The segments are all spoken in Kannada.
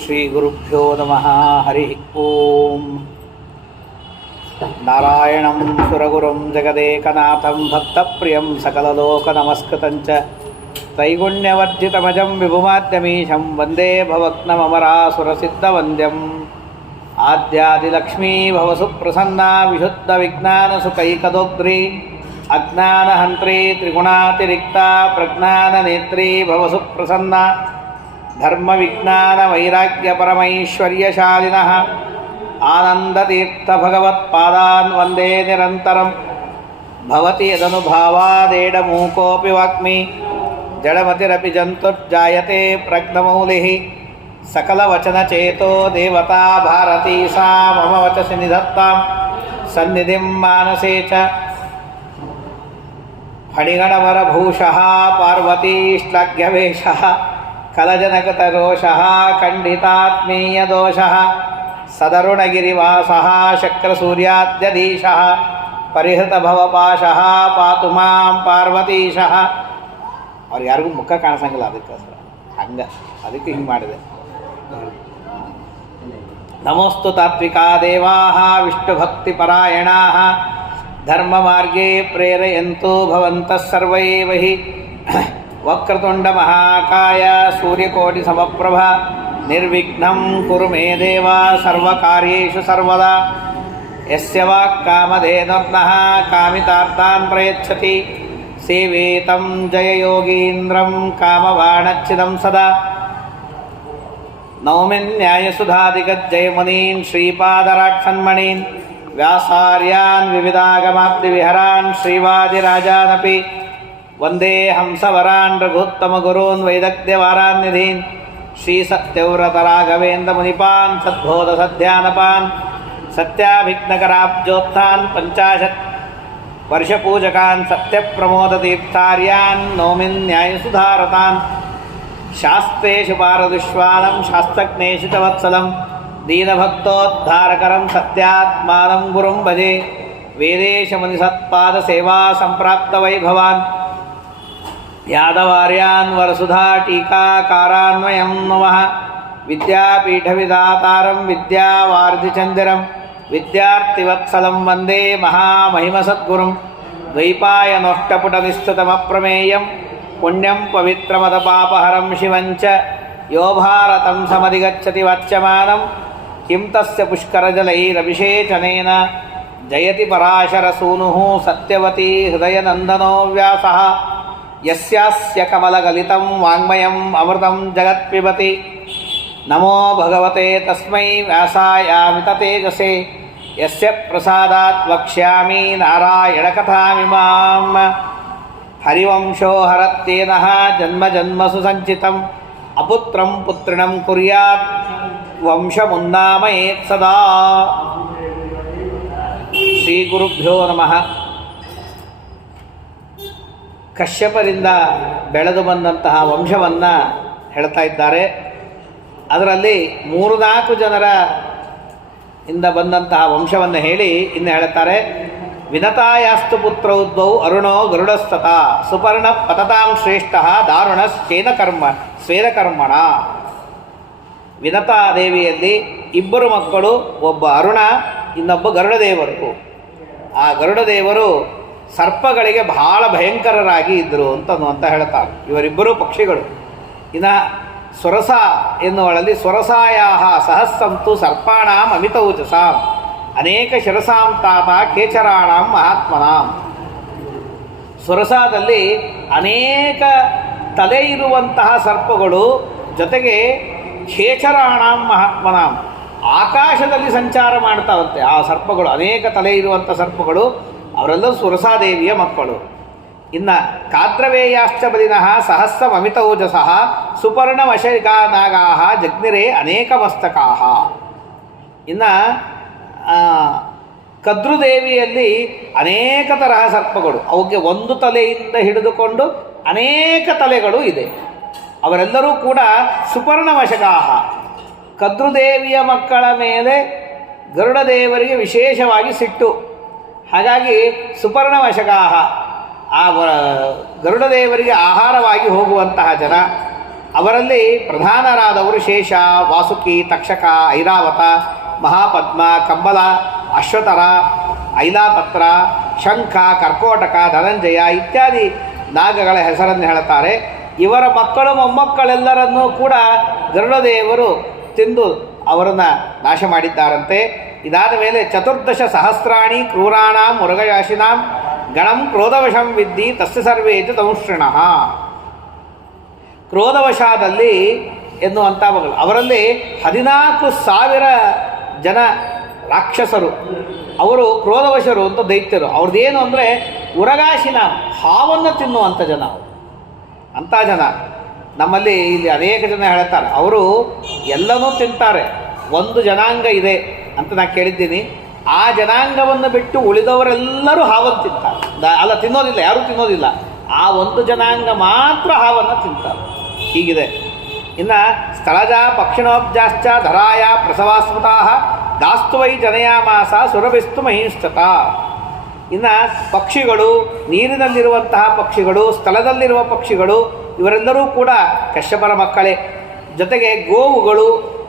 ಶ್ರೀಗುರುಭ್ಯೋ ನಮಃ. ಹರಿ ಓಂ. ನಾರಾಯಣಂ ಸುರಗುರುಂ ಜಗದೇಕನಾಥಂ ಭಕ್ತಪ್ರಿಯಂ ಸಕಲಲೋಕನಮಸ್ಕೃತಂಚ ತ್ರೈಗುಣ್ಯವರ್ಜಿತಮಜಂ ವಿಭುಮಾದ್ಯಮೀಶಂ ವಂದೇ ಭವಕ್ನಮರಾಸುರಸಿದ್ಧವಂದ್ಯಂ. ಆದ್ಯಾದಿಲಕ್ಷ್ಮೀ ಭವಸುಪ್ರಸನ್ನಾ ವಿಶುದ್ಧವಿಜ್ಞಾನಸುಕೈಕದೋಗ್ಧ್ರೀ ಅಜ್ಞಾನಹಂತ್ರೀ ತ್ರಿಗುಣಾತಿರಿಕ್ತಾ ಪ್ರಜ್ಞಾನನೇತ್ರೀ ಭವಸುಪ್ರಸನ್ನಾ ಧರ್ಮವಿಜ್ಞಾನವೈರಾಗ್ಯಪರಮೈಶ್ವರ್ಯಶಾಲಿನಃ ಆನಂದತೀರ್ಥಭಗವತ್ಪಾದಾನ್ ವಂದೇ ನಿರಂತರಂ. ಭವತಿ ಯದನುಭಾವಾದೇಡಮೂಕೋऽಪಿ ವಾಗ್ಮಿ ಜಡಮತಿರಪಿ ಜಂತುರ್ಜಾಯತೆ ಪ್ರಜ್ಞಮೌಲಿಃ. ಸಕಲವಚನಚೇತೋ ದೇವತಾ ಭಾರತೀ ಸಾ ಮಮ ವಚಸಿ ನಿಧತ್ತಾಂ ಸನ್ನಿಧಿಂ ಮಾನಸೇ ಚ. ಫಣಿಗಣವರಭೂಷಃ ಪಾರ್ವತೀಶ್ಲಾಘ್ಯವೇಷಃ ಕಲಜನಕತರೋಷಃ ಖಂಡಿತಾತ್ಮೀಯದೋಷಃ ಸದರುಣಗಿರಿವಾಸಃ ಶಕ್ರಸೂರ್ಯಾದ್ಯಧೀಶಃ ಪರಿಹೃತಭವಪಾಶಃ ಪಾತು ಮಾಂ ಪಾರ್ವತೀಶಃ. ಅವ್ರು ಯಾರಿಗೂ ಮುಖ ಕಾಣಿಸಂಗಿಲ್ಲ, ಅದಕ್ಕೆ ಅದಕ್ಕೆ ಹಿಂಗೆ ಮಾಡಿದೆ. ನಮೋಸ್ತು ತಾತ್ವಿಕಾ ದೇವಾಃ ವಿಷ್ಣುಭಕ್ತಿಪರಾಯಣಾಃ ಧರ್ಮಮಾರ್ಗೇ ಪ್ರೇರಯಂತು ಭವಂತಃ ಸರ್ವೇ ವಹಿ. ವಕ್ರತುಂಡಮಹಾಕಾಯ ಸೂರ್ಯಕೋಟಿಸಮಪ್ರಭ ನಿರ್ವಿಘ್ನಂ ಕುರು ಮೇ ದೇವ ಸರ್ವಕಾರ್ಯೇಷು ಸರ್ವದಾ. ಯಸ್ಯ ವಾಕ್ಕಾಮಧೇನುರ್ನಃ ಕಾಮಿತಾರ್ಥಾನ್ ಪ್ರಯಚ್ಛತಿ ಸೇವೇತಂ ಜಯಯೋಗೀಂದ್ರಂ ಕಾಮವಾಣಚ್ಛಿದಂ ಸದಾ. ನೌಮಿನ್ಯಾಯಸುಧಾಧಿಗಜ್ಜಯಮುನೀನ್ ಶ್ರೀಪಾದರಾಕ್ಷನ್ಮಣೀನ್ ವ್ಯಾಸಾರ್ಯಾನ್ ವಿವಿಧಾಗಮಾಬ್ಧಿವಿಹರಾನ್ ಶ್ರೀವಾದಿರಾಜಾನಪಿ ವಂದೇ ಹಂಸವರಾನ್ ರಘುತ್ತಮಗುರೂನ್ ವೈದಗ್ಧ್ಯವಾರಾನ್ನಿಧೀನ್ ಶ್ರೀಸತ್ಯವ್ರತರಾಘವೇಂದ್ರಮುನಿಪಾನ್ ಸದ್ಬೋಧಸಧ್ಯಾನಪಾನ್ ಸತ್ಯಾಭಿಘ್ನಕರಾಬ್ಜೋತ್ಥಾನ್ ಪಂಚಾಶತ್ ವರ್ಷಪೂಜಕಾನ್ ಸತ್ಯಪ್ರಮೋದತೀರ್ಥಾರ್ಯಾನ್ ನೌಮಿನ್ಯಾಯಸುಧಾರತಾನ್. ಶಾಸ್ತ್ರೇಷು ಪಾರದುಷ್ವಾನಂ ಶಾಸ್ತ್ರಜ್ಞೇಷು ಚ ವತ್ಸಲಂ ದೀನಭಕ್ತೋದ್ಧಾರಕರಂ ಸತ್ಯಾತ್ಮಾನಂ ಗುರುಂ ಭಜೆ. ವೇದೇಶಮುನಿಸತ್ಪಾದಸೇವಾ ಸಂಪ್ರಾಪ್ತವೈಭವಾನ್ ಯಾದವಾರ್ಯಾನ್ ವರಸುಧಾ ಟೀಕಾಕಾರಾನ್ವಯಂ ನಮಃ. ವಿದ್ಯಾಪೀಠವಿದಾತಾರಂ ವಿದ್ಯಾವಾರ್ಧಿಚಂದಿರಂ ವಿದ್ಯಾರ್ಥಿವತ್ಸಲಂ ವಂದೇ ಮಹಾಮಹಿಮಸದ್ಗುರುಂ. ದ್ವೈಪಾಯನೋಷ್ಟಪುಟನಿಸ್ತುತಮಪ್ರಮೇಯಂ ಪುಣ್ಯಂ ಪವಿತ್ರಮದಪಾಪಹರಂ ಶಿವಂಚ ಯೋ ಭಾರತಂ ಸಮಧಿಗಚ್ಚತಿ ವಾಚ್ಯಮಾನಂ ಕಿಂ ತಸ್ಯ ಪುಷ್ಕರಜಲೈರಭಿಷೇಚನೇನ. ಜಯತಿ ಪರಾಶರಸೂನುಃ ಸತ್ಯವತಿ ಹೃದಯನಂದನೋ ವ್ಯಾಸಃ ಯಸ್ಯಾಸ್ಯ ಕಮಲಗಲಿತಂ ವಾङ्ಮಯಂ ಅಮೃತಂ ಜಗತ್ಪಿಬತಿ. ನಮೋ ಭಗವತೆ ತಸ್ಮೈ ವ್ಯಾಸಾಯಾಮಿತ ತೇಜಸೇ ಯಸ್ಯ ಪ್ರಸಾದಾತ್ ವಕ್ಷ್ಯಾಮಿ ನಾರಾಯಣಕಥಾಮಿಮಾಂ. ಹರಿವಂಶೋ ಹರತ್ಯೇನಃ ಜನ್ಮಜನ್ಮಸು ಸಂಚಿತಂ ಅಪುತ್ರಂ ಪುತ್ರಿಣಂ ಕುರ್ಯಾತ್ ವಂಶಮುನ್ನಾಮಯೇತ್ ಸದಾ. ಶ್ರೀ ಗುರುಭ್ಯೋ ನಮಃ. ಕಶ್ಯಪರಿಂದ ಬೆಳೆದು ಬಂದಂತಹ ವಂಶವನ್ನು ಹೇಳ್ತಾ ಇದ್ದಾರೆ. ಅದರಲ್ಲಿ 3-4 ಜನರ ಇಂದ ಬಂದಂತಹ ವಂಶವನ್ನು ಹೇಳಿ ಇನ್ನು ಹೇಳ್ತಾರೆ. ವಿನತಾಯಾಸ್ತು ಪುತ್ರ ಉದ್ಭೌ ಅರುಣೋ ಗರುಡಸ್ತತ ಸುಪರ್ಣ ಪತತಾಂ ಶ್ರೇಷ್ಠ ದಾರುಣ ಸ್ವೇದಕರ್ಮಣ. ವಿನತಾದೇವಿಯಲ್ಲಿ 2 ಮಕ್ಕಳು, ಒಬ್ಬ ಅರುಣ, ಇನ್ನೊಬ್ಬ ಗರುಡದೇವರು. ಆ ಗರುಡದೇವರು ಸರ್ಪಗಳಿಗೆ ಬಹಳ ಭಯಂಕರರಾಗಿ ಇದ್ದರು ಅಂತ ಹೇಳ್ತಾರೆ. ಇವರಿಬ್ಬರೂ ಪಕ್ಷಿಗಳು. ಇನ್ನು ಸ್ವರಸ ಎನ್ನುವಳಲ್ಲಿ ಸ್ವರಸಾಯಾಹ ಸಹಸ್ಸಂತು ಸರ್ಪಾಣಾಂ ಅಮಿತೌಜಸಾಂ ಅನೇಕ ಶಿರಸಾಂ ತಾತ ಖೇಚರಾಣಾಂ ಮಹಾತ್ಮನಾಂ. ಸ್ವರಸಾದಲ್ಲಿ ಅನೇಕ ತಲೆ ಇರುವಂತಹ ಸರ್ಪಗಳು, ಜೊತೆಗೆ ಖೇಚರಾಣಾಂ ಮಹಾತ್ಮನಾಂ ಆಕಾಶದಲ್ಲಿ ಸಂಚಾರ ಮಾಡ್ತಾವಂತೆ ಆ ಸರ್ಪಗಳು. ಅನೇಕ ತಲೆ ಇರುವಂಥ ಸರ್ಪಗಳು, ಅವರೆಲ್ಲರೂ ಸುರಸಾದೇವಿಯ ಮಕ್ಕಳು. ಇನ್ನು ಕಾದ್ರವೇಯಾಶ್ಚ ಬಲಿನಃ ಸಹಸ್ರಮಮಿತೌಜಸಃ ಸುಪರ್ಣವಶಗಾನಾಗಾಃ ಜಗ್ನಿರೇ ಅನೇಕ ಮಸ್ತಕಾಃ. ಇನ್ನು ಕದ್ರುದೇವಿಯಲ್ಲಿ ಅನೇಕ ತರಹ ಸರ್ಪಗಳು, ಅವಕ್ಕೆ ಒಂದು ತಲೆಯಿಂದ ಹಿಡಿದುಕೊಂಡು ಅನೇಕ ತಲೆಗಳು ಇದೆ. ಅವರೆಲ್ಲರೂ ಕೂಡ ಸುಪರ್ಣವಶಗಾಃ. ಕದ್ರುದೇವಿಯ ಮಕ್ಕಳ ಮೇಲೆ ಗರುಡದೇವರಿಗೆ ವಿಶೇಷವಾಗಿ ಸಿಟ್ಟು. ಹಾಗಾಗಿ ಸುಪರ್ಣವಶಗಾಹ, ಆ ಗರುಡದೇವರಿಗೆ ಆಹಾರವಾಗಿ ಹೋಗುವಂತಹ ಜನ. ಅವರಲ್ಲಿ ಪ್ರಧಾನರಾದವರು ಶೇಷ, ವಾಸುಕಿ, ತಕ್ಷಕ, ಐರಾವತ, ಮಹಾಪದ್ಮ, ಕಂಬಲ, ಅಶ್ವತರ, ಐಲಾಪತ್ರ, ಶಂಖ, ಕರ್ಕೋಟಕ, ಧನಂಜಯ ಇತ್ಯಾದಿ ನಾಗಗಳ ಹೆಸರನ್ನು ಹೇಳುತ್ತಾರೆ. ಇವರ ಮಕ್ಕಳು ಮೊಮ್ಮಕ್ಕಳೆಲ್ಲರನ್ನೂ ಕೂಡ ಗರುಡದೇವರು ತಿಂದು ಅವರನ್ನು ನಾಶ ಮಾಡಿದ್ದಾರಂತೆ. ಇದಾದ ಮೇಲೆ ಚತುರ್ದಶ ಸಹಸ್ರಾಣಿ ಕ್ರೂರಾಣಾಂ ಮುರುಗಯಾಶಿನಾಂ ಗಣಂ ಕ್ರೋಧವಶಂ ವಿದ್ಧಿ ತಸ್ಯ ಸರ್ವೇ ಚ ದಂಶೃಣಃ. ಕ್ರೋಧವಶಾದಲ್ಲಿ ಎನ್ನುವಂಥ ಮಗಳು, ಅವರಲ್ಲಿ 14,000 ಜನ ರಾಕ್ಷಸರು, ಅವರು ಕ್ರೋಧವಶರು ಅಂತ ದೈತ್ಯರು. ಅವ್ರದ್ದೇನು ಅಂದರೆ ಉರಗಾಶಿನ ಹಾವನ್ನು ತಿನ್ನುವಂಥ ಜನ ಅವರು. ಅಂಥ ಜನ ನಮ್ಮಲ್ಲಿ ಇಲ್ಲಿ ಅನೇಕ ಜನ ಹೇಳ್ತಾರೆ, ಅವರು ಎಲ್ಲನೂ ತಿಂತಾರೆ, ಒಂದು ಜನಾಂಗ ಇದೆ ಅಂತ ನಾನು ಕೇಳಿದ್ದೀನಿ. ಆ ಜನಾಂಗವನ್ನು ಬಿಟ್ಟು ಉಳಿದವರೆಲ್ಲರೂ ಹಾವನ್ನು ತಿಂತಾರೆ. ಅಲ್ಲ, ತಿನ್ನೋದಿಲ್ಲ, ಯಾರೂ ತಿನ್ನೋದಿಲ್ಲ. ಆ ಒಂದು ಜನಾಂಗ ಮಾತ್ರ ಹಾವನ್ನು ತಿಂತಾರೆ. ಹೀಗಿದೆ. ಇನ್ನು ಸ್ಥಳಜ ಪಕ್ಷಿಣೋಬ್ಜಾಶ್ಚ ಧರಾಯ ಪ್ರಸವಾಸ್ಮತಾ ದಾಸ್ತು ವೈ ಜನಯಾಮಾಸ ಸುರಭಿಸ್ತು ಮಹಿಂಸ್ತತ. ಇನ್ನು ಪಕ್ಷಿಗಳು, ನೀರಿನಲ್ಲಿರುವಂತಹ ಪಕ್ಷಿಗಳು, ಸ್ಥಳದಲ್ಲಿರುವ ಪಕ್ಷಿಗಳು, ಇವರೆಲ್ಲರೂ ಕೂಡ ಕಶ್ಯಪರ ಮಕ್ಕಳೇ. ಜೊತೆಗೆ ಗೋವುಗಳು,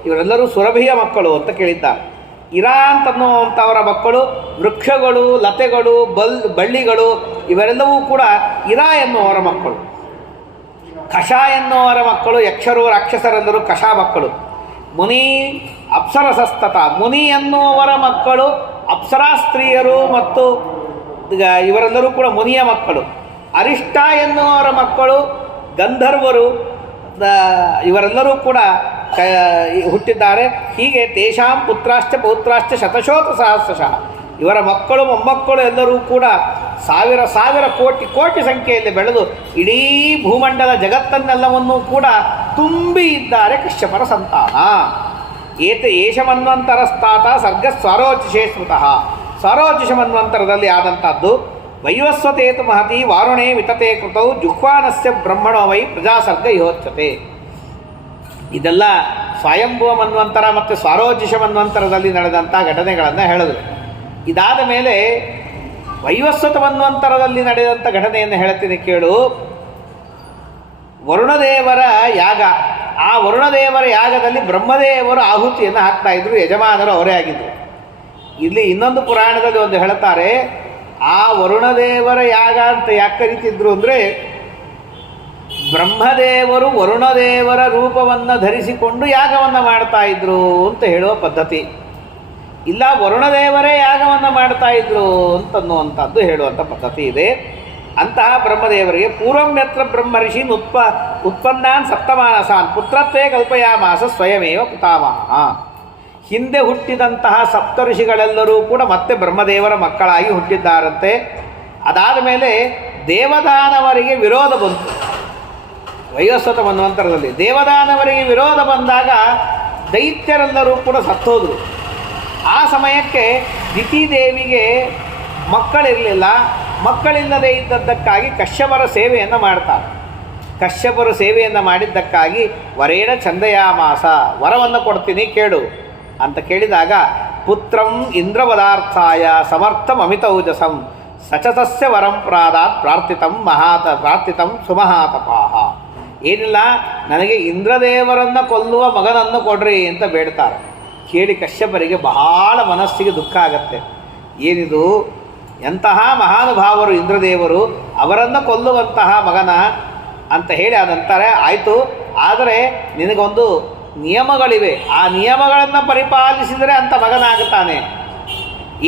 ಇವರೆಲ್ಲರೂ ಸುರಭಿಯ ಮಕ್ಕಳು ಅಂತ ಕೇಳಿದ್ದಾರೆ. ಇರಾ ಅಂತನ್ನುವಂಥವರ ಮಕ್ಕಳು ವೃಕ್ಷಗಳು, ಲತೆಗಳು, ಬಳ್ಳಿಗಳು, ಇವೆಲ್ಲವೂ ಕೂಡ ಇರಾ ಎನ್ನುವರ ಮಕ್ಕಳು. ಕಷ ಎನ್ನುವರ ಮಕ್ಕಳು ಯಕ್ಷರು, ರಾಕ್ಷಸರೆಲ್ಲರೂ ಕಷ ಮಕ್ಕಳು. ಮುನಿ ಅಪ್ಸರಸಸ್ತತ, ಮುನಿ ಎನ್ನುವರ ಮಕ್ಕಳು ಅಪ್ಸರಾ ಸ್ತ್ರೀಯರು ಮತ್ತು ಇವರೆಲ್ಲರೂ ಕೂಡ ಮುನಿಯ ಮಕ್ಕಳು. ಅರಿಷ್ಟ ಎನ್ನುವರ ಮಕ್ಕಳು ಗಂಧರ್ವರು, ಇವರೆಲ್ಲರೂ ಕೂಡ ಹುಟ್ಟಿದ್ದಾರೆ. ಹೀಗೆ ತೇಷಾಂ ಪುತ್ರಾಶ್ಚ ಪೌತ್ರಾಶ್ಚ ಶತಶೋತ ಸಹಸ್ರಶಃ, ಇವರ ಮಕ್ಕಳು ಮೊಮ್ಮಕ್ಕಳು ಎಲ್ಲರೂ ಕೂಡ ಸಾವಿರ ಕೋಟಿ ಸಂಖ್ಯೆಯಲ್ಲಿ ಬೆಳೆದು ಇಡೀ ಭೂಮಂಡಲ ಜಗತ್ತನ್ನೆಲ್ಲವನ್ನೂ ಕೂಡ ತುಂಬಿ ಇದ್ದಾರೆ ಕಶ್ಯಪರ ಸಂತಾನ. ಏಷ ಮನ್ವಂತರಸ್ತಾತ ಸರ್ಗ ಸ್ವಾರೋಚಿಷೇ ಸ್ಮೃತಃ. ಸ್ವಾರೋಚಿಷ ಮನ್ವಂತರದಲ್ಲಿ ಆದಂಥದ್ದು. ವೈವಸ್ವತೇತು ಮಹತಿ ವಾರುಣೇ ವಿತತೆ ಕೃತೌ ಜುಹ್ವಾನಸ್ಯ ಬ್ರಹ್ಮಣೋ ವೈ ಪ್ರಜಾಸರ್ಗ ಯೋಚ್ಯತೆ. ಇದೆಲ್ಲ ಸ್ವಯಂಭುವ ಮನ್ವಂತರ ಮತ್ತು ಸ್ವಾರೋಚಿಷ ಮನ್ವಂತರದಲ್ಲಿ ನಡೆದಂಥ ಘಟನೆಗಳನ್ನು ಹೇಳಿದ್ರು. ಇದಾದ ಮೇಲೆ ವೈವಸ್ವತ ಮನ್ವಂತರದಲ್ಲಿ ನಡೆದಂಥ ಘಟನೆಯನ್ನು ಹೇಳ್ತೀನಿ ಕೇಳು. ವರುಣದೇವರ ಯಾಗ, ಆ ವರುಣದೇವರ ಯಾಗದಲ್ಲಿ ಬ್ರಹ್ಮದೇವರು ಆಹುತಿಯನ್ನು ಹಾಕ್ತಾಯಿದ್ರು, ಯಜಮಾನರು ಅವರೇ ಆಗಿದ್ದರು. ಇಲ್ಲಿ ಇನ್ನೊಂದು ಪುರಾಣದಲ್ಲಿ ಒಂದು ಹೇಳ್ತಾರೆ, ಆ ವರುಣದೇವರ ಯಾಗ ಅಂತ ಯಾಕೆ ಕರೀತಿದ್ರು ಅಂದರೆ, ಬ್ರಹ್ಮದೇವರು ವರುಣದೇವರ ರೂಪವನ್ನು ಧರಿಸಿಕೊಂಡು ಯಾಗವನ್ನು ಮಾಡ್ತಾಯಿದ್ರು ಅಂತ ಹೇಳುವ ಪದ್ಧತಿ. ಇಲ್ಲ, ವರುಣದೇವರೇ ಯಾಗವನ್ನು ಮಾಡ್ತಾಯಿದ್ರು ಅಂತನ್ನುವಂಥದ್ದು ಹೇಳುವಂಥ ಪದ್ಧತಿ ಇದೆ. ಅಂತಹ ಬ್ರಹ್ಮದೇವರಿಗೆ ಪೂರ್ವಮ್ಯತ್ರ ಬ್ರಹ್ಮರ್ಷಿ ಉತ್ಪನ್ನಾನ್ ಸಪ್ತಮಾನಸಾನ್ ಪುತ್ರತ್ವೇ ಕಲ್ಪಯಾಮಾಸ ಸ್ವಯಮೇವ ಪಿತಾಮಹ. ಹಿಂದೆ ಹುಟ್ಟಿದಂತಹ ಸಪ್ತಋಷಿಗಳೆಲ್ಲರೂ ಕೂಡ ಮತ್ತೆ ಬ್ರಹ್ಮದೇವರ ಮಕ್ಕಳಾಗಿ ಹುಟ್ಟಿದ್ದಾರಂತೆ. ಅದಾದ ಮೇಲೆ ದೇವದಾನವರಿಗೆ ವಿರೋಧ ಬಂತು. ವೈವಸ್ವತ ಮನ್ವಂತರದಲ್ಲಿ ದೇವದಾನವರಿಗೆ ವಿರೋಧ ಬಂದಾಗ ದೈತ್ಯರೆಲ್ಲರೂ ಕೂಡ ಸತ್ತೋದ್ರು. ಆ ಸಮಯಕ್ಕೆ ದಿತಿದೇವಿಗೆ ಮಕ್ಕಳಿರಲಿಲ್ಲ. ಮಕ್ಕಳಿಲ್ಲದೆ ಇದ್ದದ್ದಕ್ಕಾಗಿ ಕಶ್ಯಪರ ಸೇವೆಯನ್ನು ಮಾಡ್ತಾರೆ. ಕಶ್ಯಪರು ಸೇವೆಯನ್ನು ಮಾಡಿದ್ದಕ್ಕಾಗಿ ವರೇಣ ಚಂದಯಾಮಾಸ, ವರವನ್ನು ಕೊಡ್ತೀನಿ ಕೇಳು ಅಂತ ಕೇಳಿದಾಗ, ಪುತ್ರಂ ಇಂದ್ರವದಾರ್ಥಾಯ ಸಮರ್ಥಂ ಅಮಿತೌಜಸಂ ಸಚತಸ್ಯ ವರಂ ಪ್ರಾದಾತ್ ಪ್ರಾರ್ಥಿತಂ ಸುಮಹಾತಪಾಹ. ಏನಿಲ್ಲ, ನನಗೆ ಇಂದ್ರದೇವರನ್ನು ಕೊಲ್ಲುವ ಮಗನನ್ನು ಕೊಡ್ರಿ ಅಂತ ಬೇಡ್ತಾರೆ. ಕೇಳಿ ಕಶ್ಯಪರಿಗೆ ಬಹಳ ಮನಸ್ಸಿಗೆ ದುಃಖ ಆಗತ್ತೆ. ಏನಿದು, ಎಂತಹ ಮಹಾನುಭಾವರು ಇಂದ್ರದೇವರು, ಅವರನ್ನು ಕೊಲ್ಲುವಂತಹ ಮಗನ ಅಂತ ಹೇಳಿ ಅದಂತಾರೆ. ಆಯಿತು, ಆದರೆ ನಿನಗೊಂದು ನಿಯಮಗಳಿವೆ, ಆ ನಿಯಮಗಳನ್ನು ಪರಿಪಾಲಿಸಿದರೆ ಅಂಥ ಮಗನಾಗುತ್ತಾನೆ.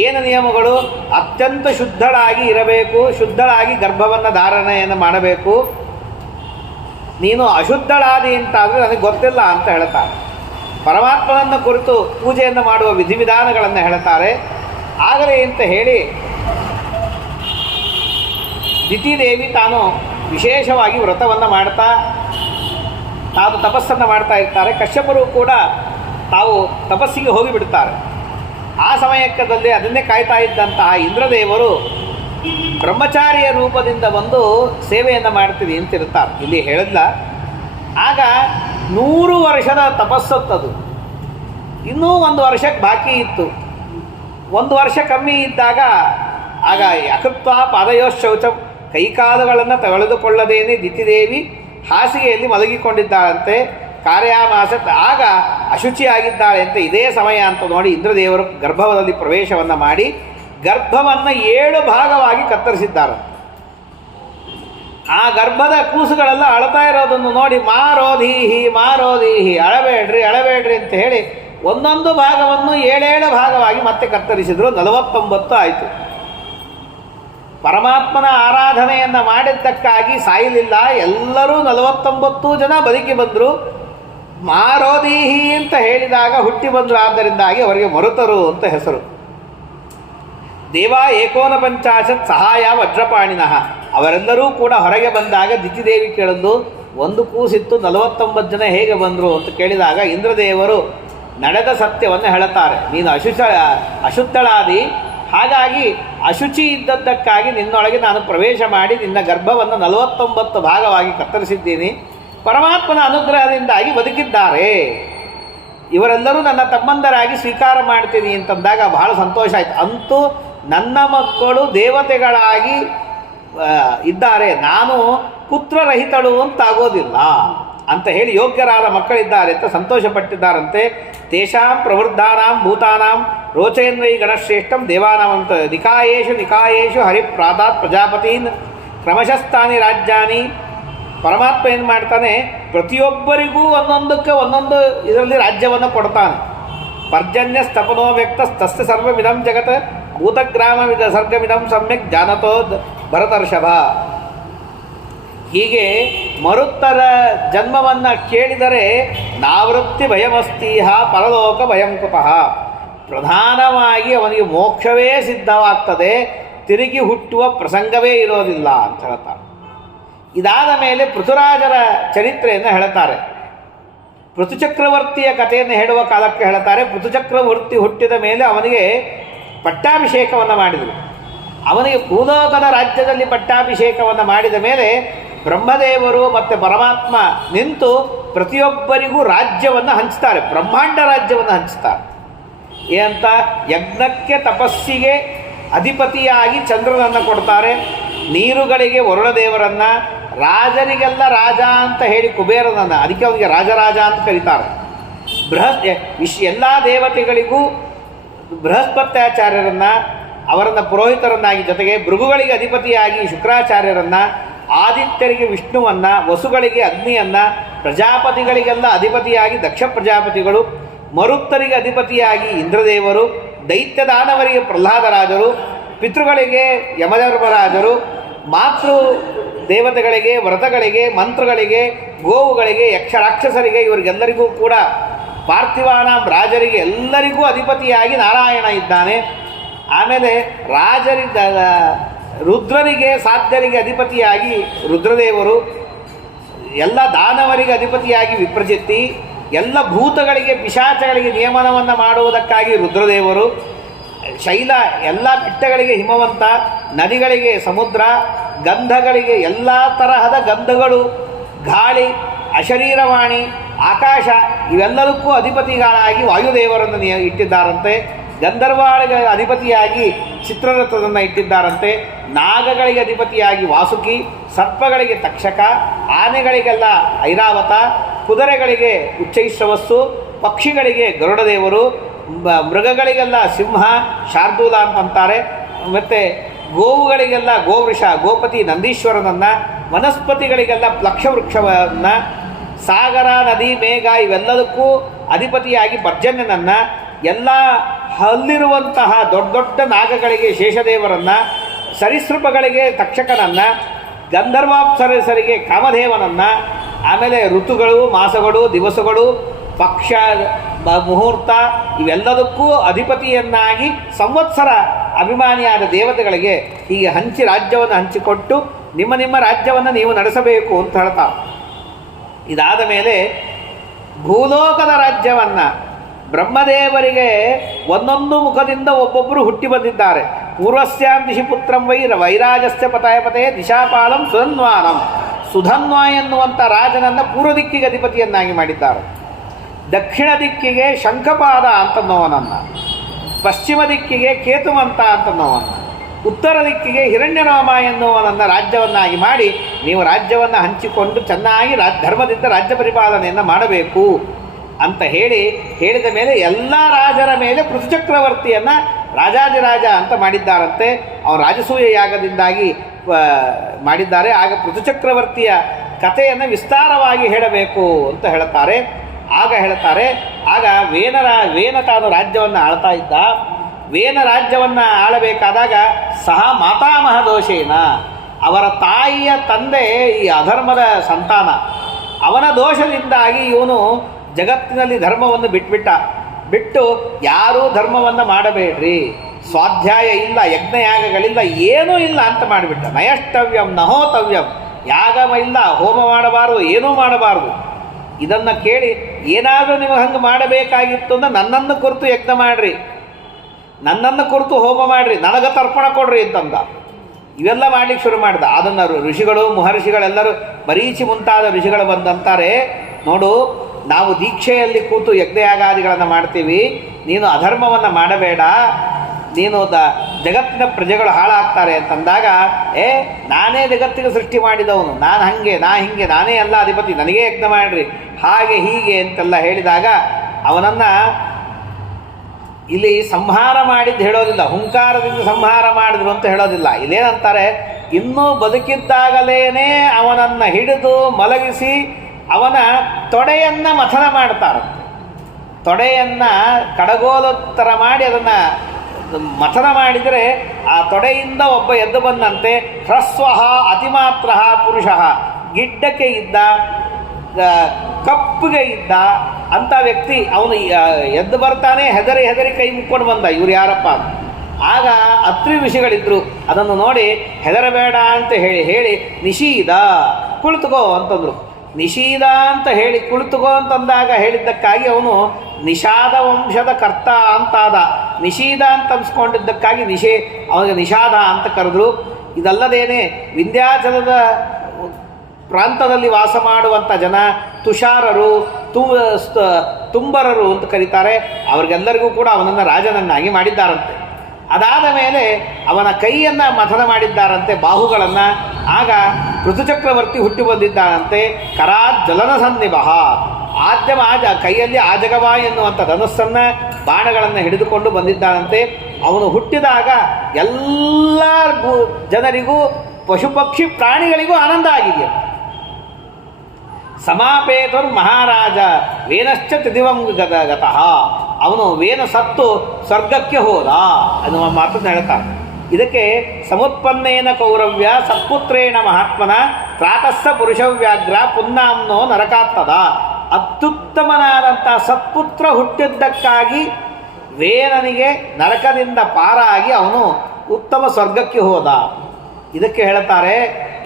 ಏನು ನಿಯಮಗಳು? ಅತ್ಯಂತ ಶುದ್ಧಳಾಗಿ ಇರಬೇಕು, ಶುದ್ಧಳಾಗಿ ಗರ್ಭವನ್ನು ಧಾರಣೆಯನ್ನು ಮಾಡಬೇಕು. ನೀನು ಅಶುದ್ಧಳಾದಿ ಅಂತಾದರೆ ನನಗೆ ಗೊತ್ತಿಲ್ಲ ಅಂತ ಹೇಳ್ತಾರೆ. ಪರಮಾತ್ಮನನ್ನು ಕುರಿತು ಪೂಜೆಯನ್ನು ಮಾಡುವ ವಿಧಿವಿಧಾನಗಳನ್ನು ಹೇಳ್ತಾರೆ. ಆಗಲೇ ಅಂತ ಹೇಳಿ ದಿತಿದೇವಿ ತಾನು ವಿಶೇಷವಾಗಿ ವ್ರತವನ್ನು ಮಾಡ್ತಾ ತಾನು ತಪಸ್ಸನ್ನು ಮಾಡ್ತಾ ಇರ್ತಾರೆ. ಕಶ್ಯಪರು ಕೂಡ ತಾವು ತಪಸ್ಸಿಗೆ ಹೋಗಿಬಿಡ್ತಾರೆ. ಆ ಸಮಯಕ್ಕದಲ್ಲಿ ಅದನ್ನೇ ಕಾಯ್ತಾ ಇದ್ದಂತಹ ಇಂದ್ರದೇವರು ಬ್ರಹ್ಮಚಾರಿಯ ರೂಪದಿಂದ ಬಂದು ಸೇವೆಯನ್ನು ಮಾಡ್ತೀವಿ ಅಂತಿರ್ತಾರೆ. ಇಲ್ಲಿ ಹೇಳಿದ್ಲ, ಆಗ 100 ವರ್ಷದ ತಪಸ್ಸತ್ತದು. ಇನ್ನೂ 1 ವರ್ಷಕ್ಕೆ ಬಾಕಿ ಇತ್ತು. 1 ವರ್ಷ ಕಮ್ಮಿ ಇದ್ದಾಗ ಆಗ ಯಕೃತ್ವ ಪಾದಯೋಶೌಚ, ಕೈಕಾಲುಗಳನ್ನು ತೆಗೆದುಕೊಳ್ಳದೇನೆ ದಿತಿದೇವಿ ಹಾಸಿಗೆಯಲ್ಲಿ ಮಲಗಿಕೊಂಡಿದ್ದಾಳಂತೆ. ಕಾರ್ಯಾಮಾಸ ಆಗ ಅಶುಚಿಯಾಗಿದ್ದಾಳೆ ಅಂತ ಇದೇ ಸಮಯ ಅಂತ ನೋಡಿ ಇಂದ್ರದೇವರು ಗರ್ಭದಲ್ಲಿ ಪ್ರವೇಶವನ್ನು ಮಾಡಿ ಗರ್ಭವನ್ನು 7 ಭಾಗವಾಗಿ ಕತ್ತರಿಸಿದ್ದಾರೆ. ಆ ಗರ್ಭದ ಕೂಸುಗಳೆಲ್ಲ ಅಳ್ತಾ ಇರೋದನ್ನು ನೋಡಿ ಮಾರೋಧೀಹಿ ಮಾರೋಧೀಹಿ, ಅಳಬೇಡ್ರಿ ಅಳಬೇಡ್ರಿ ಅಂತ ಹೇಳಿ ಒಂದೊಂದು ಭಾಗವನ್ನು 7 ಭಾಗವಾಗಿ ಮತ್ತೆ ಕತ್ತರಿಸಿದ್ರು. 49 ಆಯಿತು. ಪರಮಾತ್ಮನ ಆರಾಧನೆಯನ್ನು ಮಾಡಿದ್ದಕ್ಕಾಗಿ ಸಾಯಲಿಲ್ಲ. ಎಲ್ಲರೂ 49 ಜನ ಬದುಕಿ ಬಂದರು. ಮಾರೋಧೀಹಿ ಅಂತ ಹೇಳಿದಾಗ ಹುಟ್ಟಿ ಬಂದರು. ಆದ್ದರಿಂದಾಗಿ ಅವರಿಗೆ ಮರುತರು ಅಂತ ಹೆಸರು. ದೇವ ಏಕೋನಪಂಚಾಶತ್ ಸಹಾಯ ವಜ್ರಪಾಣಿನಃ, ಅವರೆಲ್ಲರೂ ಕೂಡ ಹೊರಗೆ ಬಂದಾಗ ದಿತಿದೇವಿ ಕೇಳಿದ್ದು, ಒಂದು ಕೂಸಿತ್ತು 49 ಜನ ಹೇಗೆ ಬಂದರು ಅಂತ ಕೇಳಿದಾಗ ಇಂದ್ರದೇವರು ನಡೆದ ಸತ್ಯವನ್ನು ಹೇಳುತ್ತಾರೆ. ನೀನು ಅಶುದ್ಧಳಾದಿ, ಹಾಗಾಗಿ ಅಶುಚಿ ಇದ್ದದ್ದಕ್ಕಾಗಿ ನಿನ್ನೊಳಗೆ ನಾನು ಪ್ರವೇಶ ಮಾಡಿ ನಿನ್ನ ಗರ್ಭವನ್ನು 49 ಭಾಗವಾಗಿ ಕತ್ತರಿಸಿದ್ದೀನಿ. ಪರಮಾತ್ಮನ ಅನುಗ್ರಹದಿಂದಾಗಿ ಬದುಕಿದ್ದಾರೆ. ಇವರೆಲ್ಲರೂ ನನ್ನ ತಮ್ಮಂದರಾಗಿ ಸ್ವೀಕಾರ ಮಾಡ್ತೀನಿ ಅಂತಂದಾಗ ಬಹಳ ಸಂತೋಷ ಆಯಿತು. ಅಂತೂ ನನ್ನ ಮಕ್ಕಳು ದೇವತೆಗಳಾಗಿ ಇದ್ದಾರೆ, ನಾನು ಪುತ್ರರಹಿತಳು ಅಂತಾಗೋದಿಲ್ಲ ಅಂತ ಹೇಳಿ ಯೋಗ್ಯರಾದ ಮಕ್ಕಳಿದ್ದಾರೆ ಅಂತ ಸಂತೋಷಪಟ್ಟಿದ್ದಾರಂತೆ. ತೇಷಾಂ ಪ್ರವೃದ್ಧಾನಾಂ ಭೂತಾನಾಂ ರೋಚಯನ್ವೈ ಗಣಶ್ರೇಷ್ಠಂ ದೇವಾನಾಂ ಅಂತ ನಿಕಾಯೇಶು ನಿಕಾಯೇಶು ಹರಿಪ್ರಾದಾತ್ ಪ್ರಜಾಪತೀನ್ ಕ್ರಮಶಸ್ಥಾನಿ ರಾಜ್ಯಾನಿ. ಪರಮಾತ್ಮ ಏನು ಮಾಡ್ತಾನೆ, ಪ್ರತಿಯೊಬ್ಬರಿಗೂ ಒಂದೊಂದಕ್ಕೆ ಒಂದೊಂದು ಇದರಲ್ಲಿ ರಾಜ್ಯವನ್ನು ಕೊಡ್ತಾನೆ. ಪರ್ಜನ್ಯ ಸ್ತಪನೋ ವ್ಯಕ್ತ ತಸ್ಯ ಸರ್ವಮಿದಂ ಜಗತ್ ಭೂತಗ್ರಾಮವಿದ ಸರ್ಗಮಿದಂ ಸಮ್ಯಕ್ ಜಾನತೋ ಭರತರ್ಷಭ. ಹೀಗೆ ಮರುತ್ತರ ಜನ್ಮವನ್ನು ಕೇಳಿದರೆ ನಾವೃತ್ತಿ ಭಯಮಸ್ತೀಹ ಪರಲೋಕ ಭಯಂ ಕುತಃ. ಪ್ರಧಾನವಾಗಿ ಅವನಿಗೆ ಮೋಕ್ಷವೇ ಸಿದ್ಧವಾಗ್ತದೆ, ತಿರುಗಿ ಹುಟ್ಟುವ ಪ್ರಸಂಗವೇ ಇರೋದಿಲ್ಲ ಅಂತ ಹೇಳ್ತಾರೆ. ಇದಾದ ಮೇಲೆ ಪೃಥುರಾಜರ ಚರಿತ್ರೆಯನ್ನು ಹೇಳುತ್ತಾರೆ. ಪೃಥುಚಕ್ರವರ್ತಿಯ ಕಥೆಯನ್ನು ಹೇಳುವ ಕಾಲಕ್ಕೆ ಹೇಳುತ್ತಾರೆ. ಪೃಥುಚಕ್ರವರ್ತಿ ಹುಟ್ಟಿದ ಮೇಲೆ ಅವನಿಗೆ ಪಟ್ಟಾಭಿಷೇಕವನ್ನು ಮಾಡಿದರು. ಅವನಿಗೆ ಭೂಲೋಕದ ರಾಜ್ಯದಲ್ಲಿ ಪಟ್ಟಾಭಿಷೇಕವನ್ನು ಮಾಡಿದ ಮೇಲೆ ಬ್ರಹ್ಮದೇವರು ಮತ್ತು ಪರಮಾತ್ಮ ನಿಂತು ಪ್ರತಿಯೊಬ್ಬರಿಗೂ ರಾಜ್ಯವನ್ನು ಹಂಚ್ತಾರೆ, ಬ್ರಹ್ಮಾಂಡ ರಾಜ್ಯವನ್ನು ಹಂಚ್ತಾರೆ. ಏನಂತ, ಯಜ್ಞಕ್ಕೆ ತಪಸ್ಸಿಗೆ ಅಧಿಪತಿಯಾಗಿ ಚಂದ್ರನನ್ನು ಕೊಡ್ತಾರೆ, ನೀರುಗಳಿಗೆ ವರುಣದೇವರನ್ನು, ರಾಜರಿಗೆಲ್ಲ ರಾಜ ಅಂತ ಹೇಳಿ ಕುಬೇರನನ್ನು, ಅದಕ್ಕೆ ಅವನಿಗೆ ರಾಜರಾಜ ಅಂತ ಕರೀತಾರೆ. ಎಲ್ಲ ದೇವತೆಗಳಿಗೂ ಬೃಹಸ್ಪತ್ಯಾಚಾರ್ಯರನ್ನು, ಅವರನ್ನು ಪುರೋಹಿತರನ್ನಾಗಿ, ಜೊತೆಗೆ ಭೃಗುಗಳಿಗೆ ಅಧಿಪತಿಯಾಗಿ ಶುಕ್ರಾಚಾರ್ಯರನ್ನು, ಆದಿತ್ಯರಿಗೆ ವಿಷ್ಣುವನ್ನು, ವಸುಗಳಿಗೆ ಅಗ್ನಿಯನ್ನು, ಪ್ರಜಾಪತಿಗಳಿಗೆಲ್ಲ ಅಧಿಪತಿಯಾಗಿ ದಕ್ಷ ಪ್ರಜಾಪತಿಗಳು, ಮರುತ್ತರಿಗೆ ಅಧಿಪತಿಯಾಗಿ ಇಂದ್ರದೇವರು, ದೈತ್ಯದಾನವರಿಗೆ ಪ್ರಹ್ಲಾದರಾಜರು, ಪಿತೃಗಳಿಗೆ ಯಮಧರ್ಮರಾಜರು, ಮಾತೃ ದೇವತೆಗಳಿಗೆ, ವ್ರತಗಳಿಗೆ, ಮಂತ್ರಗಳಿಗೆ, ಗೋವುಗಳಿಗೆ, ಯಕ್ಷರಾಕ್ಷಸರಿಗೆ, ಇವರಿಗೆಲ್ಲರಿಗೂ ಕೂಡ ಪಾರ್ಥಿವಾನಾಂ ರಾಜರಿಗೆ ಎಲ್ಲರಿಗೂ ಅಧಿಪತಿಯಾಗಿ ನಾರಾಯಣ ಇದ್ದಾನೆ. ಆಮೇಲೆ ರುದ್ರರಿಗೆ ಸಾಧ್ಯರಿಗೆ ಅಧಿಪತಿಯಾಗಿ ರುದ್ರದೇವರು, ಎಲ್ಲ ದಾನವರಿಗೆ ಅಧಿಪತಿಯಾಗಿ ವಿಪ್ರಜಿತ್ತಿ, ಎಲ್ಲ ಭೂತಗಳಿಗೆ ಪಿಶಾಚಗಳಿಗೆ ನಿಯಮನವನ್ನು ಮಾಡುವುದಕ್ಕಾಗಿ ರುದ್ರದೇವರು, ಶೈಲ ಎಲ್ಲ ಬೆಟ್ಟಗಳಿಗೆ ಹಿಮವಂತ, ನದಿಗಳಿಗೆ ಸಮುದ್ರ, ಗಂಧಗಳಿಗೆ ಎಲ್ಲ ತರಹದ ಗಂಧಗಳು, ಗಾಳಿ, ಅಶರೀರವಾಣಿ, ಆಕಾಶ ಇವೆಲ್ಲದಕ್ಕೂ ಅಧಿಪತಿಗಳಾಗಿ ವಾಯುದೇವರನ್ನು ಇಟ್ಟಿದ್ದಾರಂತೆ. ಗಂಧರ್ವಾಳಿಗೆ ಅಧಿಪತಿಯಾಗಿ ಚಿತ್ರರಥವನ್ನು ಇಟ್ಟಿದ್ದಾರಂತೆ. ನಾಗಗಳಿಗೆ ಅಧಿಪತಿಯಾಗಿ ವಾಸುಕಿ, ಸರ್ಪಗಳಿಗೆ ತಕ್ಷಕ, ಆನೆಗಳಿಗೆಲ್ಲ ಐರಾವತ, ಕುದುರೆಗಳಿಗೆ ಉಚ್ಚೈಶ್ರವಸ್ಸು, ಪಕ್ಷಿಗಳಿಗೆ ಗರುಡದೇವರು, ಮೃಗಗಳಿಗೆಲ್ಲ ಸಿಂಹ ಶಾರ್ದೂಲ ಅಂತಂತಾರೆ. ಮತ್ತು ಗೋವುಗಳಿಗೆಲ್ಲ ಗೋವೃಷ ಗೋಪತಿ ನಂದೀಶ್ವರನನ್ನು, ವನಸ್ಪತಿಗಳಿಗೆಲ್ಲ ಪ್ಲಕ್ಷವೃಕ್ಷವನ್ನು, ಸಾಗರ ನದಿ ಮೇಘ ಇವೆಲ್ಲದಕ್ಕೂ ಅಧಿಪತಿಯಾಗಿ ಪರ್ಜನ್ಯನನ್ನು, ಎಲ್ಲ ಹಲ್ಲಿರುವಂತಹ ದೊಡ್ಡ ದೊಡ್ಡ ನಾಗಗಳಿಗೆ ಶೇಷದೇವರನ್ನು, ಸರೀಸೃಪಗಳಿಗೆ ತಕ್ಷಕನನ್ನು, ಗಂಧರ್ವಾಪ್ಸರಸರಿಗೆ ಕಾಮದೇವನನ್ನು, ಆಮೇಲೆ ಋತುಗಳು, ಮಾಸಗಳು, ದಿವಸಗಳು, ಪಕ್ಷ, ಮುಹೂರ್ತ ಇವೆಲ್ಲದಕ್ಕೂ ಅಧಿಪತಿಯನ್ನಾಗಿ ಸಂವತ್ಸರ ಅಭಿಮಾನಿಯಾದ ದೇವತೆಗಳಿಗೆ ಹೀಗೆ ಹಂಚಿ ರಾಜ್ಯವನ್ನು ಹಂಚಿಕೊಟ್ಟು ನಿಮ್ಮ ನಿಮ್ಮ ರಾಜ್ಯವನ್ನು ನೀವು ನಡೆಸಬೇಕು ಅಂತ ಹೇಳ್ತಾರೆ. ಇದಾದ ಮೇಲೆ ಭೂಲೋಕದ ರಾಜ್ಯವನ್ನು ಬ್ರಹ್ಮದೇವರಿಗೆ ಒಂದೊಂದು ಮುಖದಿಂದ ಒಬ್ಬೊಬ್ಬರು ಹುಟ್ಟಿ ಬಂದಿದ್ದಾರೆ. ಪೂರ್ವಸ್ಯಾಂ ದಿಶಿ ಪುತ್ರಂ ವೈರಾಜಸ್ಯ ಪತಾಯಪತೆ ದಿಶಾಪಾಲಂ ಸುಧನ್ವಾನಂ. ಸುಧನ್ವ ಎನ್ನುವಂಥ ರಾಜನನ್ನು ಪೂರ್ವ ದಿಕ್ಕಿಗೆ ಅಧಿಪತಿಯನ್ನಾಗಿ ಮಾಡಿದ್ದಾರೆ. ದಕ್ಷಿಣ ದಿಕ್ಕಿಗೆ ಶಂಖಪಾದ ಅಂತನ್ನೋವನನ್ನು, ಪಶ್ಚಿಮ ದಿಕ್ಕಿಗೆ ಕೇತುವಂತ ಅಂತನ್ನೋವನ್ನು, ಉತ್ತರ ದಿಕ್ಕಿಗೆ ಹಿರಣ್ಯನಾಮ ಎನ್ನುವನನ್ನು ರಾಜ್ಯವನ್ನಾಗಿ ಮಾಡಿ ನೀವು ರಾಜ್ಯವನ್ನು ಹಂಚಿಕೊಂಡು ಚೆನ್ನಾಗಿ ಧರ್ಮದಿಂದ ರಾಜ್ಯ ಪರಿಪಾಲನೆಯನ್ನು ಮಾಡಬೇಕು ಅಂತ ಹೇಳಿದ ಮೇಲೆ ಎಲ್ಲ ರಾಜರ ಮೇಲೆ ಪೃಥುಚಕ್ರವರ್ತಿಯನ್ನು ರಾಜಾದಿರಾಜ ಅಂತ ಮಾಡಿದ್ದಾರಂತೆ. ಅವನು ರಾಜಸೂಯ ಯಾಗದಿಂದಾಗಿ ಮಾಡಿದ್ದಾರೆ. ಆಗ ಪೃಥುಚಕ್ರವರ್ತಿಯ ಕಥೆಯನ್ನು ವಿಸ್ತಾರವಾಗಿ ಹೇಳಬೇಕು ಅಂತ ಹೇಳುತ್ತಾರೆ. ಆಗ ವೇನ ತಾನು ರಾಜ್ಯವನ್ನು ಆಳ್ತಾ ಇದ್ದ. ವೇನ ರಾಜ್ಯವನ್ನು ಆಳಬೇಕಾದಾಗ ಸಹ ಮಾತಾಮಹ ದೋಷೇನ, ಅವರ ತಾಯಿಯ ತಂದೆ ಈ ಅಧರ್ಮದ ಸಂತಾನ, ಅವನ ದೋಷದಿಂದಾಗಿ ಇವನು ಜಗತ್ತಿನಲ್ಲಿ ಧರ್ಮವನ್ನು ಬಿಟ್ಟು ಯಾರೂ ಧರ್ಮವನ್ನು ಮಾಡಬೇಡ್ರಿ, ಸ್ವಾಧ್ಯಾಯ ಇಲ್ಲ, ಯಜ್ಞಯಾಗಗಳಿಲ್ಲ, ಏನೂ ಇಲ್ಲ ಅಂತ ಮಾಡಿಬಿಟ್ಟ. ನಯಷ್ಟವ್ಯಂ ನಹೋತವ್ಯಂ, ಯಾಗ ಇಲ್ಲ, ಹೋಮ ಮಾಡಬಾರದು, ಏನೂ ಮಾಡಬಾರದು. ಇದನ್ನು ಕೇಳಿ ಏನಾದರೂ ನಿಮಗೆ ಹಂಗೆ ಮಾಡಬೇಕಾಗಿತ್ತು ಅಂದರೆ ನನ್ನನ್ನು ಕುರಿತು ಯಜ್ಞ ಮಾಡಿರಿ, ನನ್ನನ್ನು ಕುರಿತು ಹೋಮ ಮಾಡಿರಿ, ನನಗೆ ತರ್ಪಣ ಕೊಡ್ರಿ ಅಂತಂದ. ಇವೆಲ್ಲ ಮಾಡಲಿಕ್ಕೆ ಶುರು ಮಾಡಿದ. ಅದನ್ನು ಋಷಿಗಳು ಮಹರ್ಷಿಗಳೆಲ್ಲರೂ ಮರೀಚಿ ಮುಂತಾದ ಋಷಿಗಳು ಬಂದಂತಾರೆ, ನೋಡು ನಾವು ದೀಕ್ಷೆಯಲ್ಲಿ ಕೂತು ಯಜ್ಞಯಾಗಾದಿಗಳನ್ನು ಮಾಡ್ತೀವಿ, ನೀನು ಅಧರ್ಮವನ್ನು ಮಾಡಬೇಡ, ನೀನು ಜಗತ್ತಿನ ಪ್ರಜೆಗಳು ಹಾಳಾಗ್ತಾರೆ ಅಂತಂದಾಗ, ನಾನೇ ಜಗತ್ತಿಗೆ ಸೃಷ್ಟಿ ಮಾಡಿದವನು, ನಾನು ಹಿಂಗೆ ನಾನೇ ಎಲ್ಲ ಅಧಿಪತಿ, ನನಗೇ ಯಜ್ಞ ಮಾಡಿರಿ, ಹಾಗೆ ಹೀಗೆ ಅಂತೆಲ್ಲ ಹೇಳಿದಾಗ ಅವನನ್ನು ಇಲ್ಲಿ ಸಂಹಾರ ಮಾಡಿದ್ದು ಹೇಳೋದಿಲ್ಲ, ಹುಂಕಾರದಿಂದ ಸಂಹಾರ ಮಾಡಿದ್ರು ಅಂತ ಹೇಳೋದಿಲ್ಲ. ಇಲ್ಲೇನಂತಾರೆ, ಇನ್ನೂ ಬದುಕಿದ್ದಾಗಲೇ ಅವನನ್ನು ಹಿಡಿದು ಮಲಗಿಸಿ ಅವನ ತೊಡೆಯನ್ನು ಮಥನ ಮಾಡ್ತಾರಂತೆ. ತೊಡೆಯನ್ನು ಕಡಗೋಲುತ್ತರ ಮಾಡಿ ಅದನ್ನು ಮಥನ ಮಾಡಿದರೆ ಆ ತೊಡೆಯಿಂದ ಒಬ್ಬ ಎದ್ದು ಬಂದಂತೆ. ಹ್ರಸ್ವಃ ಅತಿಮಾತ್ರ ಪುರುಷ, ಗಿಡ್ಡಕ್ಕೆ ಇದ್ದ, ಕಪ್ಪುಗೆ ಇದ್ದ ಅಂಥ ವ್ಯಕ್ತಿ ಅವನು ಎದ್ದು ಬರ್ತಾನೆ, ಹೆದರಿ ಕೈ ಮುಕ್ಕೊಂಡು ಬಂದ, ಇವ್ರು ಯಾರಪ್ಪ ಅಂತ. ಆಗ ಅತ್ರಿ ಋಷಿಗಳಿದ್ರು, ಅದನ್ನು ನೋಡಿ ಹೆದರಬೇಡ ಅಂತ ಹೇಳಿ ನಿಷೀದ, ಕುಳಿತುಕೋ ಅಂತಂದರು. ನಿಷೀದ ಅಂತ ಹೇಳಿ ಕುಳಿತುಕೋ ಅಂತಂದಾಗ ಹೇಳಿದ್ದಕ್ಕಾಗಿ ಅವನು ನಿಷಾದ ವಂಶದ ಕರ್ತ ಅಂತಾದ. ನಿಷೀದ ಅಂತ ಅನ್ಸ್ಕೊಂಡಿದ್ದಕ್ಕಾಗಿ ಅವನಿಗೆ ನಿಷಾದ ಅಂತ ಕರೆದ್ರು. ಇದಲ್ಲದೇನೆ ವಿಂಧ್ಯಾಚಲದ ಪ್ರಾಂತದಲ್ಲಿ ವಾಸ ಮಾಡುವಂಥ ಜನ ತುಷಾರರು, ತುಂಬರರು ಅಂತ ಕರೀತಾರೆ. ಅವ್ರಿಗೆಲ್ಲರಿಗೂ ಕೂಡ ಅವನನ್ನು ರಾಜನನ್ನಾಗಿ ಮಾಡಿದ್ದಾರಂತೆ. ಅದಾದ ಮೇಲೆ ಅವನ ಕೈಯನ್ನು ಮಥನ ಮಾಡಿದ್ದಾರಂತೆ, ಬಾಹುಗಳನ್ನು. ಆಗ ಋತುಚಕ್ರವರ್ತಿ ಹುಟ್ಟಿ ಬಂದಿದ್ದಾನಂತೆ. ಕರಾತ್ ಜ್ವಲನ ಸನ್ನಿಭಃ, ಕೈಯಲ್ಲಿ ಆಜಗವ ಎನ್ನುವಂಥ ಧನುಸ್ಸನ್ನು, ಬಾಣಗಳನ್ನು ಹಿಡಿದುಕೊಂಡು ಬಂದಿದ್ದಾನಂತೆ. ಅವನು ಹುಟ್ಟಿದಾಗ ಎಲ್ಲ ಜನರಿಗೂ, ಪಶು ಪಕ್ಷಿ ಪ್ರಾಣಿಗಳಿಗೂ ಆನಂದ ಆಗಿದೆ. ಸಮಾಪೇತುರ್ ಮಹಾರಾಜ ವೇನಶ್ಚ ತ್ರಿದಿವಂ ಗತಃ, ಅವನು ವೇನ ಸತ್ತು ಸ್ವರ್ಗಕ್ಕೆ ಹೋದ ಅನ್ನುವ ಮಾತನ್ನು ಹೇಳ್ತಾನೆ. ಇದಕ್ಕೆ ಸಮುತ್ಪನ್ನೇನ ಕೌರವ್ಯ ಸತ್ಪುತ್ರೇಣ ಮಹಾತ್ಮನ ಪ್ರಾತಸ್ಸ ಪುರುಷವ್ಯಾಘ್ರ ಪುನ್ನಾಂನೋ ನರಕಾತ್ತದ. ಅತ್ಯುತ್ತಮನಾದಂಥ ಸತ್ಪುತ್ರ ಹುಟ್ಟಿದ್ದಕ್ಕಾಗಿ ವೇನನಿಗೆ ನರಕದಿಂದ ಪಾರಾಗಿ ಅವನು ಉತ್ತಮ ಸ್ವರ್ಗಕ್ಕೆ ಹೋದ. ಇದಕ್ಕೆ ಹೇಳ್ತಾರೆ,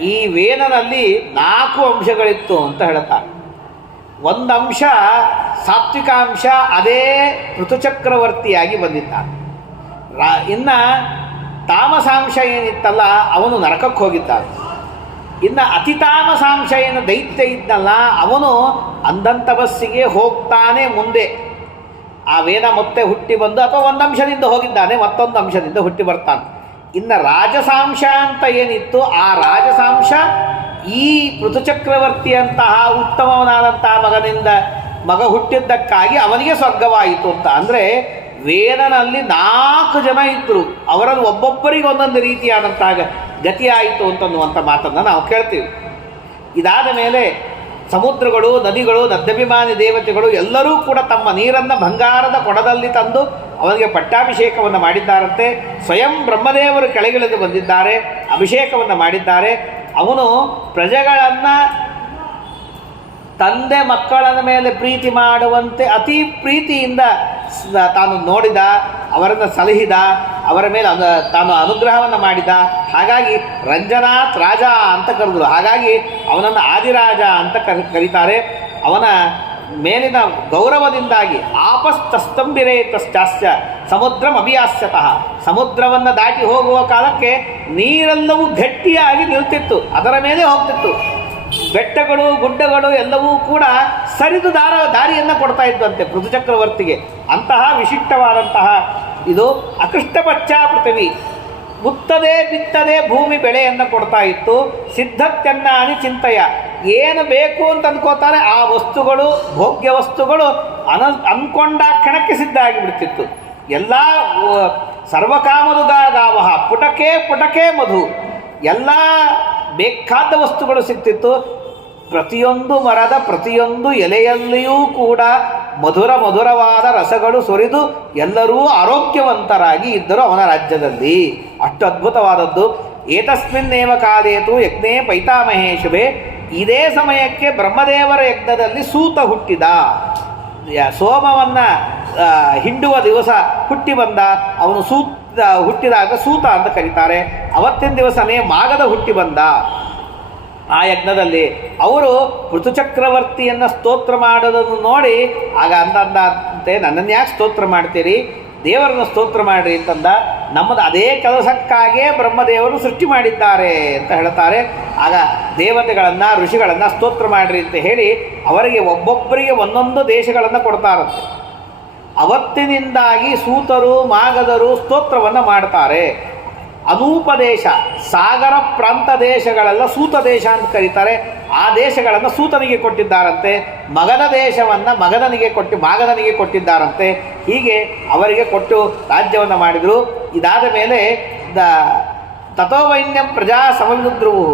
ಈ ವೇನನಲ್ಲಿ 4 ಅಂಶಗಳಿತ್ತು ಅಂತ ಹೇಳ್ತಾರೆ. ಒಂದು ಅಂಶ ಸಾತ್ವಿಕಾಂಶ, ಅದೇ ಋತುಚಕ್ರವರ್ತಿಯಾಗಿ ಬಂದಿದ್ದಾನೆ. ಇನ್ನು ತಾಮಸಾಂಶ ಏನಿತ್ತಲ್ಲ ಅವನು ನರಕಕ್ಕೆ ಹೋಗಿದ್ದಾನೆ. ಇನ್ನು ಅತಿತಾಮಸಾಂಶ ಏನು ದೈತ್ಯ ಇದ್ದಲ್ಲ ಅವನು ಅಂಧಂತಪಸ್ಸಿಗೆ ಹೋಗ್ತಾನೆ ಮುಂದೆ. ಆ ವೇನ ಮತ್ತೆ ಹುಟ್ಟಿ ಬಂದು, ಅಥವಾ ಒಂದು ಅಂಶದಿಂದ ಹೋಗಿದ್ದಾನೆ, ಮತ್ತೊಂದು ಅಂಶದಿಂದ ಹುಟ್ಟಿ ಬರ್ತಾನೆ. ಇನ್ನು ರಾಜಸಾಂಶ ಅಂತ ಏನಿತ್ತು, ಆ ರಾಜಸಾಂಶ ಈ ಋತುಚಕ್ರವರ್ತಿಯಂತಹ ಉತ್ತಮವನಾದಂತಹ ಮಗ ಹುಟ್ಟಿದ್ದಕ್ಕಾಗಿ ಅವನಿಗೆ ಸ್ವರ್ಗವಾಯಿತು ಅಂತ. ಅಂದರೆ ವೇನನಲ್ಲಿ 4 ಜನ ಇದ್ದರು, ಅವರಲ್ಲಿ ಒಬ್ಬೊಬ್ಬರಿಗೆ ಒಂದೊಂದು ರೀತಿಯಾದಂತಹ ಗತಿಯಾಯಿತು ಅಂತನ್ನುವಂಥ ಮಾತನ್ನು ನಾವು ಕೇಳ್ತೀವಿ. ಇದಾದ ಮೇಲೆ ಸಮುದ್ರಗಳು, ನದಿಗಳು, ನದ್ಯಭಿಮಾನಿ ದೇವತೆಗಳು ಎಲ್ಲರೂ ಕೂಡ ತಮ್ಮ ನೀರನ್ನು ಬಂಗಾರದ ಕೊಡದಲ್ಲಿ ತಂದು ಅವನಿಗೆ ಪಟ್ಟಾಭಿಷೇಕವನ್ನು ಮಾಡಿದ್ದಾರಂತೆ. ಸ್ವಯಂ ಬ್ರಹ್ಮದೇವರು ಕೆಳಗಿಳಿದು ಬಂದಿದ್ದಾರೆ, ಅಭಿಷೇಕವನ್ನು ಮಾಡಿದ್ದಾರೆ. ಅವನು ಪ್ರಜೆಗಳನ್ನು ತಂದೆ ಮಕ್ಕಳ ಮೇಲೆ ಪ್ರೀತಿ ಮಾಡುವಂತೆ ಅತಿ ಪ್ರೀತಿಯಿಂದ ತಾನು ನೋಡಿದ, ಅವರನ್ನು ಸಲಹಿದ, ಅವರ ಮೇಲೆ ತಾನು ಅನುಗ್ರಹವನ್ನು ಮಾಡಿದ. ಹಾಗಾಗಿ ರಂಜನಾಥ್ ರಾಜ ಅಂತ ಕರೆದರು. ಹಾಗಾಗಿ ಅವನನ್ನು ಆದಿರಾಜ ಅಂತ ಕರೀತಾರೆ. ಅವನ ಮೇಲಿನ ಗೌರವದಿಂದಾಗಿ ಆಪಸ್ತಸ್ತಂಭಿರೇ ತಶ್ಚಾಸ್ಯ ಸಮುದ್ರಂ ಅಭಿಯಾಸ್ಯತಃ, ಸಮುದ್ರವನ್ನು ದಾಟಿ ಹೋಗುವ ಕಾಲಕ್ಕೆ ನೀರೆಲ್ಲವೂ ಗಟ್ಟಿಯಾಗಿ ನಿಲ್ತಿತ್ತು, ಅದರ ಮೇಲೆ ಹೋಗ್ತಿತ್ತು. ಬೆಟ್ಟಗಳು ಗುಡ್ಡಗಳು ಎಲ್ಲವೂ ಕೂಡ ಸರಿದು ದಾರಿಯನ್ನು ಕೊಡ್ತಾ ಇದ್ದಂತೆ ಋತುಚಕ್ರವರ್ತಿಗೆ. ಅಂತಹ ವಿಶಿಷ್ಟವಾದಂತಹ ಇದು ಅಕೃಷ್ಟಪಚ್ಚ ಪೃಥ್ವಿ, ಉತ್ತದೆ ಬಿತ್ತದೆ ಭೂಮಿ ಬೆಳೆಯನ್ನು ಕೊಡ್ತಾ ಇತ್ತು. ಸಿದ್ಧತ್ಯನ್ನಾನಿ ಚಿಂತೆಯ, ಏನು ಬೇಕು ಅಂತ ಅಂದ್ಕೋತಾರೆ ಆ ವಸ್ತುಗಳು, ಭೋಗ್ಯ ವಸ್ತುಗಳು ಅಂದ್ಕೊಂಡ ಕ್ಷಣಕ್ಕೆ ಸಿದ್ಧ ಆಗಿಬಿಡ್ತಿತ್ತು. ಎಲ್ಲ ಸರ್ವಕಾಮದುಗಾಗಾವಹ ಪುಟಕೆ ಪುಟಕೆ ಮಧು, ಎಲ್ಲ ಬೇಕಾದ ವಸ್ತುಗಳು ಸಿಗ್ತಿತ್ತು. ಪ್ರತಿಯೊಂದು ಮರದ ಪ್ರತಿಯೊಂದು ಎಲೆಯಲ್ಲಿಯೂ ಕೂಡ ಮಧುರವಾದ ರಸಗಳು ಸುರಿದು ಎಲ್ಲರೂ ಆರೋಗ್ಯವಂತರಾಗಿ ಇದ್ದರು ಅವನ ರಾಜ್ಯದಲ್ಲಿ. ಅಷ್ಟು ಅದ್ಭುತವಾದದ್ದು. ಏತಸ್ಮಿನ್ನೇವ ಕಾಲೇತು ಯಜ್ಞೇ ಪೈತಾಮಹೇಶುವೆ, ಇದೇ ಸಮಯಕ್ಕೆ ಬ್ರಹ್ಮದೇವರ ಯಜ್ಞದಲ್ಲಿ ಸೂತ ಹುಟ್ಟಿದ. ಸೋಮವನ್ನು ಹಿಂಡುವ ದಿವಸ ಹುಟ್ಟಿ ಬಂದ ಅವನು. ಹುಟ್ಟಿದಾಗ ಸೂತ ಅಂತ ಕರೀತಾರೆ. ಅವತ್ತಿನ ದಿವಸನೇ ಮಾಗದ ಹುಟ್ಟಿ ಬಂದ. ಆ ಯಜ್ಞದಲ್ಲಿ ಅವರು ಋತುಚಕ್ರವರ್ತಿಯನ್ನು ಸ್ತೋತ್ರ ಮಾಡೋದನ್ನು ನೋಡಿ ಆಗ ಅಂತೆ, ನನ್ನನ್ನು ಯಾಕೆ ಸ್ತೋತ್ರ ಮಾಡ್ತೀರಿ, ದೇವರನ್ನು ಸ್ತೋತ್ರ ಮಾಡಿರಿ ಅಂತಂದ. ನಮ್ಮದು ಅದೇ ಕೆಲಸಕ್ಕಾಗೇ ಬ್ರಹ್ಮದೇವರು ಸೃಷ್ಟಿ ಮಾಡಿದ್ದಾರೆ ಅಂತ ಹೇಳ್ತಾರೆ. ಆಗ ದೇವತೆಗಳನ್ನು ಋಷಿಗಳನ್ನು ಸ್ತೋತ್ರ ಮಾಡಿರಿ ಅಂತ ಹೇಳಿ ಅವರಿಗೆ ಒಬ್ಬೊಬ್ಬರಿಗೆ ಒಂದೊಂದು ದೇಶಗಳನ್ನು ಕೊಡ್ತಾರಂತೆ. ಅವತ್ತಿನಿಂದಾಗಿ ಸೂತರು ಮಾಗಧರು ಸ್ತೋತ್ರವನ್ನು ಮಾಡ್ತಾರೆ. ಅನೂಪದೇಶ, ಸಾಗರ ಪ್ರಾಂತ ದೇಶಗಳೆಲ್ಲ ಸೂತ ದೇಶ ಅಂತ ಕರೀತಾರೆ. ಆ ದೇಶಗಳನ್ನು ಸೂತನಿಗೆ ಕೊಟ್ಟಿದ್ದಾರಂತೆ. ಮಗಧ ದೇಶವನ್ನು ಮಾಗಧನಿಗೆ ಕೊಟ್ಟಿದ್ದಾರಂತೆ. ಹೀಗೆ ಅವರಿಗೆ ಕೊಟ್ಟು ರಾಜ್ಯವನ್ನು ಮಾಡಿದರು. ಇದಾದ ಮೇಲೆ ತಥೋವೈನ್ಯಂ ಪ್ರಜಾ ಸಮವಿದ್ರುವು,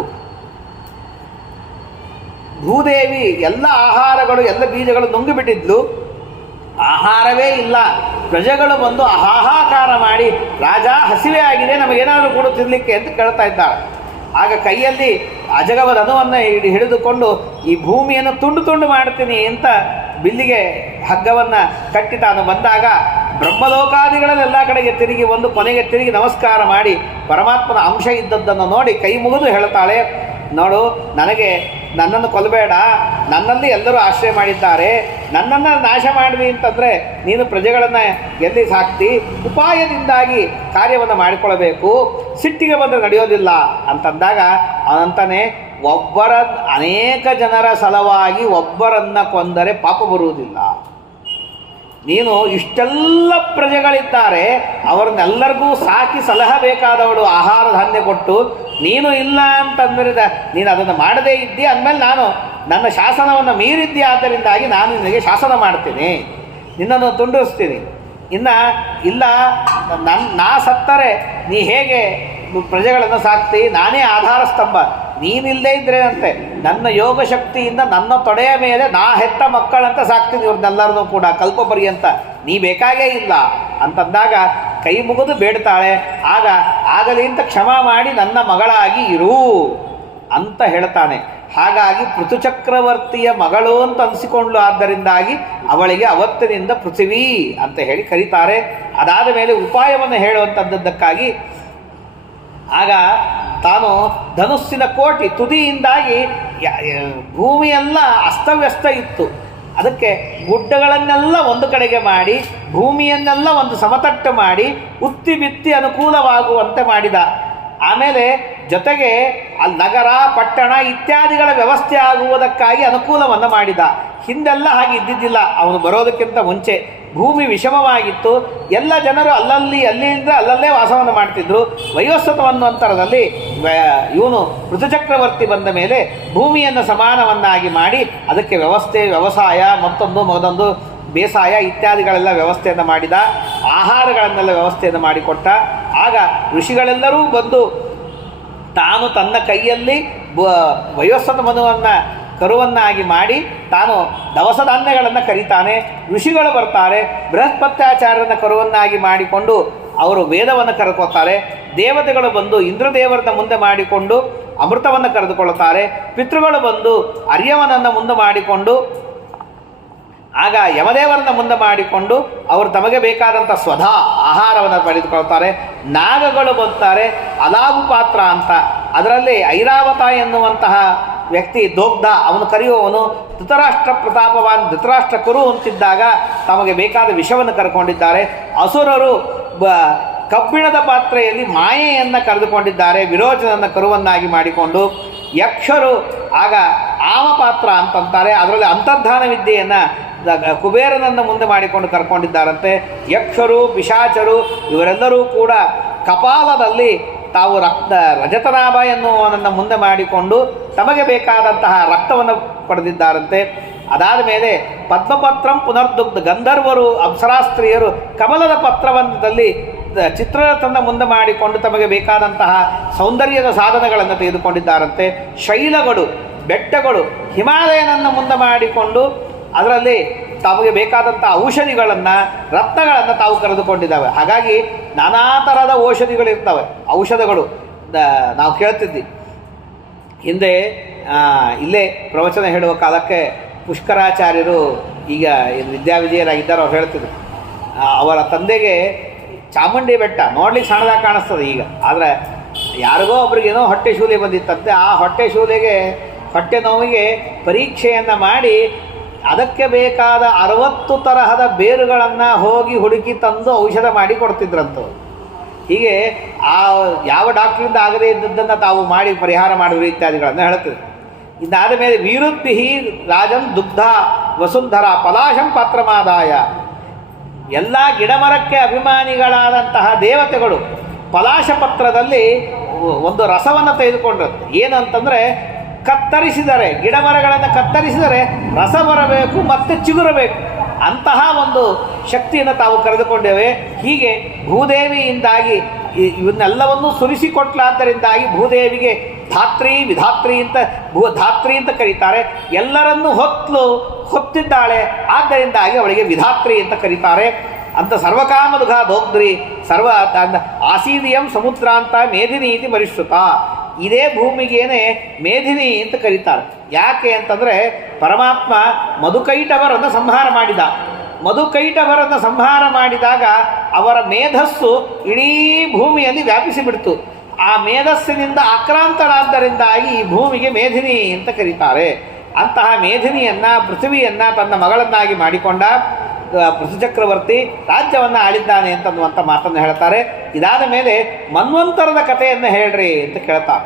ಭೂದೇವಿ ಎಲ್ಲ ಆಹಾರಗಳು ಎಲ್ಲ ಬೀಜಗಳು ನುಂಗಿಬಿಟ್ಟಿದ್ಲು. ಆಹಾರವೇ ಇಲ್ಲ. ಪ್ರಜೆಗಳು ಬಂದು ಹಾಹಾಕಾರ ಮಾಡಿ, ರಾಜ ಹಸಿವೆ ಆಗಿದೆ, ನಮಗೇನಾದರೂ ಕೊಡು ತಿನ್ನಲಿಕ್ಕೆ ಅಂತ ಕೇಳ್ತಾ ಇದ್ದಾರೆ. ಆಗ ಕೈಯಲ್ಲಿ ಅಜಗವದ ಅನುವನ್ನು ಹಿಡಿದುಕೊಂಡು ಈ ಭೂಮಿಯನ್ನು ತುಂಡು ತುಂಡು ಮಾಡ್ತೀನಿ ಅಂತ ಬಿಲ್ಲಿಗೆ ಹಗ್ಗವನ್ನು ಕಟ್ಟಿ ತಾನು ಬಂದಾಗ ಬ್ರಹ್ಮಲೋಕಾದಿಗಳೆಲ್ಲ ಕಡೆಗೆ ತಿರುಗಿ ಒಂದು ಕೊನೆಗೆ ತಿರುಗಿ ನಮಸ್ಕಾರ ಮಾಡಿ ಪರಮಾತ್ಮನ ಅಂಶ ಇದ್ದದ್ದನ್ನು ನೋಡಿ ಕೈ ಮುಗಿದು ಹೇಳ್ತಾಳೆ, ನೋಡು, ನನ್ನನ್ನು ಕೊಲ್ಲಬೇಡ, ನನ್ನಲ್ಲಿ ಎಲ್ಲರೂ ಆಶ್ರಯ ಮಾಡಿದ್ದಾರೆ, ನನ್ನನ್ನು ನಾಶ ಮಾಡಿದಿ ಅಂತಂದರೆ ನೀನು ಪ್ರಜೆಗಳನ್ನು ಎಲ್ಲಿ ಸಾಕ್ತಿ, ಉಪಾಯದಿಂದಾಗಿ ಕಾರ್ಯವನ್ನು ಮಾಡಿಕೊಳ್ಳಬೇಕು, ಸಿಟ್ಟಿಗೆ ಬಂದರೆ ನಡೆಯೋದಿಲ್ಲ ಅಂತಂದಾಗ ಅವನಂತಾನೆ, ಅನೇಕ ಜನರ ಸಲುವಾಗಿ ಒಬ್ಬರನ್ನು ಕೊಂದರೆ ಪಾಪ ಬರುವುದಿಲ್ಲ. ನೀನು ಇಷ್ಟೆಲ್ಲ ಪ್ರಜೆಗಳಿದ್ದಾರೆ, ಅವರನ್ನೆಲ್ಲರಿಗೂ ಸಾಕಿ ಸಲಹಬೇಕಾದವಳು, ಆಹಾರ ಧಾನ್ಯ ಕೊಟ್ಟು ನೀನು ಇಲ್ಲ ಅಂತಂದರೆ ನೀನು ಅದನ್ನು ಮಾಡದೇ ಇದ್ದಿ ಅಂದಮೇಲೆ ನಾನು ನನ್ನ ಶಾಸನವನ್ನು ಮೀರಿದ್ದಿ, ಆದ್ದರಿಂದಾಗಿ ನಾನು ನಿನಗೆ ಶಾಸನ ಮಾಡ್ತೀನಿ, ನಿನ್ನನ್ನು ತುಂಡಿಸ್ತೀನಿ. ಇನ್ನು ಇಲ್ಲ, ನಾ ಸತ್ತರೆ ನೀ ಹೇಗೆ ಪ್ರಜೆಗಳನ್ನು ಸಾಕ್ತಿ, ನಾನೇ ಆಧಾರ ಸ್ತಂಭ, ನೀನಿಲ್ಲದೇ ಇದ್ರೇನಂತೆ ನನ್ನ ಯೋಗ ಶಕ್ತಿಯಿಂದ ನನ್ನ ತೊಡೆಯ ಮೇಲೆ ನಾ ಹೆತ್ತ ಮಕ್ಕಳಂತ ಸಾಕ್ತೀನಿ ಇವ್ರನ್ನೆಲ್ಲರನ್ನೂ ಕೂಡ ಕಲ್ಪಪರ್ಯಂತ, ನೀ ಬೇಕಾಗೇ ಇಲ್ಲ ಅಂತಂದಾಗ ಕೈ ಮುಗಿದು ಬೇಡ್ತಾಳೆ. ಆಗಲಿ ಅಂತ ಕ್ಷಮ ಮಾಡಿ ನನ್ನ ಮಗಳಾಗಿ ಇರು ಅಂತ ಹೇಳ್ತಾನೆ. ಹಾಗಾಗಿ ಪೃಥುಚಕ್ರವರ್ತಿಯ ಮಗಳು ಅಂತ ಅನಿಸಿಕೊಂಡ್ಲು. ಆದ್ದರಿಂದಾಗಿ ಅವಳಿಗೆ ಅವತ್ತಿನಿಂದ ಪೃಥ್ವಿ ಅಂತ ಹೇಳಿ ಕರೀತಾರೆ. ಅದಾದ ಮೇಲೆ ಉಪಾಯವನ್ನು ಹೇಳುವಂಥದ್ದಕ್ಕಾಗಿ ಆಗ ತಾನು ಧನುಸ್ಸಿನ ಕೋಟಿ ತುದಿಯಿಂದಾಗಿ ಭೂಮಿಯೆಲ್ಲ ಅಸ್ತವ್ಯಸ್ತ ಇತ್ತು. ಅದಕ್ಕೆ ಗುಡ್ಡಗಳನ್ನೆಲ್ಲ ಒಂದು ಕಡೆಗೆ ಮಾಡಿ ಭೂಮಿಯನ್ನೆಲ್ಲ ಒಂದು ಸಮತಟ್ಟು ಮಾಡಿ ಉತ್ತಿ ಬಿತ್ತಿ ಅನುಕೂಲವಾಗುವಂತೆ ಮಾಡಿದ. ಆಮೇಲೆ ಜೊತೆಗೆ ಅಲ್ಲಿ ನಗರ ಪಟ್ಟಣ ಇತ್ಯಾದಿಗಳ ವ್ಯವಸ್ಥೆ ಆಗುವುದಕ್ಕಾಗಿ ಅನುಕೂಲವನ್ನು ಮಾಡಿದ. ಹಿಂದೆಲ್ಲ ಹಾಗೆ ಇದ್ದಿದ್ದಿಲ್ಲ. ಅವನು ಬರೋದಕ್ಕಿಂತ ಮುಂಚೆ ಭೂಮಿ ವಿಷಮವಾಗಿತ್ತು. ಎಲ್ಲ ಜನರು ಅಲ್ಲಿಂದ ಅಲ್ಲಲ್ಲೇ ವಾಸವನ್ನು ಮಾಡ್ತಿದ್ರು. ವಯೋಸ್ವತವನ್ನುವಂತರದಲ್ಲಿ ಇವನು ಋತುಚಕ್ರವರ್ತಿ ಬಂದ ಮೇಲೆ ಭೂಮಿಯನ್ನು ಸಮಾನವನ್ನಾಗಿ ಮಾಡಿ ಅದಕ್ಕೆ ವ್ಯವಸ್ಥೆ, ವ್ಯವಸಾಯ, ಮತ್ತೊಂದು ಬೇಸಾಯ ಇತ್ಯಾದಿಗಳೆಲ್ಲ ವ್ಯವಸ್ಥೆಯನ್ನು ಮಾಡಿದ. ಆಹಾರಗಳನ್ನೆಲ್ಲ ವ್ಯವಸ್ಥೆಯನ್ನು ಮಾಡಿಕೊಟ್ಟ. ಆಗ ಋಷಿಗಳೆಲ್ಲರೂ ಬಂದು ತಾನು ತನ್ನ ಕೈಯಲ್ಲಿ ವಯೋಸ್ವತ ಮನುವನ್ನು ಕರುವನ್ನಾಗಿ ಮಾಡಿ ತಾನು ದವಸ ಧಾನ್ಯಗಳನ್ನು ಕರೀತಾನೆ. ಋಷಿಗಳು ಬರ್ತಾರೆ, ಬೃಹಸ್ಪತ್ಯಾಚಾರ್ಯನ ಕರುವನ್ನಾಗಿ ಮಾಡಿಕೊಂಡು ಅವರು ವೇದವನ್ನು ಕರೆದುಕೊಳ್ತಾರೆ. ದೇವತೆಗಳು ಬಂದು ಇಂದ್ರದೇವರನ್ನ ಮುಂದೆ ಮಾಡಿಕೊಂಡು ಅಮೃತವನ್ನು ಕರೆದುಕೊಳ್ಳುತ್ತಾರೆ. ಪಿತೃಗಳು ಬಂದು ಅರ್ಯವನನ್ನು ಮುಂದೆ ಮಾಡಿಕೊಂಡು ಆಗ ಯಮದೇವರನ್ನ ಮುಂದೆ ಮಾಡಿಕೊಂಡು ಅವರು ತಮಗೆ ಬೇಕಾದಂಥ ಸ್ವಧಾ ಆಹಾರವನ್ನು ಪಡೆದುಕೊಳ್ತಾರೆ. ನಾಗಗಳು ಬರ್ತಾರೆ, ಅಲಾವು ಪಾತ್ರ ಅಂತ, ಅದರಲ್ಲಿ ಐರಾವತ ಎನ್ನುವಂತಹ ವ್ಯಕ್ತಿ ದೋಗ್ಧ, ಅವನು ಕರೆಯುವವನು. ಧೃತರಾಷ್ಟ್ರ ಪ್ರತಾಪವಾನ್, ಧೃತರಾಷ್ಟ್ರ ಕುರು ಅಂತಿದ್ದಾಗ ತಮಗೆ ಬೇಕಾದ ವಿಷವನ್ನು ಕರ್ಕೊಂಡಿದ್ದಾರೆ. ಅಸುರರು ಕಬ್ಬಿಣದ ಪಾತ್ರೆಯಲ್ಲಿ ಮಾಯೆಯನ್ನು ಕರೆದುಕೊಂಡಿದ್ದಾರೆ, ವಿರೋಚನನ್ನು ಕರುವನ್ನಾಗಿ ಮಾಡಿಕೊಂಡು. ಯಕ್ಷರು ಆಗ ಆಮಪಾತ್ರ ಅಂತಂತಾರೆ, ಅದರಲ್ಲಿ ಅಂತರ್ಧಾನ ವಿದ್ಯೆಯನ್ನು ಕುಬೇರನನ್ನು ಮುಂದೆ ಮಾಡಿಕೊಂಡು ಕರ್ಕೊಂಡಿದ್ದಾರಂತೆ. ಯಕ್ಷರು ಪಿಶಾಚರು ಇವರೆಲ್ಲರೂ ಕೂಡ ಕಪಾಲದಲ್ಲಿ ತಾವು ರಜತನಾಭ ಎನ್ನುವನನ್ನು ಮುಂದೆ ಮಾಡಿಕೊಂಡು ತಮಗೆ ಬೇಕಾದಂತಹ ರಕ್ತವನ್ನು ಪಡೆದಿದ್ದಾರಂತೆ. ಅದಾದ ಮೇಲೆ ಪದ್ಮಪತ್ರಂ ಪುನರ್ದುಗ್ಧ, ಗಂಧರ್ವರು ಅಪ್ಸರಾಸ್ತ್ರೀಯರು ಕಮಲದ ಪತ್ರವಂತದಲ್ಲಿ ಚಿತ್ರರಥನ ಮುಂದೆ ಮಾಡಿಕೊಂಡು ತಮಗೆ ಬೇಕಾದಂತಹ ಸೌಂದರ್ಯದ ಸಾಧನಗಳನ್ನು ತೆಗೆದುಕೊಂಡಿದ್ದಾರಂತೆ. ಶೈಲಗಳು, ಬೆಟ್ಟಗಳು, ಹಿಮಾಲಯನನ್ನು ಮುಂದೆ ಮಾಡಿಕೊಂಡು ಅದರಲ್ಲಿ ತಮಗೆ ಬೇಕಾದಂಥ ಔಷಧಿಗಳನ್ನು, ರತ್ನಗಳನ್ನು ತಾವು ಕರೆದುಕೊಂಡಿದ್ದಾವೆ. ಹಾಗಾಗಿ ನಾನಾ ಥರದ ಔಷಧಿಗಳಿರ್ತವೆ, ಔಷಧಗಳು ನಾವು ಕೇಳ್ತಿದ್ವಿ. ಹಿಂದೆ ಇಲ್ಲೇ ಪ್ರವಚನ ಹೇಳುವ ಕಾಲಕ್ಕೆ ಪುಷ್ಕರಾಚಾರ್ಯರು, ಈಗ ವಿದ್ಯಾವಿಜಯರಾಗಿದ್ದಾರೆ, ಅವ್ರು ಹೇಳ್ತಿದ್ರು ಅವರ ತಂದೆಗೆ ಚಾಮುಂಡಿ ಬೆಟ್ಟ ನೋಡ್ಲಿಕ್ಕೆ ಸಣ್ಣದಾಗಿ ಕಾಣಿಸ್ತದೆ ಈಗ, ಆದರೆ ಯಾರಿಗೋ ಒಬ್ರಿಗೇನೋ ಹೊಟ್ಟೆ ಶೂಲೆ ಬಂದಿತ್ತಂತೆ. ಆ ಹೊಟ್ಟೆ ಶೂಲೆಗೆ, ಹೊಟ್ಟೆ ನೋವಿಗೆ ಪರೀಕ್ಷೆಯನ್ನು ಮಾಡಿ ಅದಕ್ಕೆ ಬೇಕಾದ 60 ತರಹದ ಬೇರುಗಳನ್ನು ಹೋಗಿ ಹುಡುಕಿ ತಂದು ಔಷಧ ಮಾಡಿ ಕೊಡ್ತಿದ್ರಂತ. ಹೀಗೆ ಯಾವ ಡಾಕ್ಟ್ರಿಂದ ಆಗದೇ ಇದ್ದದ್ದನ್ನು ತಾವು ಮಾಡಿ ಪರಿಹಾರ ಮಾಡಿದ್ರು ಇತ್ಯಾದಿಗಳನ್ನು ಹೇಳ್ತಿದ್ರು. ಇದಾದ ಮೇಲೆ ವೀರುದ್ಭಿಹಿ ರಾಜನ್ ದುಗ್ಧ ವಸುಂಧರ ಪಲಾಶಂ ಪಾತ್ರಮಾದಾಯ, ಎಲ್ಲ ಗಿಡಮರಕ್ಕೆ ಅಭಿಮಾನಿಗಳಾದಂತಹ ದೇವತೆಗಳು ಪಲಾಶ ಪತ್ರದಲ್ಲಿ ಒಂದು ರಸವನ್ನು ತೆಗೆದುಕೊಂಡ್ರಂತೆ. ಏನು ಅಂತಂದರೆ, ಕತ್ತರಿಸಿದರೆ, ಗಿಡಮರಗಳನ್ನು ಕತ್ತರಿಸಿದರೆ ರಸ ಬರಬೇಕು ಮತ್ತು ಚಿಗುರಬೇಕು, ಅಂತಹ ಒಂದು ಶಕ್ತಿಯನ್ನು ತಾವು ಕರೆದುಕೊಂಡೇವೆ. ಹೀಗೆ ಭೂದೇವಿಯಿಂದಾಗಿ ಇವನ್ನೆಲ್ಲವನ್ನೂ ಸುರಿಸಿಕೊಟ್ಲಾದ್ದರಿಂದಾಗಿ ಭೂದೇವಿಗೆ ಧಾತ್ರಿ, ವಿಧಾತ್ರಿ ಅಂತ ಧಾತ್ರಿ ಅಂತ ಕರೀತಾರೆ. ಎಲ್ಲರನ್ನೂ ಹೊತ್ತಿದ್ದಾಳೆ, ಆದ್ದರಿಂದಾಗಿ ಅವಳಿಗೆ ವಿಧಾತ್ರಿ ಅಂತ ಕರೀತಾರೆ. ಅಂತ ಸರ್ವಕಾಮದುಘ ದೋಗ್ಧ್ರಿ ಸರ್ವ ಆಸೀದಿಯಂ ಸಮುದ್ರಾಂತ ಮೇದಿನಿ ಇತಿ ಪರಿಶ್ರುತ. ಇದೇ ಭೂಮಿಗೇನೆ ಮೇದಿನಿ ಅಂತ ಕರೀತಾರೆ. ಯಾಕೆ ಅಂತಂದರೆ, ಪರಮಾತ್ಮ ಮಧುಕೈಟವರನ್ನು ಸಂಹಾರ ಮಾಡಿದ. ಮಧುಕೈಟವರನ್ನು ಸಂಹಾರ ಮಾಡಿದಾಗ ಅವರ ಮೇಧಸ್ಸು ಇಡೀ ಭೂಮಿಯಲ್ಲಿ ವ್ಯಾಪಿಸಿಬಿಡ್ತು. ಆ ಮೇಧಸ್ಸಿನಿಂದ ಆಕ್ರಾಂತರಾದ್ದರಿಂದಾಗಿ ಈ ಭೂಮಿಗೆ ಮೇಧಿನಿ ಅಂತ ಕರೀತಾರೆ. ಅಂತಹ ಮೇಧಿನಿಯನ್ನು, ಪೃಥ್ವಿಯನ್ನು ತನ್ನ ಮಗಳನ್ನಾಗಿ ಮಾಡಿಕೊಂಡ ಪೃಥುಚಕ್ರವರ್ತಿ ರಾಜ್ಯವನ್ನು ಆಳಿದ್ದಾನೆ ಅಂತನ್ನುವಂಥ ಮಾತನ್ನು ಹೇಳ್ತಾರೆ. ಇದಾದ ಮೇಲೆ ಮನ್ವಂತರದ ಕಥೆಯನ್ನು ಹೇಳ್ರಿ ಅಂತ ಕೇಳ್ತಾರೆ.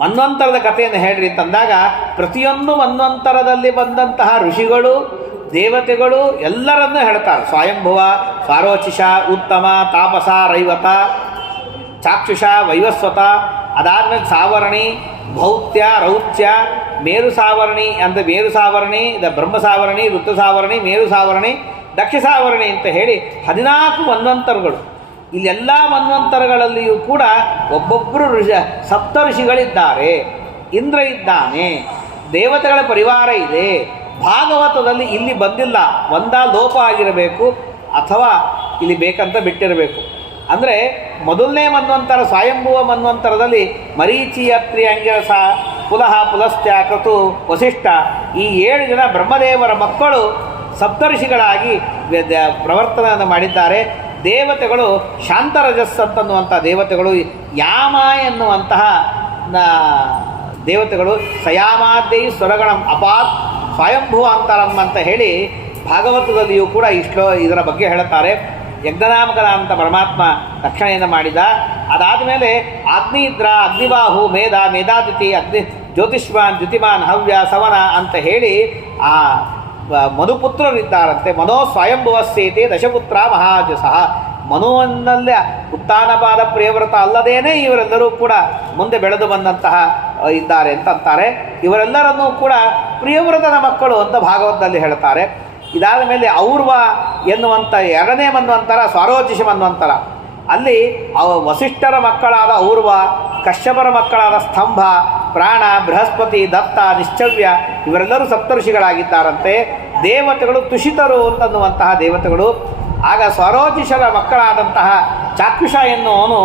ಮನ್ವಂತರದ ಕಥೆಯನ್ನು ಹೇಳ್ರಿ ಅಂತಂದಾಗ, ಪ್ರತಿಯೊಂದು ಮನ್ವಂತರದಲ್ಲಿ ಬಂದಂತಹ ಋಷಿಗಳು, ದೇವತೆಗಳು ಎಲ್ಲರನ್ನೂ ಹೇಳ್ತಾರೆ. ಸ್ವಯಂಭುವ, ಸ್ವಾರೋಚಿಷ, ಉತ್ತಮ, ತಾಪಸ, ರೈವತ, ಚಾಕ್ಷುಷ, ವೈವಸ್ವತ, ಅದಾದ್ಮೇಲೆ ಸಾವರ್ಣಿ, ಭೌತ್ಯ, ರೌಚ್ಯ, ಮೇರು ಸಾವರ್ಣಿ ಅಂತ ಮೇರು ಸಾವರ್ಣಿ, ಬ್ರಹ್ಮ ಸಾವರ್ಣಿ, ಋತು ಸಾವರ್ಣಿ, ಮೇರು ಸಾವರ್ಣಿ, ದಕ್ಷ ಸಾವರ್ಣಿ ಅಂತ ಹೇಳಿ 14 ಮನ್ವಂತರಗಳು. ಇಲ್ಲೆಲ್ಲ ಮನ್ವಂತರಗಳಲ್ಲಿಯೂ ಕೂಡ ಒಬ್ಬೊಬ್ಬರು ಸಪ್ತ ಋಷಿಗಳಿದ್ದಾರೆ, ಇಂದ್ರ ಇದ್ದಾನೆ, ದೇವತೆಗಳ ಪರಿವಾರ ಇದೆ. ಭಾಗವತದಲ್ಲಿ ಇಲ್ಲಿ ಬಂದಿಲ್ಲ, ಒಂದಾ ಲೋಪ ಆಗಿರಬೇಕು ಅಥವಾ ಇಲ್ಲಿ ಬೇಕಂತ ಬಿಟ್ಟಿರಬೇಕು. ಅಂದರೆ ಮೊದಲನೇ ಮನ್ವಂತರ ಸ್ವಯಂಭುವ ಮನ್ವಂತರದಲ್ಲಿ ಮರೀಚಿ, ಅತ್ರಿ, ಅಂಗಿರಸ, ಪುಲಹ, ಪುಲಸ್ತ್ಯ, ಕ್ರತು, ವಸಿಷ್ಠ ಈ 7 ಜನ ಬ್ರಹ್ಮದೇವರ ಮಕ್ಕಳು ಸಪ್ತರ್ಷಿಗಳಾಗಿ ಪ್ರವರ್ತನೆಯನ್ನು ಮಾಡಿದ್ದಾರೆ. ದೇವತೆಗಳು ಶಾಂತರಜಸ್ ಅಂತನ್ನುವಂಥ ದೇವತೆಗಳು, ಯಾಮ ಎನ್ನುವಂತಹ ದೇವತೆಗಳು ಸಯಾಮಾದ್ಯೈ ಸ್ವರಗಣಂ ಅಪಾತ್ ಸ್ವಯಂಭುವ ಅಂತರಂ ಅಂತ ಹೇಳಿ ಭಾಗವತದಲ್ಲಿಯೂ ಕೂಡ ಇದರ ಬಗ್ಗೆ ಹೇಳುತ್ತಾರೆ. ಯಜ್ಞನಾಮಕನಾದಂಥ ಪರಮಾತ್ಮ ರಕ್ಷಣೆಯನ್ನು ಮಾಡಿದ. ಅದಾದ ಮೇಲೆ ಅಗ್ನಿದ್ರ, ಅಗ್ನಿಬಾಹು, ಮೇಧ, ಮೇಧಾತಿಥಿ, ಅಗ್ನಿ ಜ್ಯೋತಿಷ್ಮಾನ್, ದ್ಯುತಿಮಾನ್, ಹವ್ಯ, ಸವನ ಅಂತ ಹೇಳಿ ಆ ಮನುಪುತ್ರರಿದ್ದಾರಂತೆ. ಮನೋ ಸ್ವಯಂಭುವಸ್ಸೇತಿ ದಶಪುತ್ರ ಮಹಾಜಸಃ. ಮನುವನ್ನಲ್ಲೇ ಉತ್ಥಾನಪಾದ ಪ್ರಿಯವ್ರತ ಅಲ್ಲದೇನೆ ಇವರೆಲ್ಲರೂ ಕೂಡ ಮುಂದೆ ಬೆಳೆದು ಬಂದಂತಹ ಇದ್ದಾರೆ ಅಂತ ಅಂತಾರೆ. ಇವರೆಲ್ಲರನ್ನೂ ಕೂಡ ಪ್ರಿಯವ್ರತನ ಮಕ್ಕಳು ಅಂತ ಭಾಗವತದಲ್ಲಿ ಹೇಳ್ತಾರೆ. ಇದಾದ ಮೇಲೆ ಔರ್ವ ಎನ್ನುವಂಥ 2ನೇ ಮನ್ವಂತರ, ಸ್ವಾರೋಚಿಷ ಮನ್ವಂತರ, ಅಲ್ಲಿ ವಸಿಷ್ಠರ ಮಕ್ಕಳಾದ ಔರ್ವ, ಕಶ್ಯಪರ ಮಕ್ಕಳಾದ ಸ್ತಂಭ, ಪ್ರಾಣ, ಬೃಹಸ್ಪತಿ, ದತ್ತ, ನಿಶ್ಚವ್ಯ ಇವರೆಲ್ಲರೂ ಸಪ್ತಋಷಿಗಳಾಗಿದ್ದಾರಂತೆ. ದೇವತೆಗಳು ತುಷಿತರು ಅಂತನ್ನುವಂತಹ ದೇವತೆಗಳು. ಆಗ ಸ್ವರೋಚಿಷರ ಮಕ್ಕಳಾದಂತಹ ಚಾಕ್ಷುಷ ಎನ್ನುವನು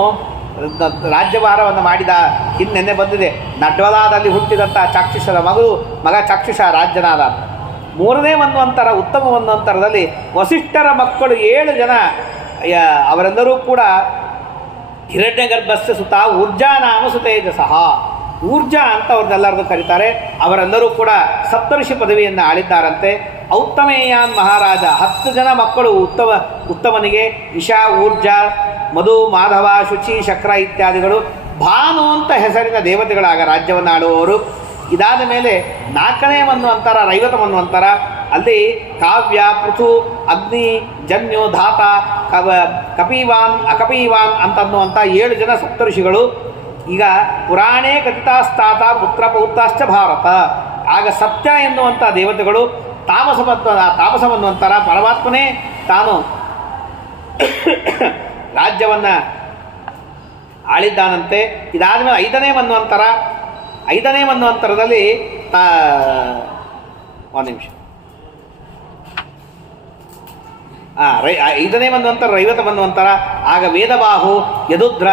ರಾಜ್ಯಭಾರವನ್ನು ಮಾಡಿದ. ಹಿಂದೆನ್ನೆ ಬಂದಿದೆ, ನಡ್ವಲಾದಲ್ಲಿ ಹುಟ್ಟಿದಂಥ ಚಾಕ್ಷುಷರ ಮಗ ಚಾಕ್ಷುಷ ರಾಜ್ಯನಾದ. 3ನೇ ಮನ್ವಂತರ, ಉತ್ತಮ ಮನ್ವಂತರದಲ್ಲಿ ವಸಿಷ್ಠರ ಮಕ್ಕಳು 7 ಜನ, ಅವರೆಲ್ಲರೂ ಕೂಡ ಹಿರಣ್ಯಗರ್ಭಸ್ಯ ಸುತ ಊರ್ಜಾ ನಾಮ ಸುತೇಜಸಃ, ಊರ್ಜಾ ಅಂತ ಅವ್ರನ್ನೆಲ್ಲರದು ಕರೀತಾರೆ. ಅವರೆಲ್ಲರೂ ಕೂಡ ಸಪ್ತಋಷಿ ಪದವಿಯನ್ನು ಆಳಿದ್ದಾರಂತೆ. ಔತ್ತಮೇಯಾನ್ ಮಹಾರಾಜ 10 ಜನ ಮಕ್ಕಳು ಉತ್ತಮನಿಗೆ ಇಶಾ, ಊರ್ಜಾ, ಮಧು, ಮಾಧವ, ಶುಚಿ, ಶಕ್ರ ಇತ್ಯಾದಿಗಳು ಭಾನು ಅಂತ ಹೆಸರಿನ ದೇವತೆಗಳಾಗ ರಾಜ್ಯವನ್ನು ಆಳುವವರು. ಇದಾದ ಮೇಲೆ 4ನೇ ಮನ್ವಂತರ ರೈವತ ಮನ್ವಂತರ. ಅಲ್ಲಿ ಕಾವ್ಯ, ಪೃಥು, ಅಗ್ನಿ, ಜನ್ಯು, ಧಾತ, ಕಪೀವಾನ್, ಅಕಪೀವಾನ್ ಅಂತನ್ನುವಂಥ 7 ಜನ ಸಪ್ತಋಷಿಗಳು. ಈಗ ಪುರಾಣೇ ಕಥಿತಾಸ್ತಾತ ಪುತ್ರ ಪೌತ್ರಾಶ್ಚ ಭಾರತ. ಆಗ ಸತ್ಯ ಎನ್ನುವಂಥ ದೇವತೆಗಳು, ತಾಮಸ ಮನ್ವಂತರ ಪರಮಾತ್ಮನೇ ತಾನು ರಾಜ್ಯವನ್ನು ಆಳಿದ್ದಾನಂತೆ. ಇದಾದ ಮೇಲೆ 5ನೇ ಮನ್ವಂತರ. 5ನೇ ಮನ್ವಂತರದಲ್ಲಿ ಒಂದು ನಿಮಿಷ 5ನೇ ಮನ್ವಂತರ ರೈವತ ಮನ್ವಂತರ. ಆಗ ವೇದಬಾಹು, ಯದುದ್ರ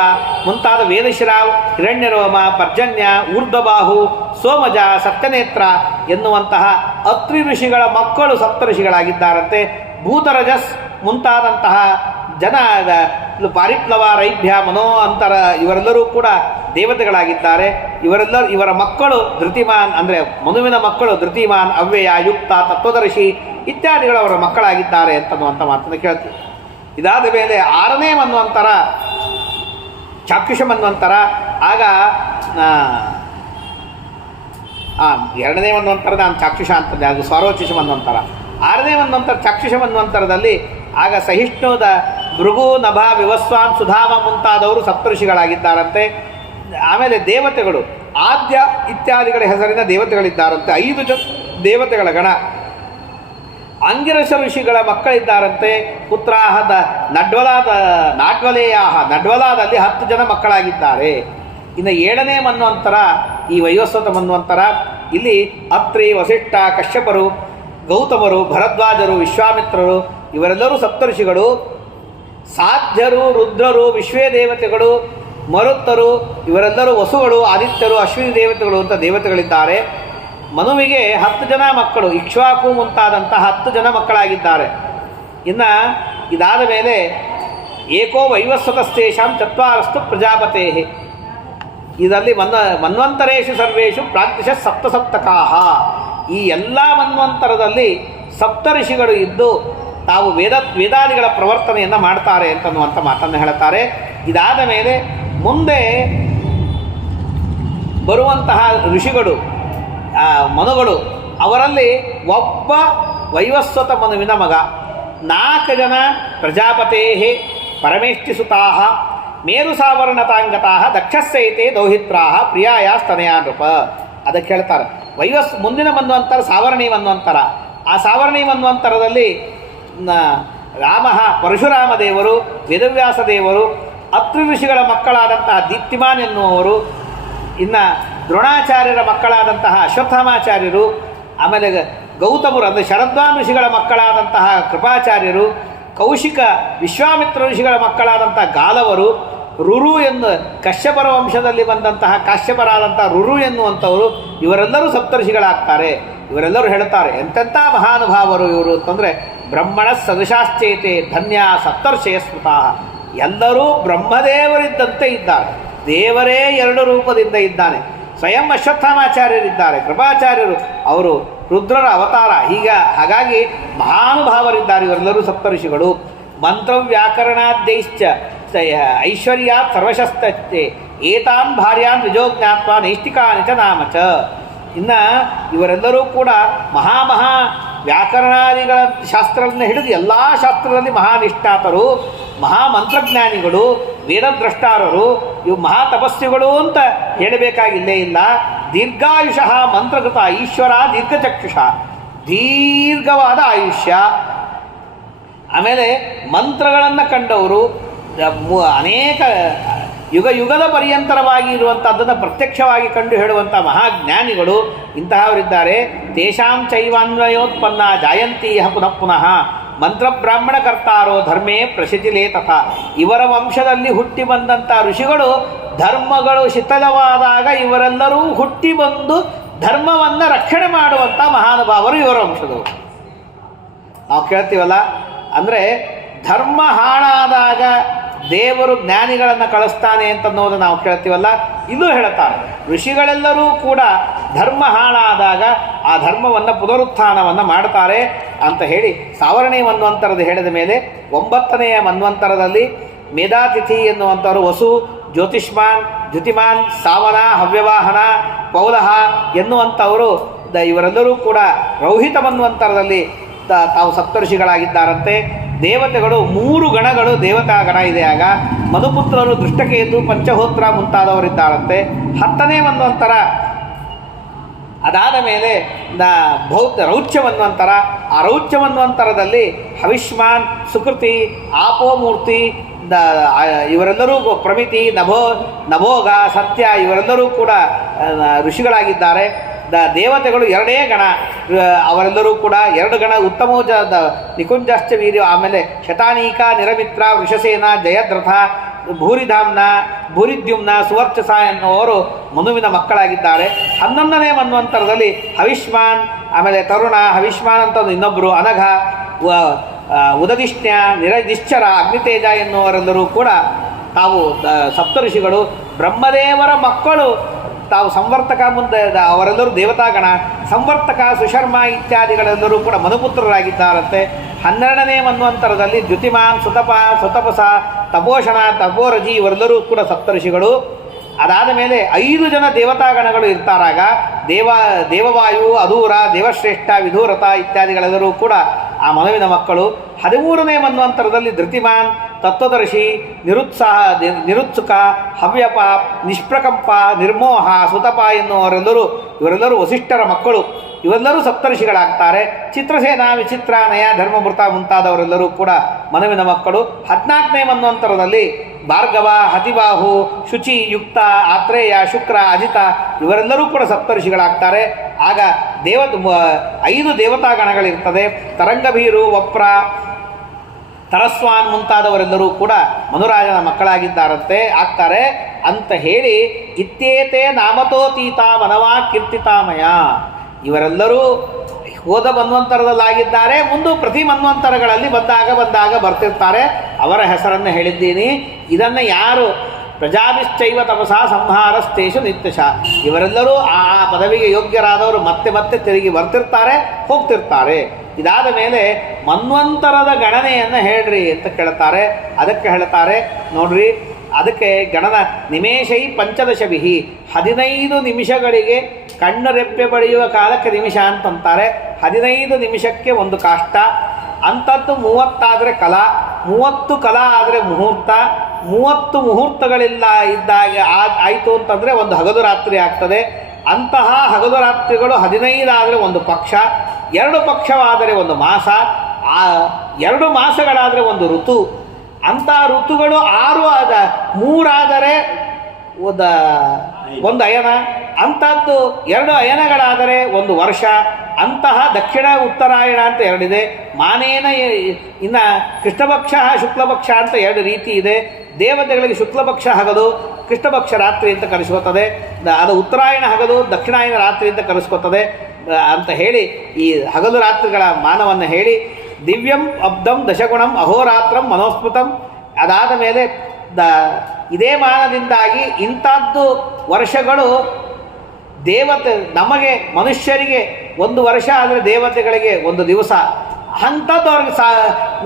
ಮುಂತಾದ ವೇದಶಿರಾವ್, ಹಿರಣ್ಯರೋಮ, ಪರ್ಜನ್ಯ, ಊರ್ಧ್ವಬಾಹು, ಸೋಮಜ, ಸತ್ಯನೇತ್ರ ಎನ್ನುವಂತಹ ಅತ್ರಿ ಋಷಿಗಳ ಮಕ್ಕಳು ಸಪ್ತಋಷಿಗಳಾಗಿದ್ದಾರಂತೆ. ಭೂತರಜಸ್ ಮುಂತಾದಂತಹ ಜನ ಪಾರಿಪ್ಲವ, ರೈಭ್ಯ, ಮನೋಂತರ ಇವರೆಲ್ಲರೂ ಕೂಡ ದೇವತೆಗಳಾಗಿದ್ದಾರೆ. ಇವರ ಮಕ್ಕಳು ಧೃತಿಮಾನ್ ಅಂದರೆ ಮನುವಿನ ಮಕ್ಕಳು ಧೃತಿಮಾನ್, ಅವ್ಯಯ, ಯುಕ್ತ, ತತ್ವದರ್ಶಿ ಇತ್ಯಾದಿಗಳು ಅವರ ಮಕ್ಕಳಾಗಿದ್ದಾರೆ ಅಂತನ್ನುವಂಥ ಮಾತನ್ನು ಕೇಳ್ತೀವಿ. ಇದಾದ ಮೇಲೆ 6ನೇ ಮನ್ವಂತರ ಚಾಕ್ಷುಷ ಮನ್ವಂತರ. ಆಗ 2ನೇ ಮನ್ವಂತರ ನಾನು ಚಾಕ್ಷುಷ ಅಂತಂದೆ, ಅದು ಸ್ವಾರೋಚಿಷ ಮನ್ವಂತರ. 6ನೇ ಮನ್ವಂತರ ಚಾಕ್ಷುಷ ಮನ್ವಂತರದಲ್ಲಿ ಆಗ ಸಹಿಷ್ಣುದ, ಭೃಗು, ನಭ, ವಿವಸ್ವಾನ್, ಸುಧಾಮ ಮುಂತಾದವರು ಸಪ್ತಋಷಿಗಳಾಗಿದ್ದಾರಂತೆ. ಆಮೇಲೆ ದೇವತೆಗಳು ಆದ್ಯ ಇತ್ಯಾದಿಗಳ ಹೆಸರಿನ ದೇವತೆಗಳಿದ್ದಾರಂತೆ. 5 ದೇವತೆಗಳ ಗಣ. ಅಂಗಿರಸ ಋಷಿಗಳ ಮಕ್ಕಳಿದ್ದಾರಂತೆ. ಪುತ್ರಾಹದ ನಡ್ವಲಾದಲ್ಲಿ 10 ಜನ ಮಕ್ಕಳಾಗಿದ್ದಾರೆ. ಇನ್ನು 7ನೇ ಮನ್ವಂತರ ಈ ವೈವಸ್ವತ ಮನ್ವಂತರ. ಇಲ್ಲಿ ಅತ್ರಿ, ವಸಿಷ್ಠ, ಕಶ್ಯಪರು, ಗೌತಮರು, ಭರದ್ವಾಜರು, ವಿಶ್ವಾಮಿತ್ರರು ಇವರೆಲ್ಲರೂ ಸಪ್ತಋಷಿಗಳು. ಸಾಧ್ಯರು, ರುದ್ರರು, ವಿಶ್ವೇ ದೇವತೆಗಳು, ಮರುತ್ತರು ಇವರೆಲ್ಲರೂ ವಸುಗಳು, ಆದಿತ್ಯರು, ಅಶ್ವಿನಿ ದೇವತೆಗಳು ಅಂತ ದೇವತೆಗಳಿದ್ದಾರೆ. ಮನುವಿಗೆ 10 ಜನ ಮಕ್ಕಳು, ಇಕ್ಷ್ವಾಕು ಮುಂತಾದಂತಹ 10 ಜನ ಮಕ್ಕಳಾಗಿದ್ದಾರೆ. ಇನ್ನು ಇದಾದ ಮೇಲೆ ಏಕೋ ವೈವಸ್ವತಸ್ತೇಷಾಂ ಚತ್ವಾರಸ್ತು ಪ್ರಜಾಪತೇ. ಇದರಲ್ಲಿ ಮನ್ವಂತರೇಶು ಸರ್ವೇಷು ಪ್ರಾಗ್ದಿಶ ಸಪ್ತಸಪ್ತಕಾಹ. ಈ ಎಲ್ಲ ಮನ್ವಂತರದಲ್ಲಿ ಸಪ್ತಋಷಿಗಳು ಇದ್ದು ತಾವು ವೇದಾದಿಗಳ ಪ್ರವರ್ತನೆಯನ್ನು ಮಾಡ್ತಾರೆ ಅಂತನ್ನುವಂಥ ಮಾತನ್ನು ಹೇಳ್ತಾರೆ. ಇದಾದ ಮೇಲೆ ಮುಂದೆ ಬರುವಂತಹ ಋಷಿಗಳು, ಮನುಗಳು, ಅವರಲ್ಲಿ ಒಬ್ಬ ವೈವಸ್ವತ ಮನುವಿನ ಮಗ, 4 ಜನ ಪ್ರಜಾಪತೇ ಪರಮೇಷ್ಠಿಸುತಾ ಮೇರು ಸಾವರ್ಣತಾಂಗತಾ ದಕ್ಷಸ್ಸೈತೆ ದೌಹಿತ್ರಾಹ ಪ್ರಿಯಾಯ ಸ್ತನಯಾ ನೃಪ. ಅದಕ್ಕೆ ಹೇಳ್ತಾರೆ ಮುಂದಿನ ಮನ್ವಂತರ ಸಾವರ್ಣಿ ಮನ್ವಂತರ. ಆ ಸಾವರ್ಣಿ ಮನ್ವಂತರದಲ್ಲಿ ಪರಶುರಾಮ ದೇವರು, ವೇದವ್ಯಾಸ ದೇವರು, ಅತ್ರಿ ಋಷಿಗಳ ಮಕ್ಕಳಾದಂತಹ ದೀಪ್ತಿಮಾನ್ ಎನ್ನುವರು, ಇನ್ನು ದ್ರೋಣಾಚಾರ್ಯರ ಮಕ್ಕಳಾದಂತಹ ಅಶ್ವತ್ಥಾಮಾಚಾರ್ಯರು, ಆಮೇಲೆ ಗೌತಮರು ಅಂದರೆ ಶರದ್ವಾನ್ ಋಷಿಗಳ ಮಕ್ಕಳಾದಂತಹ ಕೃಪಾಚಾರ್ಯರು, ಕೌಶಿಕ ವಿಶ್ವಾಮಿತ್ರ ಋಷಿಗಳ ಮಕ್ಕಳಾದಂತಹ ಗಾಲವರು, ರುರು ಎಂದು ಕಶ್ಯಪರ ವಂಶದಲ್ಲಿ ಬಂದಂತಹ ಕಾಶ್ಯಪರಾದಂತಹ ರುರು ಎನ್ನುವಂಥವರು ಇವರೆಲ್ಲರೂ ಸಪ್ತರ್ಷಿಗಳಾಗ್ತಾರೆ. ಇವರೆಲ್ಲರೂ ಹೇಳ್ತಾರೆ ಎಂತೆಂಥ ಮಹಾನುಭಾವರು ಇವರು ಅಂತಂದರೆ ಬ್ರಹ್ಮಣ ಸದೃಶಾಶ್ಚೇತೆ ಧನ್ಯ ಸಪ್ತರ್ಷಯ ಸ್ಮೃತಃ. ಎಲ್ಲರೂ ಬ್ರಹ್ಮದೇವರಿದ್ದಂತೆ ಇದ್ದಾರೆ, ದೇವರೇ 2 ರೂಪದಿಂದ ಇದ್ದಾನೆ. ಸ್ವಯಂ ಅಶ್ವತ್ಥಾಮಾಚಾರ್ಯರಿದ್ದಾರೆ, ಕೃಪಾಚಾರ್ಯರು ಅವರು ರುದ್ರರ ಅವತಾರ. ಹಾಗಾಗಿ ಮಹಾನುಭಾವರಿದ್ದಾರೆ ಇವರೆಲ್ಲರೂ ಸಪ್ತರ್ಷಿಗಳು. ಮಂತ್ರವ್ಯಾಕರಣಾದ್ಯೈಶ್ಚ ಐಶ್ವರ್ಯಾತ್ ಸರ್ವಶಸ್ತೇ ಏತಾನ್ ಭಾರ್ಯಾನ್ ನಿಜೋಜ್ಞಾತ್ವ ನೈಷ್ಟಿಕಾನಿ ಚ ನಾಮ ಚ. ಇನ್ನು ಇವರೆಲ್ಲರೂ ಕೂಡ ಮಹಾ ವ್ಯಾಕರಣಾದಿಗಳ ಶಾಸ್ತ್ರಗಳನ್ನು ಹಿಡಿದು ಎಲ್ಲ ಶಾಸ್ತ್ರದಲ್ಲಿ ಮಹಾನಿಷ್ಠಾತರು, ಮಹಾಮಂತ್ರಜ್ಞಾನಿಗಳು, ವೇದದ್ರಷ್ಟಾರರು, ಇವು ಮಹಾತಪಸ್ವಿಗಳು ಅಂತ ಹೇಳಬೇಕಾಗಿಲ್ಲೇ ಇಲ್ಲ. ದೀರ್ಘಾಯುಷಃ ಮಂತ್ರಕೃತ ಈಶ್ವರ ದೀರ್ಘಚಕ್ಷುಷ, ದೀರ್ಘವಾದ ಆಯುಷ್ಯ. ಆಮೇಲೆ ಮಂತ್ರಗಳನ್ನು ಕಂಡವರು, ಅನೇಕ ಯುಗದ ಪರ್ಯಂತರವಾಗಿ ಇರುವಂಥದ್ದನ್ನು ಪ್ರತ್ಯಕ್ಷವಾಗಿ ಕಂಡು ಹೇಳುವಂಥ ಮಹಾಜ್ಞಾನಿಗಳು ಇಂತಹವರಿದ್ದಾರೆ. ತೇಷಾಂ ಚೈವಾನ್ವಯೋತ್ಪನ್ನ ಜಾಯಂತಿ ಪುನಃ ಪುನಃ ಮಂತ್ರಬ್ರಾಹ್ಮಣ ಕರ್ತಾರೋ ಧರ್ಮೇ ಪ್ರಸಿದ್ಧಿಲೇ ತಥಾ. ಇವರ ವಂಶದಲ್ಲಿ ಹುಟ್ಟಿ ಬಂದಂಥ ಋಷಿಗಳು ಧರ್ಮಗಳು ಶಿಥಿಲವಾದಾಗ ಇವರೆಲ್ಲರೂ ಹುಟ್ಟಿ ಬಂದು ಧರ್ಮವನ್ನು ರಕ್ಷಣೆ ಮಾಡುವಂಥ ಮಹಾನುಭಾವರು ಇವರ ವಂಶದವರು. ನಾವು ಕೇಳ್ತೀವಲ್ಲ, ಅಂದರೆ ಧರ್ಮ ಹಾಳಾದಾಗ ದೇವರು ಜ್ಞಾನಿಗಳನ್ನು ಕಳಿಸ್ತಾನೆ ಅಂತನ್ನೋದು ನಾವು ಕೇಳ್ತೀವಲ್ಲ, ಇದು ಹೇಳ್ತಾರೆ. ಋಷಿಗಳೆಲ್ಲರೂ ಕೂಡ ಧರ್ಮ ಹಾಳಾದಾಗ ಆ ಧರ್ಮವನ್ನು ಪುನರುತ್ಥಾನವನ್ನು ಮಾಡ್ತಾರೆ ಅಂತ ಹೇಳಿ ಸಾವರ್ಣಿ ಮನ್ವಂತರದ ಹೇಳಿದ ಮೇಲೆ 9ನೆಯ ಮನ್ವಂತರದಲ್ಲಿ ಮೇಧಾತಿಥಿ ಎನ್ನುವಂಥವರು ವಸು, ಜ್ಯೋತಿಷ್ಮಾನ್, ದ್ಯುತಿಮಾನ್, ಸಾವನ, ಹವ್ಯವಾಹನ, ಪೌಲಹ ಎನ್ನುವಂಥವರು ಇವರೆಲ್ಲರೂ ಕೂಡ ರೌಹಿತ ಮನ್ವಂತರದಲ್ಲಿ ತಾವು ಸಪ್ತರ್ಷಿಗಳಾಗಿದ್ದಾರಂತೆ. ದೇವತೆಗಳು 3 ಗಣಗಳು ದೇವತಾ ಗಣ ಇದೆ. ಆಗ ಮಧುಪುತ್ರರು, ದೃಷ್ಟಕೇತು, ಪಂಚಹೋತ್ರ ಮುಂತಾದವರಿದ್ದಾರಂತೆ. 10ನೇ ಮನ್ವಂತರ ಅದಾದ ಮೇಲೆ ರೌಚ್ಯ ಮನ್ವಂತರ. ಆ ರೌಚ್ಯ ಮನ್ವಂತರದಲ್ಲಿ ಹವಿಷ್ಮಾನ್, ಸುಕೃತಿ, ಆಪೋಮೂರ್ತಿ ಇವರೆಲ್ಲರೂ, ಪ್ರಮಿತಿ, ನಭೋಗ, ಸತ್ಯ ಇವರೆಲ್ಲರೂ ಕೂಡ ಋಷಿಗಳಾಗಿದ್ದಾರೆ. ದೇವತೆಗಳು 2 ಗಣ, ಅವರೆಲ್ಲರೂ ಕೂಡ 2 ಗಣ. ಉತ್ತಮೋಜ, ನಿಕುಂಜಶ್ಚ ವೀರ್ಯ, ಆಮೇಲೆ ಶತಾನೀಕ, ನಿರಮಿತ್ರ, ವೃಷಸೇನ, ಜಯದ್ರಥ, ಭೂರಿಧಾಮ್ನ, ಭೂರಿದ್ಯುಮ್ನ, ಸುವರ್ಚಸ ಎನ್ನುವರು ಮನುವಿನ ಮಕ್ಕಳಾಗಿದ್ದಾರೆ. 11ನೇ ಮನ್ವಂತರದಲ್ಲಿ ಹವಿಷ್ಮಾನ್, ಆಮೇಲೆ ತರುಣ, ಹವಿಷ್ಮಾನ್ ಅಂತ ಇನ್ನೊಬ್ಬರು, ಅನಘ, ಉದದಿಷ್ಣ್ಯ, ನಿಶ್ಚರ, ಅಗ್ನಿತೇಜ ಎನ್ನುವರೆಲ್ಲರೂ ಕೂಡ ತಾವು ಸಪ್ತಋಷಿಗಳು. ಬ್ರಹ್ಮದೇವರ ಮಕ್ಕಳು ತಾವು ಸಂವರ್ತಕ, ಮುಂದೆ ಅವರೆಲ್ಲರೂ ದೇವತಾಗಣ. ಸಂವರ್ತಕ, ಸುಶರ್ಮ ಇತ್ಯಾದಿಗಳೆಲ್ಲರೂ ಕೂಡ ಮನುಪುತ್ರರಾಗಿದ್ದಾರಂತೆ. 12ನೇ ಮನ್ವಂತರದಲ್ಲಿ ದ್ಯುತಿಮಾನ್, ಸುತಪಸ, ತಪೋಷಣ, ತಪೋರಜಿ ಇವರೆಲ್ಲರೂ ಕೂಡ ಸಪ್ತಋಷಿಗಳು. ಅದಾದ ಮೇಲೆ 5 ಜನ ದೇವತಾಗಣಗಳು ಇರ್ತಾರಾಗ ದೇವವಾಯು, ಅಧೂರ, ದೇವಶ್ರೇಷ್ಠ, ವಿಧೂರತ ಇತ್ಯಾದಿಗಳೆಲ್ಲರೂ ಕೂಡ ಆ ಮನುವಿನ ಮಕ್ಕಳು. 13ನೇ ಮನ್ವಂತರದಲ್ಲಿ ಧೃತಿಮಾನ್, ತತ್ವದರ್ಶಿ, ನಿರುತ್ಸುಕ, ಹವ್ಯಪ, ನಿಷ್ಪ್ರಕಂಪ, ನಿರ್ಮೋಹ, ಸುತಪ ಇವರೆಲ್ಲರೂ ವಸಿಷ್ಠರ ಮಕ್ಕಳು. ಇವೆಲ್ಲರೂ ಸಪ್ತರ್ಷಿಗಳಾಗ್ತಾರೆ. ಚಿತ್ರಸೇನ, ವಿಚಿತ್ರ, ನಯ, ಧರ್ಮಮೃತ ಮುಂತಾದವರೆಲ್ಲರೂ ಕೂಡ ಮನುವಿನ ಮಕ್ಕಳು. 14ನೇ ಮನ್ವಂತರದಲ್ಲಿ ಭಾರ್ಗವ, ಹತಿಬಾಹು, ಶುಚಿ, ಯುಕ್ತ, ಆತ್ರೇಯ, ಶುಕ್ರ, ಅಜಿತ ಇವರೆಲ್ಲರೂ ಕೂಡ ಸಪ್ತರ್ಷಿಗಳಾಗ್ತಾರೆ. ಆಗ 5 ದೇವತಾಗಣಗಳಿರ್ತದೆ. ತರಂಗಭೀರು, ವಪ್ರ, ತರಸ್ವಾನ್ ಮುಂತಾದವರೆಲ್ಲರೂ ಕೂಡ ಮನುರಾಜನ ಮಕ್ಕಳಾಗಿದ್ದಾರಂತೆ, ಆಗ್ತಾರೆ ಅಂತ ಹೇಳಿ, ಇತ್ಯೇತೆ ನಾಮತೋತೀತ ಮನವಾ ಕೀರ್ತಿತಾಮಯ, ಇವರೆಲ್ಲರೂ ಹೋದ ಮನ್ವಂತರದಲ್ಲಾಗಿದ್ದಾರೆ. ಮುಂದೆ ಪ್ರತಿ ಮನ್ವಂತರಗಳಲ್ಲಿ ಬಂದಾಗ ಬರ್ತಿರ್ತಾರೆ. ಅವರ ಹೆಸರನ್ನು ಹೇಳಿದ್ದೀನಿ. ಇದನ್ನು ಯಾರು ಪ್ರಜಾಭಿಶ್ಚೈವ ತಪಸಾ ಸಂಹಾರಸ್ತೇಷು ನಿತ್ಯಶ, ಇವರೆಲ್ಲರೂ ಆ ಪದವಿಗೆ ಯೋಗ್ಯರಾದವರು ಮತ್ತೆ ತಿರುಗಿ ಬರ್ತಿರ್ತಾರೆ, ಹೋಗ್ತಿರ್ತಾರೆ. ಇದಾದ ಮೇಲೆ ಮನ್ವಂತರದ ಗಣನೆಯನ್ನು ಹೇಳ್ರಿ ಅಂತ ಕೇಳ್ತಾರೆ. ಅದಕ್ಕೆ ಹೇಳ್ತಾರೆ ನೋಡ್ರಿ, ಅದಕ್ಕೆ ಗಣನ ನಿಮೇಶೈ 15 15 ನಿಮಿಷಗಳಿಗೆ ಕಣ್ಣು ರೆಪ್ಪೆ ಬಡಿಯುವ ಕಾಲಕ್ಕೆ ನಿಮಿಷ ಅಂತಂತಾರೆ. 15 ನಿಮಿಷಕ್ಕೆ ಒಂದು ಕಾಷ್ಟ. ಅಂಥದ್ದು 30 ಆದರೆ ಕಲಾ, 30 ಕಲಾ ಆದರೆ ಮುಹೂರ್ತ. 30 ಮುಹೂರ್ತಗಳಿಲ್ಲ ಇದ್ದಾಗ ಆಯಿತು ಅಂತಂದರೆ ಒಂದು ಹಗಲು ರಾತ್ರಿ ಆಗ್ತದೆ. ಅಂತಹ ಹಗಲು ರಾತ್ರಿಗಳು 15 ಆದರೆ ಒಂದು ಪಕ್ಷ, 2 ಪಕ್ಷವಾದರೆ ಒಂದು ಮಾಸ, 2 ಮಾಸಗಳಾದರೆ ಒಂದು ಋತು. ಅಂಥ ಋತುಗಳು 6 3 ಆದರೆ ಒಂದು ಅಯನ, ಅಂಥದ್ದು 2 ಅಯನಗಳಾದರೆ ಒಂದು ವರ್ಷ. ಅಂತಹ ದಕ್ಷಿಣ ಉತ್ತರಾಯಣ ಅಂತ 2 ಇದೆ. ಮಾನೇನ ಇನ್ನು ಕೃಷ್ಣಪಕ್ಷ, ಶುಕ್ಲಪಕ್ಷ ಅಂತ 2 ರೀತಿ ಇದೆ. ದೇವತೆಗಳಿಗೆ ಶುಕ್ಲಪಕ್ಷ ಹಗಲು, ಕೃಷ್ಣಪಕ್ಷ ರಾತ್ರಿ ಅಂತ ಕರೆಸ್ಕೊತದೆ. ಅದು ಉತ್ತರಾಯಣ ಹಗಲು, ದಕ್ಷಿಣಾಯನ ರಾತ್ರಿ ಅಂತ ಕರೆಸ್ಕೊತದೆ ಅಂತ ಹೇಳಿ ಈ ಹಗಲು ರಾತ್ರಿಗಳ ಮಾನವನ್ನು ಹೇಳಿ, ದಿವ್ಯಂ ಅಬ್ಧಂ ದಶಗುಣಂ ಅಹೋರಾತ್ರಂ ಮನೋಸ್ಮೃತಂ. ಅದಾದ ಮೇಲೆ ಇದೇ ಮಾನದಿಂದಾಗಿ ಇಂಥದ್ದು ವರ್ಷಗಳು ನಮಗೆ ಮನುಷ್ಯರಿಗೆ 1 ವರ್ಷ ಆದರೆ ದೇವತೆಗಳಿಗೆ 1 ದಿವಸ. ಅಂಥದ್ದು ಅವ್ರಿಗೆ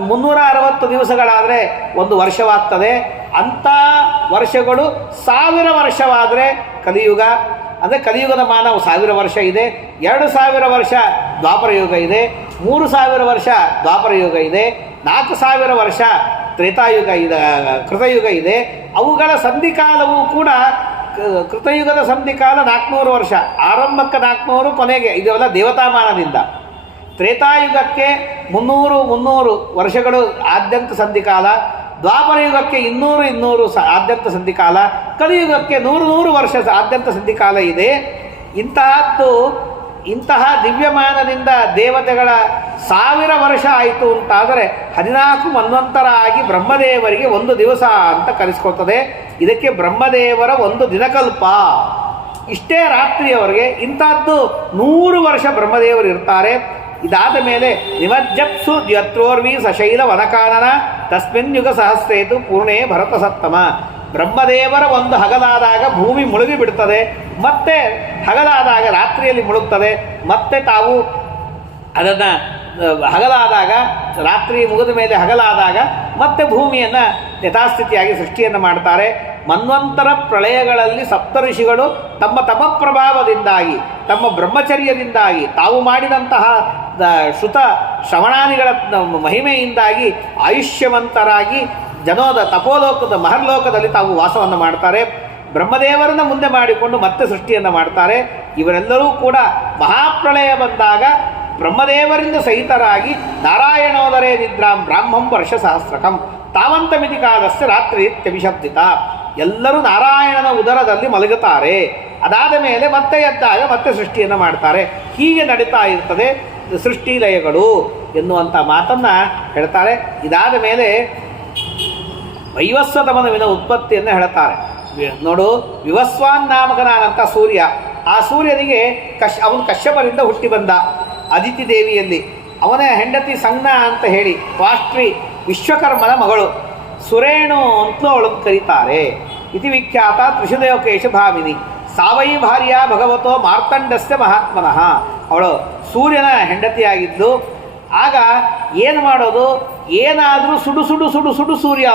360 ದಿವಸಗಳಾದರೆ 1 ವರ್ಷವಾಗ್ತದೆ. ಅಂಥ ವರ್ಷಗಳು 1000 ವರ್ಷವಾದರೆ ಕಲಿಯುಗ. ಅಂದರೆ ಕಲಿಯುಗದ ಮಾನವ 1000 ವರ್ಷ ಇದೆ. 2000 ವರ್ಷ ದ್ವಾಪರ ಯುಗ ಇದೆ. 3000 ವರ್ಷ ದ್ವಾಪರ ಯುಗ ಇದೆ. 4000 ವರ್ಷ ತ್ರೇತಾಯುಗ ಇದೆ, ಕೃತಯುಗ ಇದೆ. ಅವುಗಳ ಸಂಧಿಕಾಲವೂ ಕೂಡ ಕೃತಯುಗದ ಸಂಧಿಕಾಲ 400 ವರ್ಷ, ಆರಂಭಕ್ಕೆ 400, ಕೊನೆಗೆ ಇದೆಲ್ಲ ದೇವತಾಮಾನದಿಂದ. ತ್ರೇತಾಯುಗಕ್ಕೆ 300 ವರ್ಷಗಳು ಆದ್ಯಂತ ಸಂಧಿಕಾಲ, ದ್ವಾಪರ ಯುಗಕ್ಕೆ 200 ಆದ್ಯಂತ ಸಂಧಿಕಾಲ, ಕಲಿಯುಗಕ್ಕೆ 100 ವರ್ಷ ಆದ್ಯಂತ ಸಂಧಿಕಾಲ ಇದೆ. ಇಂತಹ ದಿವ್ಯಮಾನದಿಂದ ದೇವತೆಗಳ 1000 ವರ್ಷ ಆಯಿತು ಅಂತಾದರೆ 14 ಮನ್ವಂತರ ಆಗಿ ಬ್ರಹ್ಮದೇವರಿಗೆ 1 ದಿವಸ ಅಂತ ಕರೆಸ್ಕೊಳ್ತದೆ. ಇದಕ್ಕೆ ಬ್ರಹ್ಮದೇವರ 1 ದಿನಕಲ್ಪ. ಇಷ್ಟೇ ರಾತ್ರಿಯವರೆಗೆ ಇಂಥದ್ದು 100 ವರ್ಷ ಬ್ರಹ್ಮದೇವರು ಇರ್ತಾರೆ. ಇದಾದ ಮೇಲೆ ನಿಮಜ್ಜಪ್ಸು ಯತ್ರೋರ್ವಿ ಸಶೈಲ ವನಕಾನನ ತಸ್ಮಿನ್ ಯುಗ ಸಹಸ್ರೇತು ಪೂರ್ಣೇ ಭರತ ಸತ್ತಮ. ಬ್ರಹ್ಮದೇವರ 1 ಹಗಲಾದಾಗ ಭೂಮಿ ಮುಳುಗಿ ಬಿಡುತ್ತದೆ, ಮತ್ತೆ ಹಗಲಾದಾಗ ರಾತ್ರಿಯಲ್ಲಿ ಮುಳುಗ್ತದೆ. ಮತ್ತೆ ತಾವು ಅದನ್ನು ಹಗಲಾದಾಗ, ರಾತ್ರಿ ಮುಗಿದ ಮೇಲೆ ಹಗಲಾದಾಗ ಮತ್ತೆ ಭೂಮಿಯನ್ನು ಯಥಾಸ್ಥಿತಿಯಾಗಿ ಸೃಷ್ಟಿಯನ್ನು ಮಾಡ್ತಾರೆ. ಮನ್ವಂತರ ಪ್ರಳಯಗಳಲ್ಲಿ ಸಪ್ತಋಷಿಗಳು ತಮ್ಮ ತಪಪ್ರಭಾವದಿಂದಾಗಿ ತಮ್ಮ ಬ್ರಹ್ಮಚರ್ಯದಿಂದಾಗಿ ತಾವು ಮಾಡಿದಂತಹ ಶ್ರುತ ಶ್ರವಣಾದಿಗಳ ಮಹಿಮೆಯಿಂದಾಗಿ ಆಯುಷ್ಯವಂತರಾಗಿ ಜನೋದ ತಪೋಲೋಕದ ಮಹರ್ಲೋಕದಲ್ಲಿ ತಾವು ವಾಸವನ್ನು ಮಾಡ್ತಾರೆ. ಬ್ರಹ್ಮದೇವರನ್ನು ಮುಂದೆ ಮಾಡಿಕೊಂಡು ಮತ್ತೆ ಸೃಷ್ಟಿಯನ್ನು ಮಾಡ್ತಾರೆ. ಇವರೆಲ್ಲರೂ ಕೂಡ ಮಹಾಪ್ರಳಯ ಬಂದಾಗ ಬ್ರಹ್ಮದೇವರಿಂದ ಸಹಿತರಾಗಿ ನಾರಾಯಣೋದರೇ ನಿದ್ರಾಂ ಬ್ರಾಹ್ಮಂ ವರ್ಷ ಸಹಸ್ರಕಂ ತಾವಂತ ಮಿತಿ ಕಾಲಸ್ಯ ರಾತ್ರಿ ಇತ್ಯಭಿಶಬ್ದಿತ. ಎಲ್ಲರೂ ನಾರಾಯಣನ ಉದರದಲ್ಲಿ ಮಲಗುತ್ತಾರೆ. ಅದಾದ ಮೇಲೆ ಮತ್ತೆ ಎದ್ದಾಗ ಮತ್ತೆ ಸೃಷ್ಟಿಯನ್ನು ಮಾಡ್ತಾರೆ. ಹೀಗೆ ನಡೀತಾ ಇರ್ತದೆ ಸೃಷ್ಟಿ ಲಯಗಳು ಎನ್ನುವಂಥ ಮಾತನ್ನು ಹೇಳ್ತಾರೆ. ಇದಾದ ಮೇಲೆ ವೈವಸ್ವತ ಮನುವಿನ ಉತ್ಪತ್ತಿಯನ್ನು ಹೇಳ್ತಾರೆ. ನೋಡು, ವಿವಸ್ವಾನ್ ನಾಮಕನಾದಂಥ ಸೂರ್ಯ, ಆ ಸೂರ್ಯನಿಗೆ ಅವನು ಕಶ್ಯಪರಿಂದ ಹುಟ್ಟಿ ಬಂದ ಅದಿತಿ ದೇವಿಯಲ್ಲಿ. ಅವನ ಹೆಂಡತಿ ಸಂಜ್ಞಾ ಅಂತ ಹೇಳಿ ವಾಷ್ಟ್ರಿ ವಿಶ್ವಕರ್ಮನ ಮಗಳು, ಸುರೇಣು ಅಂತಲೂ ಅವಳನ್ನು ಕರೀತಾರೆ. ಇತಿ ವಿಖ್ಯಾತ ತ್ರಿಷುದೇವಕೇಶ ಭಾಮಿನಿ ಸಾವೈ ಭಾರ್ಯ ಭಗವತೋ ಮಾರ್ತಂಡಸ್ಯ ಮಹಾತ್ಮನಃ. ಅವಳು ಸೂರ್ಯನ ಹೆಂಡತಿಯಾಗಿದ್ದು. ಆಗ ಏನು ಮಾಡೋದು, ಏನಾದರೂ ಸುಡು ಸುಡು ಸುಡು ಸುಡು ಸೂರ್ಯ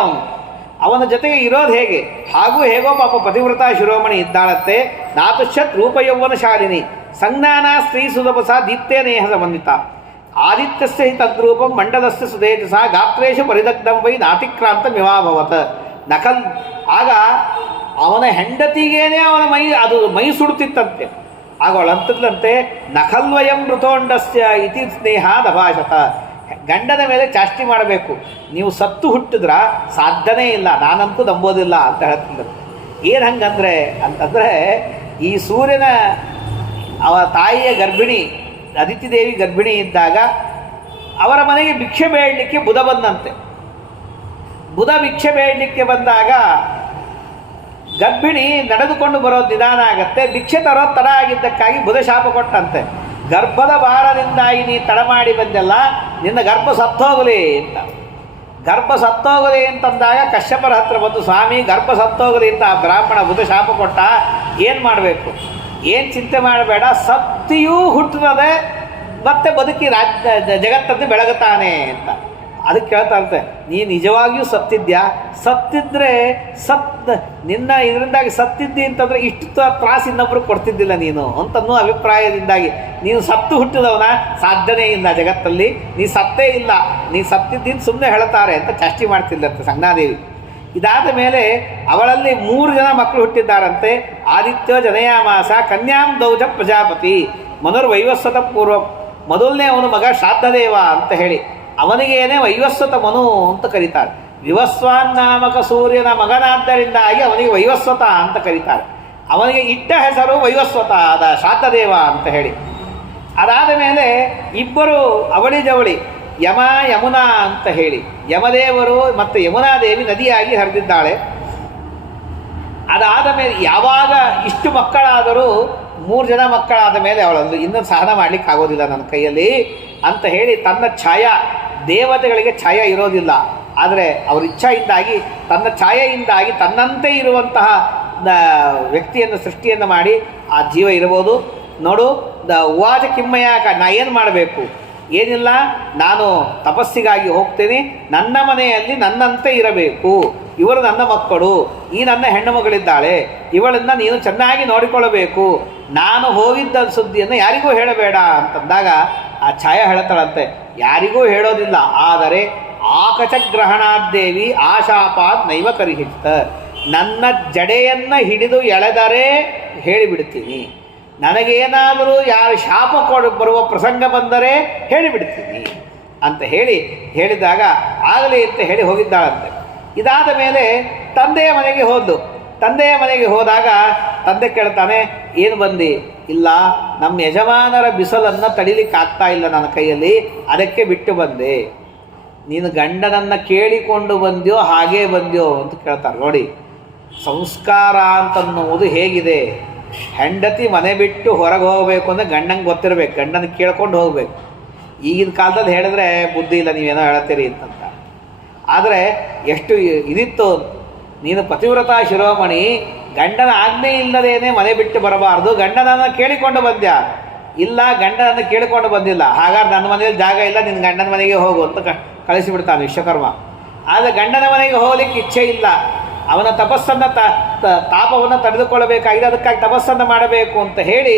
ಅವನ ಜೊತೆಗೆ ಇರೋದು ಹೇಗೆ, ಹಾಗೂ ಹೇಗೋ ಪಾಪ ಪತಿವ್ರತ ಶಿರೋಮಣಿ ಇದ್ದಾಳತ್ತೆ. ನಾತುಷ್ಯತ್ ರೂಪಯೌವನ ಶಾಲಿನಿ ಸಂಜ್ಞಾನ ಸ್ತ್ರೀ ಸುಧಪಸ ದೀಪ್ತೇ ನೇಹ ಸಂಬಂಧಿತ ಆದಿತ್ಯಸ್ಯ ಹಿ ತದ್ರೂಪಂ ಮಂಡಲಸ್ಯ ಸುತೇಜಸ ಗಾತ್ರೇಶು ಪರಿದಗ್ಧಂ ವೈ ನಾತಿಕ್ರಾಂತ ಮಿವಾಭವತ್ ನಕಲ್. ಆಗ ಅವನ ಹೆಂಡತಿಗೇನೆ ಅವನ ಮೈ ಸುಡುತ್ತಿತ್ತಂತೆ. ಆಗ ಅವಳಂತದ್ಲಂತೆ ನಖಲ್ವಯಂ ಮೃತೋಂಡಸ್ಯ ಇತಿ ಸ್ನೇಹ ದಭಾಷತ. ಗಂಡನ ಮೇಲೆ ಚಾಷ್ಟಿ ಮಾಡಬೇಕು, ನೀವು ಸತ್ತು ಹುಟ್ಟಿದ್ರ ಸಾಧ್ಯನೇ ಇಲ್ಲ, ನಾನಂತೂ ನಂಬೋದಿಲ್ಲ ಅಂತ ಹೇಳ್ತಿದ್ದರು. ಏನು ಹಂಗಂದರೆ ಅಂತಂದರೆ, ಈ ಸೂರ್ಯನ ಅವ ತಾಯಿಯ ಗರ್ಭಿಣಿ ಅದಿತಿ ದೇವಿ ಗರ್ಭಿಣಿ ಇದ್ದಾಗ ಅವರ ಮನೆಗೆ ಭಿಕ್ಷೆ ಬೇಡಲಿಕ್ಕೆ ಬುಧ ಬಂದಂತೆ. ಬುಧ ಭಿಕ್ಷೆ ಬೇಡಲಿಕ್ಕೆ ಬಂದಾಗ ಗರ್ಭಿಣಿ ನಡೆದುಕೊಂಡು ಬರೋದು ನಿಧಾನ ಆಗತ್ತೆ. ಭಿಕ್ಷೆ ತರೋದು ತಡ ಆಗಿದ್ದಕ್ಕಾಗಿ ಬುಧ ಶಾಪ ಕೊಟ್ಟಂತೆ, ಗರ್ಭದ ಭಾರದಿಂದಾಗಿ ನೀ ತಡ ಮಾಡಿ ಬಂದೆಲ್ಲ, ನಿನ್ನ ಗರ್ಭ ಸತ್ತೋಗಲಿ ಅಂತ. ಗರ್ಭ ಸತ್ತೋಗಲಿ ಅಂತಂದಾಗ ಕಶ್ಯಪರ ಹತ್ರ ಬಂದು, ಸ್ವಾಮಿ ಗರ್ಭ ಸತ್ತೋಗಲಿ ಅಂತ ಆ ಬ್ರಾಹ್ಮಣ ಬುಧ ಶಾಪ ಕೊಟ್ಟ, ಏನು ಮಾಡಬೇಕು? ಏನು ಚಿಂತೆ ಮಾಡಬೇಡ, ಸತ್ತಿಯೂ ಹುಟ್ಟುತ್ತದೆ ಮತ್ತೆ ಬದುಕಿ ಜಗತ್ತದ್ದು ಬೆಳಗುತ್ತಾನೆ ಅಂತ. ಅದಕ್ಕೆ ಕೇಳ್ತಾ ಇರ್ತೆ, ನೀ ನಿಜವಾಗಿಯೂ ಸತ್ತಿದ್ಯಾ? ಸತ್ತಿದ್ರೆ ನಿನ್ನ ಇದರಿಂದಾಗಿ ಸತ್ತಿದ್ದಿ ಅಂತಂದರೆ ಇಷ್ಟು ತ್ರಾಸು ಇನ್ನೊಬ್ರು ಕೊಡ್ತಿದ್ದಿಲ್ಲ ನೀನು ಅಂತನ್ನೋ ಅಭಿಪ್ರಾಯದಿಂದಾಗಿ ನೀನು ಸತ್ತು ಹುಟ್ಟಿದವನ ಸಾಧ್ಯನೇ ಇಲ್ಲ ಜಗತ್ತಲ್ಲಿ, ನೀ ಸತ್ತೇ ಇಲ್ಲ, ನೀ ಸತ್ತಿದ್ದೀನಿ ಸುಮ್ಮನೆ ಹೇಳ್ತಾರೆ ಅಂತ ಚಾಷ್ಟಿ ಮಾಡ್ತಿಲ್ಲಂತೆ ಸಂಜ್ಞಾದೇವಿ. ಇದಾದ ಮೇಲೆ ಅವಳಲ್ಲಿ 3 ಜನ ಮಕ್ಕಳು ಹುಟ್ಟಿದ್ದಾರಂತೆ. ಆದಿತ್ಯ ಜನಯಾಮಾಸ ಕನ್ಯಾಂ ದೌಜ ಪ್ರಜಾಪತಿ ಮನುರ್ವೈವಸ್ವತ ಪೂರ್ವ. ಮೊದಲನೇ ಅವನು ಮಗ ಶ್ರಾದ್ದದೇವ ಅಂತ ಹೇಳಿ ಅವನಿಗೇನೆ ವೈವಸ್ವತ ಮನು ಅಂತ ಕರೀತಾರೆ. ವಿವಸ್ವಾನ್ ನಾಮಕ ಸೂರ್ಯನ ಮಗನಾದ್ದರಿಂದಾಗಿ ಅವನಿಗೆ ವೈವಸ್ವತ ಅಂತ ಕರೀತಾರೆ. ಅವನಿಗೆ ಇಟ್ಟ ಹೆಸರು ವೈವಸ್ವತ ಅದ ಶ್ರಾದ್ದದೇವ ಅಂತ ಹೇಳಿ. ಅದಾದ ಮೇಲೆ ಇಬ್ಬರು ಅವಳಿ ಜವಳಿ ಯಮ ಯಮುನಾ ಅಂತ ಹೇಳಿ ಯಮದೇವರು ಮತ್ತು ಯಮುನಾದೇವಿ ನದಿಯಾಗಿ ಹರಿದಿದ್ದಾಳೆ. ಅದಾದ ಮೇಲೆ ಯಾವಾಗ ಇಷ್ಟು ಮಕ್ಕಳಾದರೂ 3 ಜನ ಮಕ್ಕಳಾದ ಮೇಲೆ ಅವಳಂದು ಇನ್ನೊಂದು ಸಹನ ಮಾಡಲಿಕ್ಕೆ ಆಗೋದಿಲ್ಲ ನನ್ನ ಕೈಯಲ್ಲಿ ಅಂತ ಹೇಳಿ ತನ್ನ ಛಾಯಾ, ದೇವತೆಗಳಿಗೆ ಛಾಯೆ ಇರೋದಿಲ್ಲ, ಆದರೆ ಅವರ ಇಚ್ಛೆಯಿಂದಾಗಿ ತನ್ನ ಛಾಯೆಯಿಂದಾಗಿ ತನ್ನಂತೆ ಇರುವಂತಹ ವ್ಯಕ್ತಿಯನ್ನು ಸೃಷ್ಟಿಯನ್ನು ಮಾಡಿ ಆ ಜೀವ ಇರಬಹುದು. ನೋಡು, ಉವಾಚ ಕಿಮ್ಮಯಾಕ, ನಾ ಏನು ಮಾಡಬೇಕು? ಏನಿಲ್ಲ, ನಾನು ತಪಸ್ಸಿಗಾಗಿ ಹೋಗ್ತೇನೆ, ನನ್ನ ಮನೆಯಲ್ಲಿ ನನ್ನಂತೆ ಇರಬೇಕು, ಇವರು ನನ್ನ ಮಕ್ಕಳು, ಈ ನನ್ನ ಹೆಣ್ಣು ಮಗಳಿದ್ದಾಳೆ, ಇವಳನ್ನು ನೀನು ಚೆನ್ನಾಗಿ ನೋಡಿಕೊಳ್ಳಬೇಕು, ನಾನು ಹೋಗಿದ್ದ ಸುದ್ದಿಯನ್ನು ಯಾರಿಗೂ ಹೇಳಬೇಡ ಅಂತಂದಾಗ ಆ ಛಾಯಾ ಹೇಳ್ತಾಳಂತೆ, ಯಾರಿಗೂ ಹೇಳೋದಿಲ್ಲ, ಆದರೆ ಆಕಚಗ್ರಹಣಾದ್ದೇವಿ ಆಶಾಪಾತ್ ನೈವ ಕರಿಹಿತ, ನನ್ನ ಜಡೆಯನ್ನು ಹಿಡಿದು ಎಳೆದರೆ ಹೇಳಿಬಿಡ್ತೀನಿ, ನನಗೇನಾದರೂ ಯಾರು ಶಾಪ ಬರುವ ಪ್ರಸಂಗ ಬಂದರೆ ಹೇಳಿಬಿಡ್ತೀನಿ ಅಂತ ಹೇಳಿದಾಗ ಆಗಲಿ ಅಂತ ಹೇಳಿ ಹೋಗಿದ್ದಾಳಂತೆ. ಇದಾದ ಮೇಲೆ ತಂದೆಯ ಮನೆಗೆ ಹೋದ್ಲು. ತಂದೆಯ ಮನೆಗೆ ಹೋದಾಗ ತಂದೆ ಕೇಳ್ತಾನೆ, ಏನು ಬಂದು? ಇಲ್ಲ, ನಮ್ಮ ಯಜಮಾನರ ಬಿಸಿಲನ್ನು ತಡಿಲಿಕ್ಕಾಗ್ತಾ ಇಲ್ಲ ನನ್ನ ಕೈಯಲ್ಲಿ, ಅದಕ್ಕೆ ಬಿಟ್ಟು ಬಂದೆ. ನೀನು ಗಂಡನನ್ನು ಕೇಳಿಕೊಂಡು ಬಂದ್ಯೋ ಹಾಗೇ ಬಂದ್ಯೋ ಅಂತ ಕೇಳ್ತಾರೆ. ನೋಡಿ, ಸಂಸ್ಕಾರ ಅಂತನ್ನುವುದು ಹೇಗಿದೆ. ಹೆಂಡತಿ ಮನೆ ಬಿಟ್ಟು ಹೊರಗೆ ಹೋಗಬೇಕು ಅಂದರೆ ಗಂಡಂಗೆ ಗೊತ್ತಿರಬೇಕು, ಗಂಡನ ಕೇಳ್ಕೊಂಡು ಹೋಗಬೇಕು. ಈಗಿನ ಕಾಲದಲ್ಲಿ ಹೇಳಿದ್ರೆ ಬುದ್ಧಿ ಇಲ್ಲ, ನೀವೇನೋ ಹೇಳ್ತೀರಿ ಅಂತಂತ. ಆದರೆ ಎಷ್ಟು ಇದಿತ್ತು, ನೀನು ಪತಿವ್ರತ ಶಿರೋಮಣಿ, ಗಂಡನ ಆಜ್ಞೆ ಇಲ್ಲದೇನೆ ಮನೆ ಬಿಟ್ಟು ಬರಬಾರ್ದು, ಗಂಡನನ್ನು ಕೇಳಿಕೊಂಡು ಬಂದ್ಯಾ? ಇಲ್ಲ, ಗಂಡನನ್ನು ಕೇಳಿಕೊಂಡು ಬಂದಿಲ್ಲ, ಹಾಗಾದ್ರೆ ನನ್ನ ಮನೆಯಲ್ಲಿ ಜಾಗ ಇಲ್ಲ, ನಿನ್ನ ಗಂಡನ ಮನೆಗೆ ಹೋಗು ಅಂತ ಕಳಿಸಿಬಿಡ್ತಾನೆ ವಿಶ್ವಕರ್ಮ. ಆದರೆ ಗಂಡನ ಮನೆಗೆ ಹೋಗ್ಲಿಕ್ಕೆ ಇಚ್ಛೆ ಇಲ್ಲ, ಅವನ ತಪಸ್ಸನ್ನು ತಾಪವನ್ನು ತಡೆದುಕೊಳ್ಳಬೇಕಾಗಿದೆ, ಅದಕ್ಕಾಗಿ ತಪಸ್ಸನ್ನು ಮಾಡಬೇಕು ಅಂತ ಹೇಳಿ.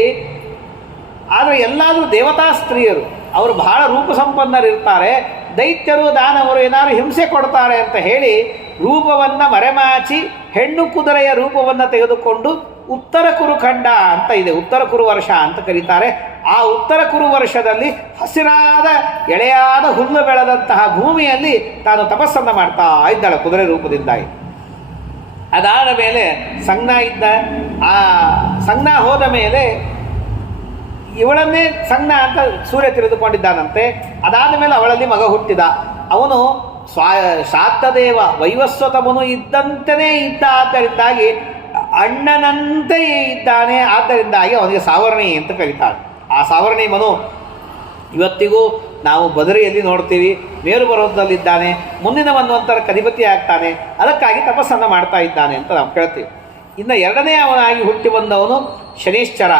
ಆದರೆ ಎಲ್ಲಾದರೂ ದೇವತಾ ಸ್ತ್ರೀಯರು, ಅವರು ಬಹಳ ರೂಪ ಸಂಪನ್ನರಿರ್ತಾರೆ. ದೈತ್ಯರು ದಾನವರು ಏನಾದರೂ ಹಿಂಸೆ ಕೊಡ್ತಾರೆ ಅಂತ ಹೇಳಿ ರೂಪವನ್ನು ಮರೆಮಾಚಿ ಹೆಣ್ಣು ಕುದುರೆಯ ರೂಪವನ್ನು ತೆಗೆದುಕೊಂಡು ಉತ್ತರ ಕುರುಖಂಡ ಅಂತ ಇದೆ, ಉತ್ತರ ಕುರು ವರ್ಷ ಅಂತ ಕರೀತಾರೆ. ಆ ಉತ್ತರ ಕುರು ವರ್ಷದಲ್ಲಿ ಹಸಿರಾದ ಎಳೆಯಾದ ಹುಲ್ಲು ಬೆಳೆದಂತಹ ಭೂಮಿಯಲ್ಲಿ ತಾನು ತಪಸ್ಸನ್ನು ಮಾಡ್ತಾ ಇದ್ದಾಳೆ ಕುದುರೆ ರೂಪದಿಂದಾಗಿ. ಅದಾದ ಮೇಲೆ ಸಂಜ್ಞಾ ಇದ್ದ. ಆ ಸಂಜ್ಞಾ ಹೋದ ಮೇಲೆ ಇವಳನ್ನೇ ಸಂಜ್ಞಾ ಅಂತ ಸೂರ್ಯ ತಿಳಿದುಕೊಂಡಿದ್ದಾನಂತೆ. ಅದಾದ ಮೇಲೆ ಅವಳಲ್ಲಿ ಮಗ ಹುಟ್ಟಿದ. ಅವನು ಶಾಕ್ತದೇವ ವೈವಸ್ವತಮನು ಇದ್ದಂತೆಯೇ ಇದ್ದ. ಆದ್ದರಿಂದಾಗಿ ಅಣ್ಣನಂತೆಯೇ ಇದ್ದಾನೆ. ಆದ್ದರಿಂದಾಗಿ ಅವನಿಗೆ ಸಾವರ್ಣಿ ಅಂತ ಕರೀತಾಳೆ. ಆ ಸಾವರ್ಣಿ ಮನು ಇವತ್ತಿಗೂ ನಾವು ಬದರಿಯಲ್ಲಿ ನೋಡ್ತೀವಿ. ಮೇರು ಪರ್ವತದಲ್ಲಿದ್ದಾನೆ, ಮುಂದಿನ ಮನ್ವಂತರ ಅಧಿಪತಿ ಆಗ್ತಾನೆ, ಅದಕ್ಕಾಗಿ ತಪಸ್ಸನ್ನು ಮಾಡ್ತಾ ಇದ್ದಾನೆ ಅಂತ ನಾವು ಕೇಳ್ತೀವಿ. ಇನ್ನು ಎರಡನೇ ಅವನಾಗಿ ಹುಟ್ಟಿ ಬಂದವನು ಶನೀಶ್ಚರ.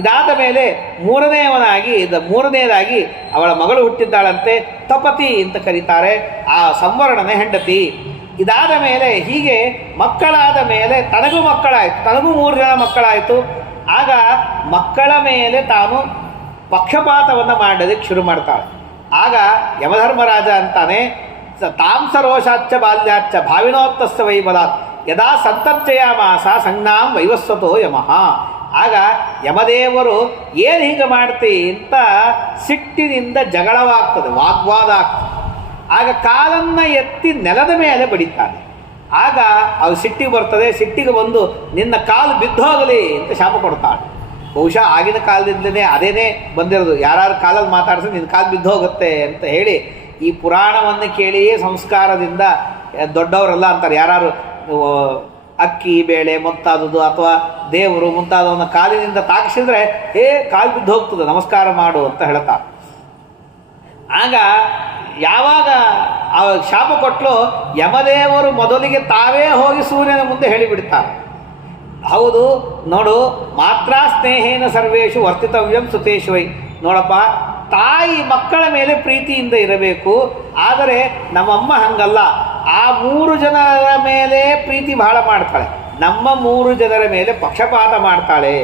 ಇದಾದ ಮೇಲೆ ಮೂರನೆಯದಾಗಿ ಅವಳ ಮಗಳು ಹುಟ್ಟಿದ್ದಾಳಂತೆ, ತಪತಿ ಅಂತ ಕರೀತಾರೆ. ಆ ಸಂವರ್ಣನೆ ಹೆಂಡತಿ. ಇದಾದ ಮೇಲೆ ಹೀಗೆ ಮಕ್ಕಳಾದ ಮೇಲೆ ತನಗೂ ಮಕ್ಕಳಾಯಿತು, ತನಗೂ 3 ಜನ ಮಕ್ಕಳಾಯಿತು. ಆಗ ಮಕ್ಕಳ ಮೇಲೆ ತಾನು ಪಕ್ಷಪಾತವನ್ನು ಮಾಡೋದಕ್ಕೆ ಶುರು ಮಾಡ್ತಾಳೆ. ಆಗ ಯಮಧರ್ಮರಾಜ ಅಂತಾನೆ, ತಾಂಸರೋಷಾಚ್ಚ ಬಾಲ್ಯಾಚ್ಚ ಭಾವಿನೋತ್ತಸ್ಥ ವೈಬಲಾತ್ ಯದಾ ಸಂತರ್ಜಯಾಮಾಸ ಸಂಜ್ಞಾಂ ವೈವಸ್ವತೋ ಯಮಃ. ಆಗ ಯಮದೇವರು ಏನು ಹೀಗೆ ಮಾಡ್ತಿ ಅಂತ ಸಿಟ್ಟಿನಿಂದ ಜಗಳವಾಗ್ತದೆ, ವಾಗ್ವಾದ ಆಗ್ತದೆ. ಆಗ ಕಾಲನ್ನು ಎತ್ತಿ ನೆಲದ ಮೇಲೆ ಬಡಿತಾನೆ. ಆಗ ಅದು ಸಿಟ್ಟಿಗೆ ಬರ್ತದೆ. ಸಿಟ್ಟಿಗೆ ಬಂದು ನಿನ್ನ ಕಾಲು ಬಿದ್ದೋಗಲಿ ಅಂತ ಶಾಪ ಕೊಡ್ತಾಳೆ. ಬಹುಶಃ ಆಗಿನ ಕಾಲದಿಂದಲೇ ಅದೇನೇ ಬಂದಿರೋದು, ಯಾರು ಕಾಲಲ್ಲಿ ಮಾತಾಡಿಸಿ ನಿನ್ನ ಕಾಲು ಬಿದ್ದೋಗುತ್ತೆ ಅಂತ ಹೇಳಿ. ಈ ಪುರಾಣವನ್ನು ಕೇಳಿಯೇ ಸಂಸ್ಕಾರದಿಂದ ದೊಡ್ಡವರೆಲ್ಲ ಅಂತಾರೆ, ಯಾರು ಅಕ್ಕಿ ಬೇಳೆ ಮುಂತಾದದ್ದು ಅಥವಾ ದೇವರು ಮುಂತಾದವನ್ನ ಕಾಲಿನಿಂದ ತಾಕಿಸಿದ್ರೆ ಕಾಲು ಬಿದ್ದು ಹೋಗ್ತದೆ, ನಮಸ್ಕಾರ ಮಾಡು ಅಂತ ಹೇಳ್ತಾರೆ. ಆಗ ಯಾವಾಗ ಆ ಶಾಪ ಕೊಟ್ಟಲು, ಯಮದೇವರು ಮೊದಲಿಗೆ ತಾವೇ ಹೋಗಿ ಸೂರ್ಯನ ಮುಂದೆ ಹೇಳಿಬಿಡ್ತಾರೆ. ಹೌದು ನೋಡು, ಮಾತ್ರ ಸ್ನೇಹೇನ ಸರ್ವೇಶು ವರ್ತಿತವ್ಯಂ ಸುತೇಶು ವೈ. ನೋಡಪ್ಪ, ತಾಯಿ ಮಕ್ಕಳ ಮೇಲೆ ಪ್ರೀತಿಯಿಂದ ಇರಬೇಕು, ಆದರೆ ನಮ್ಮಮ್ಮ ಹಂಗಲ್ಲ. ಆ 3 ಜನರ ಮೇಲೆ ಪ್ರೀತಿ ಬಹಳ ಮಾಡ್ತಾಳೆ, ನಮ್ಮ 3 ಜನರ ಮೇಲೆ ಪಕ್ಷಪಾತ ಮಾಡ್ತಾಳೆ.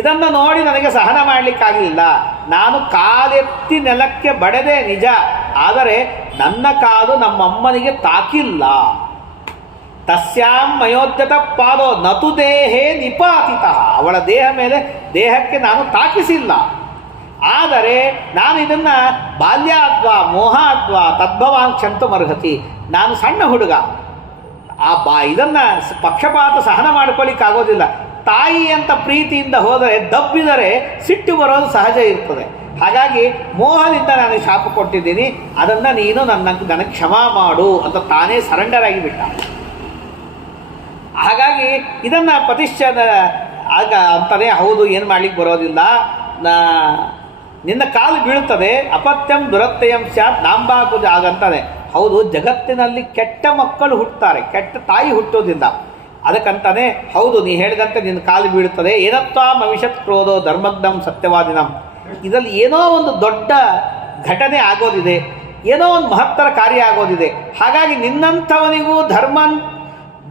ಇದನ್ನು ನೋಡಿ ನನಗೆ ಸಹನ ಮಾಡಲಿಕ್ಕಾಗಲಿಲ್ಲ. ನಾನು ಕಾಲೆತ್ತಿ ನೆಲಕ್ಕೆ ಬಡೆದೆ ನಿಜ, ಆದರೆ ನನ್ನ ಕಾಲು ನಮ್ಮಮ್ಮನಿಗೆ ತಾಕಿಲ್ಲ. ತಸ್ಯಾಂ ಮಯೋದ್ಯತ ಪಾದೋ ನತು ದೇಹೇ ನಿಪಾತಿತಃ. ಅವಳ ದೇಹಕ್ಕೆ ನಾನು ತಾಕಿಸಿಲ್ಲ. ಆದರೆ ನಾನು ಇದನ್ನು ಬಾಲ್ಯಾದ್ವಾ ಮೋಹಾದ್ವಾ ತದ್ಭವಾಂಕ್ಷಂತು ಮರ್ಹತಿ. ನಾನು ಸಣ್ಣ ಹುಡುಗ, ಇದನ್ನು ಪಕ್ಷಪಾತ ಸಹನ ಮಾಡ್ಕೊಳ್ಳಿಕ್ಕಾಗೋದಿಲ್ಲ. ತಾಯಿ ಅಂತ ಪ್ರೀತಿಯಿಂದ ಹೋದರೆ ದಬ್ಬಿದರೆ ಸಿಟ್ಟು ಬರೋದು ಸಹಜ ಇರ್ತದೆ. ಹಾಗಾಗಿ ಮೋಹದಿಂದ ನಾನು ಶಾಪ ಕೊಟ್ಟಿದ್ದೀನಿ, ಅದನ್ನು ನೀನು ನನಗೆ ಕ್ಷಮಾ ಮಾಡು ಅಂತ ತಾನೇ ಸರೆಂಡರ್ ಆಗಿಬಿಟ್ಟ. ಹಾಗಾಗಿ ಇದನ್ನು ಪ್ರತಿಷ್ಠದ ಆಗ ಅಂತಾನೆ, ಹೌದು ಏನು ಮಾಡ್ಲಿಕ್ಕೆ ಬರೋದಿಲ್ಲ, ನಿನ್ನ ಕಾಲು ಬೀಳುತ್ತದೆ, ಅಪತ್ಯಂ ದುರತ್ಯಂ ಸ್ಯಾತ್ ನಾಂಬಾಕುಜ ಆಗಂತಾನೆ. ಹೌದು, ಜಗತ್ತಿನಲ್ಲಿ ಕೆಟ್ಟ ಮಕ್ಕಳು ಹುಟ್ಟುತ್ತಾರೆ, ಕೆಟ್ಟ ತಾಯಿ ಹುಟ್ಟೋದಿಲ್ಲ. ಅದಕ್ಕಂತಾನೆ ಹೌದು ನೀ ಹೇಳಿದಂತೆ ನಿನ್ನ ಕಾಲು ಬೀಳುತ್ತದೆ. ಏನತ್ವಾಂ ಅವಿಷತ್ ಕ್ರೋಧೋ ಧರ್ಮಗ್ನಂ ಸತ್ಯವಾದಿನಂ. ಇದರಲ್ಲಿ ಏನೋ ಒಂದು ದೊಡ್ಡ ಘಟನೆ ಆಗೋದಿದೆ, ಏನೋ ಒಂದು ಮಹತ್ತರ ಕಾರ್ಯ ಆಗೋದಿದೆ. ಹಾಗಾಗಿ ನಿನ್ನಂಥವನಿಗೂ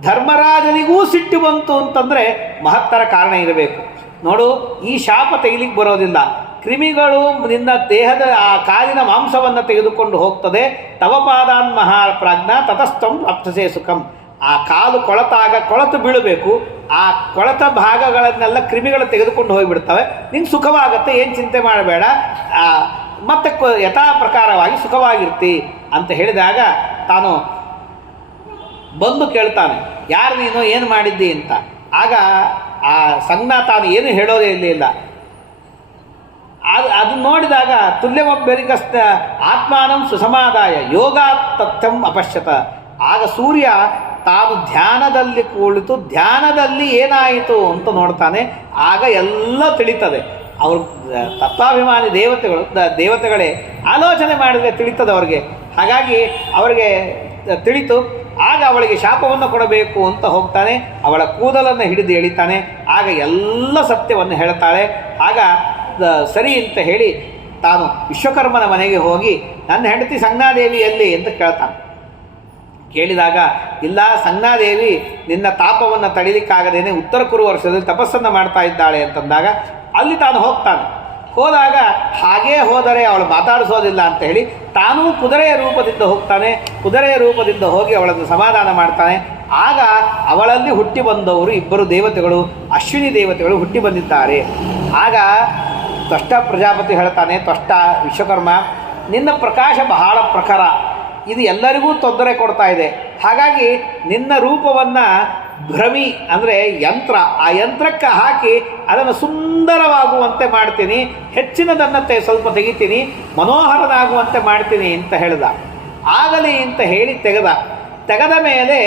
ಧರ್ಮರಾಜನಿಗೂ ಸಿಟ್ಟು ಬಂತು ಅಂತಂದರೆ ಮಹತ್ತರ ಕಾರಣ ಇರಬೇಕು. ನೋಡು, ಈ ಶಾಪ ತೆಗಿಲಿಕ್ಕೆ ಬರೋದಿಲ್ಲ. ಕ್ರಿಮಿಗಳು ನಿನ್ನ ದೇಹದ ಆ ಕಾಲಿನ ಮಾಂಸವನ್ನು ತೆಗೆದುಕೊಂಡು ಹೋಗ್ತದೆ. ತವಪಾದಾನ್ ಮಹಾಪ್ರಾಜ್ಞ ತತಸ್ಥಂ ಅಪ್ಸಸೇ ಸುಖಂ. ಆ ಕಾಲು ಕೊಳತು ಬೀಳಬೇಕು. ಆ ಕೊಳತ ಭಾಗಗಳನ್ನೆಲ್ಲ ಕ್ರಿಮಿಗಳು ತೆಗೆದುಕೊಂಡು ಹೋಗಿಬಿಡ್ತವೆ. ನಿಂಗೆ ಸುಖವಾಗುತ್ತೆ, ಏನು ಚಿಂತೆ ಮಾಡಬೇಡ, ಮತ್ತೆ ಯಥಾ ಪ್ರಕಾರವಾಗಿ ಸುಖವಾಗಿರ್ತಿ ಅಂತ ಹೇಳಿದಾಗ ತಾನು ಬಂದು ಕೇಳ್ತಾನೆ, ಯಾರು ನೀನು, ಏನು ಮಾಡಿದ್ದಿ ಅಂತ. ಆಗ ಆ ಸಂಜ್ಞಾ ತಾನು ಏನು ಹೇಳೋದೇ ಇಲ್ಲ. ಅದು ನೋಡಿದಾಗ ತುಲ್ಯಮಭ್ಯರಿಕಸ್ಥ ಆತ್ಮಾನಂ ಸುಸಮಾದಾಯ ಯೋಗಾತ್ ತಥ್ಯಂ ಅಪಶ್ಯತ. ಆಗ ಸೂರ್ಯ ತಾನು ಧ್ಯಾನದಲ್ಲಿ ಕುಳಿತು ಧ್ಯಾನದಲ್ಲಿ ಏನಾಯಿತು ಅಂತ ನೋಡ್ತಾನೆ. ಆಗ ಎಲ್ಲ ತಿಳಿತದೆ. ಅವರು ತತ್ವಾಭಿಮಾನಿ ದೇವತೆಗಳೇ ಆಲೋಚನೆ ಮಾಡಿದರೆ ತಿಳಿತದೆ ಅವ್ರಿಗೆ. ಹಾಗಾಗಿ ಅವರಿಗೆ ತಿಳಿತು. ಆಗ ಅವಳಿಗೆ ಶಾಪವನ್ನು ಕೊಡಬೇಕು ಅಂತ ಹೋಗ್ತಾನೆ. ಅವಳ ಕೂದಲನ್ನು ಹಿಡಿದು ಎಳಿತಾನೆ. ಆಗ ಎಲ್ಲ ಸತ್ಯವನ್ನು ಹೇಳ್ತಾಳೆ. ಆಗ ಸರಿ ಅಂತ ಹೇಳಿ ತಾನು ವಿಶ್ವಕರ್ಮನ ಮನೆಗೆ ಹೋಗಿ ನನ್ನ ಹೆಂಡತಿ ಸಂಜ್ಞಾದೇವಿ ಎಲ್ಲಿ ಅಂತ ಕೇಳ್ತಾನೆ. ಕೇಳಿದಾಗ, ಇಲ್ಲ, ಸಂಜ್ಞಾದೇವಿ ನಿನ್ನ ತಾಪವನ್ನು ತಡಿಲಿಕ್ಕಾಗದೇನೆ ಉತ್ತರ ಕುರು ವರ್ಷದಲ್ಲಿ ತಪಸ್ಸನ್ನು ಮಾಡ್ತಾ ಇದ್ದಾಳೆ ಅಂತಂದಾಗ ಅಲ್ಲಿ ತಾನು ಹೋಗ್ತಾನೆ. ಹೋದಾಗ ಹಾಗೇ ಹೋದರೆ ಅವಳು ಮಾತಾಡಿಸೋದಿಲ್ಲ ಅಂತ ಹೇಳಿ ತಾನೂ ಕುದುರೆಯ ರೂಪದಿಂದ ಹೋಗ್ತಾನೆ. ಕುದುರೆಯ ರೂಪದಿಂದ ಹೋಗಿ ಅವಳನ್ನು ಸಮಾಧಾನ ಮಾಡ್ತಾನೆ. ಆಗ ಅವಳಲ್ಲಿ ಹುಟ್ಟಿ ಬಂದವರು ಇಬ್ಬರು ದೇವತೆಗಳು, ಅಶ್ವಿನಿ ದೇವತೆಗಳು ಹುಟ್ಟಿ ಬಂದಿದ್ದಾರೆ. ಆಗ ತ್ವಷ್ಟ ಪ್ರಜಾಪತಿ ಹೇಳ್ತಾನೆ, ತ್ವಷ್ಟ ವಿಶ್ವಕರ್ಮ, ನಿನ್ನ ಪ್ರಕಾಶ ಬಹಳ ಪ್ರಖರ, ಇದು ಎಲ್ಲರಿಗೂ ತೊಂದರೆ ಕೊಡ್ತಾ ಇದೆ. ಹಾಗಾಗಿ ನಿನ್ನ ರೂಪವನ್ನು ಭ್ರಮಿ ಅಂದರೆ ಯಂತ್ರ, ಆ ಯಂತ್ರಕ್ಕೆ ಹಾಕಿ ಅದನ್ನು ಸುಂದರವಾಗುವಂತೆ ಮಾಡ್ತೀನಿ, ಹೆಚ್ಚಿನದನ್ನು ಸ್ವಲ್ಪ ತೆಗಿತೀನಿ, ಮನೋಹರನಾಗುವಂತೆ ಮಾಡ್ತೀನಿ ಅಂತ ಹೇಳಿದ. ಆಗಲಿ ಅಂತ ಹೇಳಿ ತೆಗೆದ ಮೇಲೆ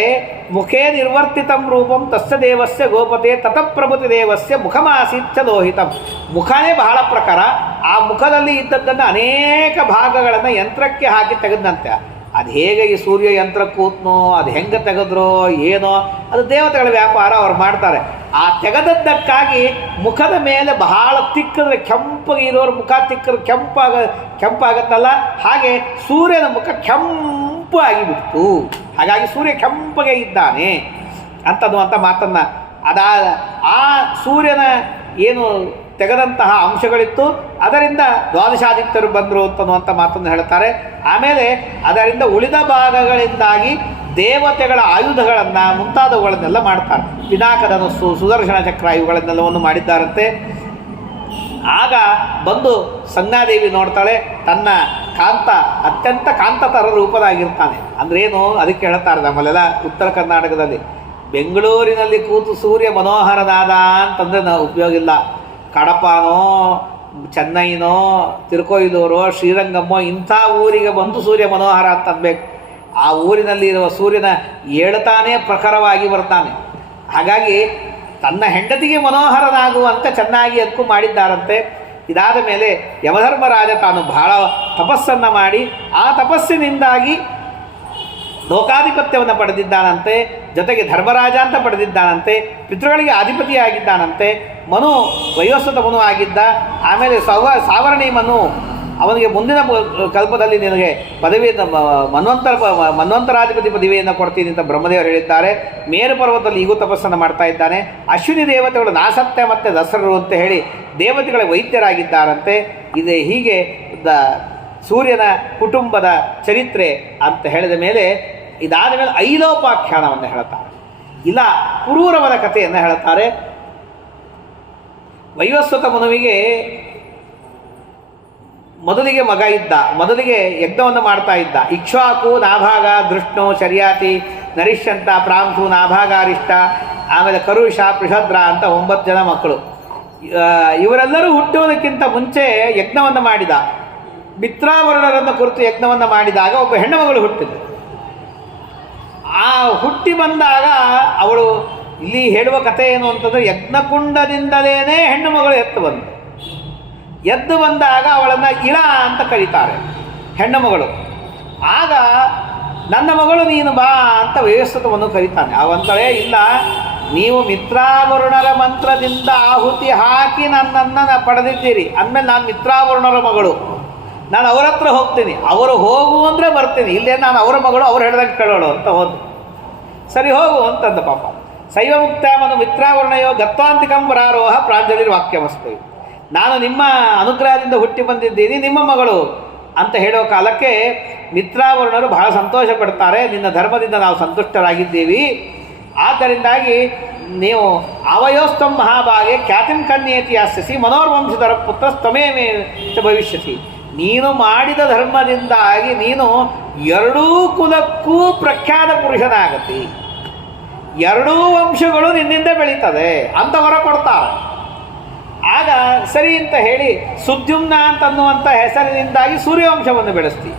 ಮುಖೇ ನಿರ್ವರ್ತಿತಂ ರೂಪಂ ತಸ್ಯ ದೇವಸ್ಯ ಗೋಪತೆ ತತಪ್ರಭುತಿ ದೇವಸ್ಯ ಮುಖಮಾಸೀತ್ಯ ಲೋಹಿತಂ. ಮುಖನೇ ಬಹಳ ಪ್ರಕಾರ, ಆ ಮುಖದಲ್ಲಿ ಇದ್ದದ್ದನ್ನು ಅನೇಕ ಭಾಗಗಳನ್ನು ಯಂತ್ರಕ್ಕೆ ಹಾಕಿ ತೆಗೆದಂತೆ. ಅದು ಹೇಗೆ ಈ ಸೂರ್ಯ ಯಂತ್ರ ಕೂತ್ನೋ, ಅದು ಹೆಂಗೆ ತೆಗೆದ್ರೋ ಏನೋ, ಅದು ದೇವತೆಗಳ ವ್ಯಾಪಾರ, ಅವ್ರು ಮಾಡ್ತಾರೆ. ಆ ತೆಗೆದದ್ದಕ್ಕಾಗಿ ಮುಖದ ಮೇಲೆ ಬಹಳ ತಿಕ್ಕಿದ್ರೆ ಕೆಂಪಗೆ ಇರೋರು ಮುಖ ತಿಕ್ಕದ್ರೆ ಕೆಂಪಾಗತ್ತಲ್ಲ, ಹಾಗೆ ಸೂರ್ಯನ ಮುಖ ಕೆಂಪು ಆಗಿಬಿಡ್ತು. ಹಾಗಾಗಿ ಸೂರ್ಯ ಕೆಂಪಗೆ ಇದ್ದಾನೆ ಅಂತನ್ನುವಂಥ ಮಾತನ್ನು ಆ ಸೂರ್ಯನ ಏನು ತೆಗೆದಂತಹ ಅಂಶಗಳಿತ್ತು, ಅದರಿಂದ ದ್ವಾದಶಾದಿತ್ಯರು ಬಂದರು ಅಂತನ್ನುವಂಥ ಮಾತನ್ನು ಹೇಳ್ತಾರೆ. ಆಮೇಲೆ ಅದರಿಂದ ಉಳಿದ ಭಾಗಗಳಿಂದಾಗಿ ದೇವತೆಗಳ ಆಯುಧಗಳನ್ನು ಮುಂತಾದವುಗಳನ್ನೆಲ್ಲ ಮಾಡ್ತಾರೆ. ಪಿನಾಕಧನಸ್ಸು, ಸುದರ್ಶನ ಚಕ್ರ ಇವುಗಳನ್ನೆಲ್ಲವನ್ನು ಮಾಡಿದ್ದಾರಂತೆ. ಆಗ ಬಂದು ಸಂಜ್ಞಾದೇವಿ ನೋಡ್ತಾಳೆ, ತನ್ನ ಕಾಂತ ಅತ್ಯಂತ ಕಾಂತತರ ರೂಪದಾಗಿರ್ತಾನೆ. ಅಂದ್ರೇನು ಅದಕ್ಕೆ ಹೇಳ್ತಾರೆ ನಮ್ಮಲ್ಲೆಲ್ಲ ಉತ್ತರ ಕರ್ನಾಟಕದಲ್ಲಿ, ಬೆಂಗಳೂರಿನಲ್ಲಿ ಕೂತು ಸೂರ್ಯ ಮನೋಹರನಾದ ಅಂತಂದರೆ ನಾವು ಉಪಯೋಗ ಇಲ್ಲ. ಕಡಪನೋ, ಚೆನ್ನೈನೋ, ತಿರುಕೊಯ್ಲೂರೋ, ಶ್ರೀರಂಗಮ್ಮೋ ಇಂಥ ಊರಿಗೆ ಬಂದು ಸೂರ್ಯ ಮನೋಹರ ಅಂತ ಅನ್ಬೇಕು. ಆ ಊರಿನಲ್ಲಿ ಇರುವ ಸೂರ್ಯನ ಏಳ್ತಾನೇ ಪ್ರಖರವಾಗಿ ಬರ್ತಾನೆ. ಹಾಗಾಗಿ ತನ್ನ ಹೆಂಡತಿಗೆ ಮನೋಹರನಾಗುವಂತೆ ಚೆನ್ನಾಗಿ ಅದಕ್ಕೂ ಮಾಡಿದ್ದಾರಂತೆ. ಇದಾದ ಮೇಲೆ ಯಮಧರ್ಮರಾಜ ತಾನು ಬಹಳ ತಪಸ್ಸನ್ನು ಮಾಡಿ ಆ ತಪಸ್ಸಿನಿಂದಾಗಿ ಲೋಕಾಧಿಪತ್ಯವನ್ನು ಪಡೆದಿದ್ದಾನಂತೆ. ಜೊತೆಗೆ ಧರ್ಮರಾಜ ಅಂತ ಪಡೆದಿದ್ದಾನಂತೆ. ಪಿತೃಗಳಿಗೆ ಅಧಿಪತಿಯಾಗಿದ್ದಾನಂತೆ. ಮನು ವಯೋಸ್ವತ ಮನು ಆಗಿದ್ದ. ಆಮೇಲೆ ಸಾವರ್ಣಿ ಮನು ಅವನಿಗೆ ಮುಂದಿನ ಕಲ್ಪದಲ್ಲಿ ನಿನಗೆ ಪದವಿಯನ್ನು ಮನ್ವಂತರಾಧಿಪತಿ ಪದವಿಯನ್ನು ಕೊಡ್ತೀನಿ ಅಂತ ಬ್ರಹ್ಮದೇವರು ಹೇಳಿದ್ದಾರೆ. ಮೇರು ಪರ್ವತದಲ್ಲಿ ಈಗೂ ತಪಸ್ಸನ್ನು ಮಾಡ್ತಾ ಇದ್ದಾನೆ. ಅಶ್ವಿನಿ ದೇವತೆಗಳು ನಾಸತ್ಯ ಮತ್ತು ದಸರರು ಅಂತ ಹೇಳಿ ದೇವತೆಗಳ ವೈದ್ಯರಾಗಿದ್ದಾರಂತೆ. ಇದೆ ಹೀಗೆ ಸೂರ್ಯನ ಕುಟುಂಬದ ಚರಿತ್ರೆ ಅಂತ ಹೇಳಿದ ಮೇಲೆ ಇದಾದ ಮೇಲೆ ಐಲೋಪಾಖ್ಯಾನವನ್ನು ಹೇಳ್ತಾರೆ. ಇಲ್ಲ, ಪುರೂರವನ ಕಥೆಯನ್ನು ಹೇಳ್ತಾರೆ. ವೈವಸ್ವತ ಮನುವಿಗೆ ಮೊದಲಿಗೆ ಮಗ ಇದ್ದ. ಮೊದಲಿಗೆ ಯಜ್ಞವನ್ನು ಮಾಡ್ತಾ ಇದ್ದ. ಇಕ್ಷ್ವಾಕು, ನಾಭಾಗ, ದೃಷ್ಣು, ಶರ್ಯಾತಿ, ನರಿಷ್ಯಂತ, ಪ್ರಾಂಶು, ನಾಭಾಗಾರಿಷ್ಟ, ಆಮೇಲೆ ಕರುಷ, ಪೃಷದ್ರ ಅಂತ 9 ಜನ ಮಕ್ಕಳು. ಇವರೆಲ್ಲರೂ ಹುಟ್ಟುವುದಕ್ಕಿಂತ ಮುಂಚೆ ಯಜ್ಞವನ್ನು ಮಾಡಿದ. ಮಿತ್ರಾವರ್ಣರನ್ನು ಕುರಿತು ಯಜ್ಞವನ್ನು ಮಾಡಿದಾಗ ಒಬ್ಬ ಹೆಣ್ಣು ಮಗಳು ಹುಟ್ಟಿದ್ದು. ಆ ಹುಟ್ಟಿ ಬಂದಾಗ ಅವಳು, ಇಲ್ಲಿ ಹೇಳುವ ಕಥೆ ಏನು ಅಂತಂದರೆ, ಯಜ್ಞಕುಂಡದಿಂದಲೇ ಹೆಣ್ಣು ಮಗಳು ಎದ್ದು ಬಂದಾಗ ಅವಳನ್ನು ಇಳ ಅಂತ ಕರೀತಾರೆ ಹೆಣ್ಣು ಮಗಳು. ಆಗ ನನ್ನ ಮಗಳು ನೀನು ಬಾ ಅಂತ ವೈವಸ್ವತವನ್ನು ಕರೀತಾನೆ. ಅವಂತಲೇ, ಇಲ್ಲ, ನೀವು ಮಿತ್ರಾವರುಣರ ಮಂತ್ರದಿಂದ ಆಹುತಿ ಹಾಕಿ ನನ್ನನ್ನು ಪಡೆದಿದ್ದೀರಿ ಅಂದಮೇಲೆ ನಾನು ಮಿತ್ರಾವರುಣರ ಮಗಳು, ನಾನು ಅವರ ಹತ್ರ ಹೋಗ್ತೀನಿ, ಅವರು ಹೋಗು ಅಂದರೆ ಬರ್ತೀನಿ, ಇಲ್ಲೇ ನಾನು ಅವರ ಮಗಳು, ಅವ್ರು ಹೇಳ್ದಂಗೆ ಕೇಳೋಳು ಅಂತ ಹೋದು. ಸರಿ ಹೋಗು ಅಂತಂದ ಪಾಪ. ಶೈವ ಮುಕ್ತ ಮನು ಮಿತ್ರಾವರ್ಣಯೋ ಗತ್ವಾಂತಿಕಂ ವರಾರೋಹ ಪ್ರಾಂಜಲಿ ವಾಕ್ಯಮಸ್ತು. ನಾನು ನಿಮ್ಮ ಅನುಗ್ರಹದಿಂದ ಹುಟ್ಟಿ ಬಂದಿದ್ದೀನಿ, ನಿಮ್ಮ ಮಗಳು ಅಂತ ಹೇಳೋ ಕಾಲಕ್ಕೆ ಮಿತ್ರಾವರ್ಣರು ಬಹಳ ಸಂತೋಷ ಪಡ್ತಾರೆ. ನಿನ್ನ ಧರ್ಮದಿಂದ ನಾವು ಸಂತುಷ್ಟರಾಗಿದ್ದೀವಿ, ಆದ್ದರಿಂದಾಗಿ ನೀವು ಅವಯೋಸ್ತಂ ಮಹಾಭಾಗೆ ಖ್ಯಾತಿಂ ಕನ್ಯೇತಿ ಆಸ್ಯಸಿ ಮನೋರ್ವಂಶಧರ ಪುತ್ರ ಸ್ತಮೇಮೇ ಭವಿಷ್ಯಸಿ. ನೀನು ಮಾಡಿದ ಧರ್ಮದಿಂದಾಗಿ ನೀನು ಎರಡೂ ಕುಲಕ್ಕೂ ಪ್ರಖ್ಯಾತ ಪುರುಷನಾಗತಿ, ಎರಡೂ ವಂಶಗಳು ನಿನ್ನಿಂದ ಬೆಳೀತದೆ ಅಂತ ಹೊರ ಕೊಡ್ತಾರೆ. ಆಗ ಸರಿ ಅಂತ ಹೇಳಿ ಸುದ್ಯುಮ್ನ ಅಂತನ್ನುವಂಥ ಹೆಸರಿನಿಂದಾಗಿ ಸೂರ್ಯವಂಶವನ್ನು ಬೆಳೆಸ್ತಿ.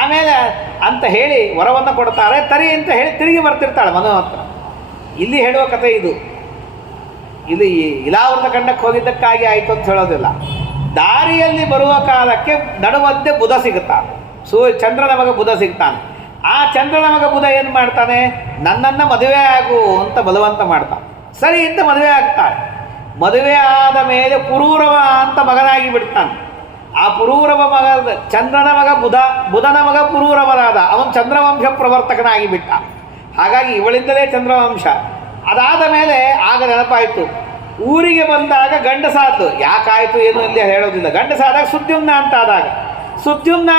ಆಮೇಲೆ ಅಂತ ಹೇಳಿ ವರವನ್ನು ಕೊಡ್ತಾರೆ. ತರಿ ಅಂತ ಹೇಳಿ ತಿರುಗಿ ಬರ್ತಿರ್ತಾಳೆ ಮನು ಹತ್ರ. ಇಲ್ಲಿ ಹೇಳುವ ಕಥೆ ಇದು. ಇಲ್ಲಿ ಇಲಾವೃತ ಖಂಡಕ್ಕೆ ಹೋಗಿದ್ದಕ್ಕಾಗಿ ಆಯಿತು ಅಂತ ಹೇಳೋದಿಲ್ಲ. ದಾರಿಯಲ್ಲಿ ಬರುವ ಕಾಲಕ್ಕೆ ನಡುಮಧ್ಯೆ ಬುಧ ಸಿಗುತ್ತಾನೆ. ಚಂದ್ರನ ಮಗ ಬುಧ ಸಿಗ್ತಾನೆ. ಆ ಚಂದ್ರನ ಮಗ ಬುಧ ಏನು ಮಾಡ್ತಾನೆ, ನನ್ನನ್ನು ಮದುವೆ ಆಗು ಅಂತ ಬಲವಂತ ಮಾಡ್ತಾನೆ. ಸರಿ ಅಂತ ಮದುವೆ ಆಗ್ತಾನೆ. ಮದುವೆ ಆದ ಮೇಲೆ ಪುರೂರವ ಅಂತ ಮಗನಾಗಿ ಬಿಡ್ತಾನೆ. ಆ ಪುರೂರವ ಮಗ ಚಂದ್ರನ ಮಗ ಬುಧ, ಬುಧನ ಮಗ ಪುರೂರವನಾದ. ಅವನು ಚಂದ್ರವಂಶ ಪ್ರವರ್ತಕನಾಗಿ ಬಿಟ್ಟ. ಹಾಗಾಗಿ ಇವಳಿಂದಲೇ ಚಂದ್ರವಂಶ. ಅದಾದ ಮೇಲೆ ಆಗ ನೆನಪಾಯಿತು, ಊರಿಗೆ ಬಂದಾಗ ಗಂಡಸಾದ್ದು. ಯಾಕಾಯಿತು ಏನು ಇಲ್ಲಿ ಹೇಳೋದಿಲ್ಲ. ಗಂಡಸಾದಾಗ ಸುದ್ಯುಮ್ನ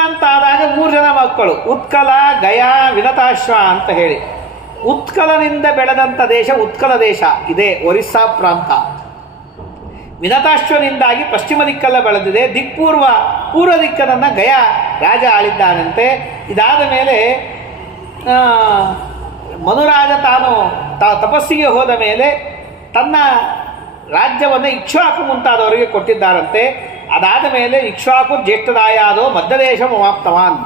ಅಂತಾದಾಗ 3 ಜನ ಮಕ್ಕಳು, ಉತ್ಕಲ, ಗಯಾ, ವಿನತಾಶ್ವ ಅಂತ ಹೇಳಿ. ಉತ್ಕಲನಿಂದ ಬೆಳೆದಂಥ ದೇಶ ಉತ್ಕಲ ದೇಶ ಇದೆ, ಒರಿಸ್ಸಾ ಪ್ರಾಂತ. ವಿನತಾಶ್ವನಿಂದಾಗಿ ಪಶ್ಚಿಮ ದಿಕ್ಕೆಲ್ಲ ಬೆಳೆದಿದೆ. ಪೂರ್ವ ದಿಕ್ಕನ್ನು ಗಯಾ ರಾಜ ಆಳಿದ್ದಾನಂತೆ. ಇದಾದ ಮೇಲೆ ಮನುರಾಜ ತಾನು ತಪಸ್ಸಿಗೆ ಹೋದ ಮೇಲೆ ತನ್ನ ರಾಜ್ಯವನ್ನು ಇಕ್ಷ್ವಾಕು ಮುಂತಾದವರಿಗೆ ಕೊಟ್ಟಿದ್ದಾರಂತೆ. ಅದಾದ ಮೇಲೆ ಇಕ್ಷ್ವಾಕು ಜ್ಯೇಷ್ಠದಾಯಾದೋ ಮಧ್ಯದೇಶ ಮಮಾಪ್ತವಾನ್.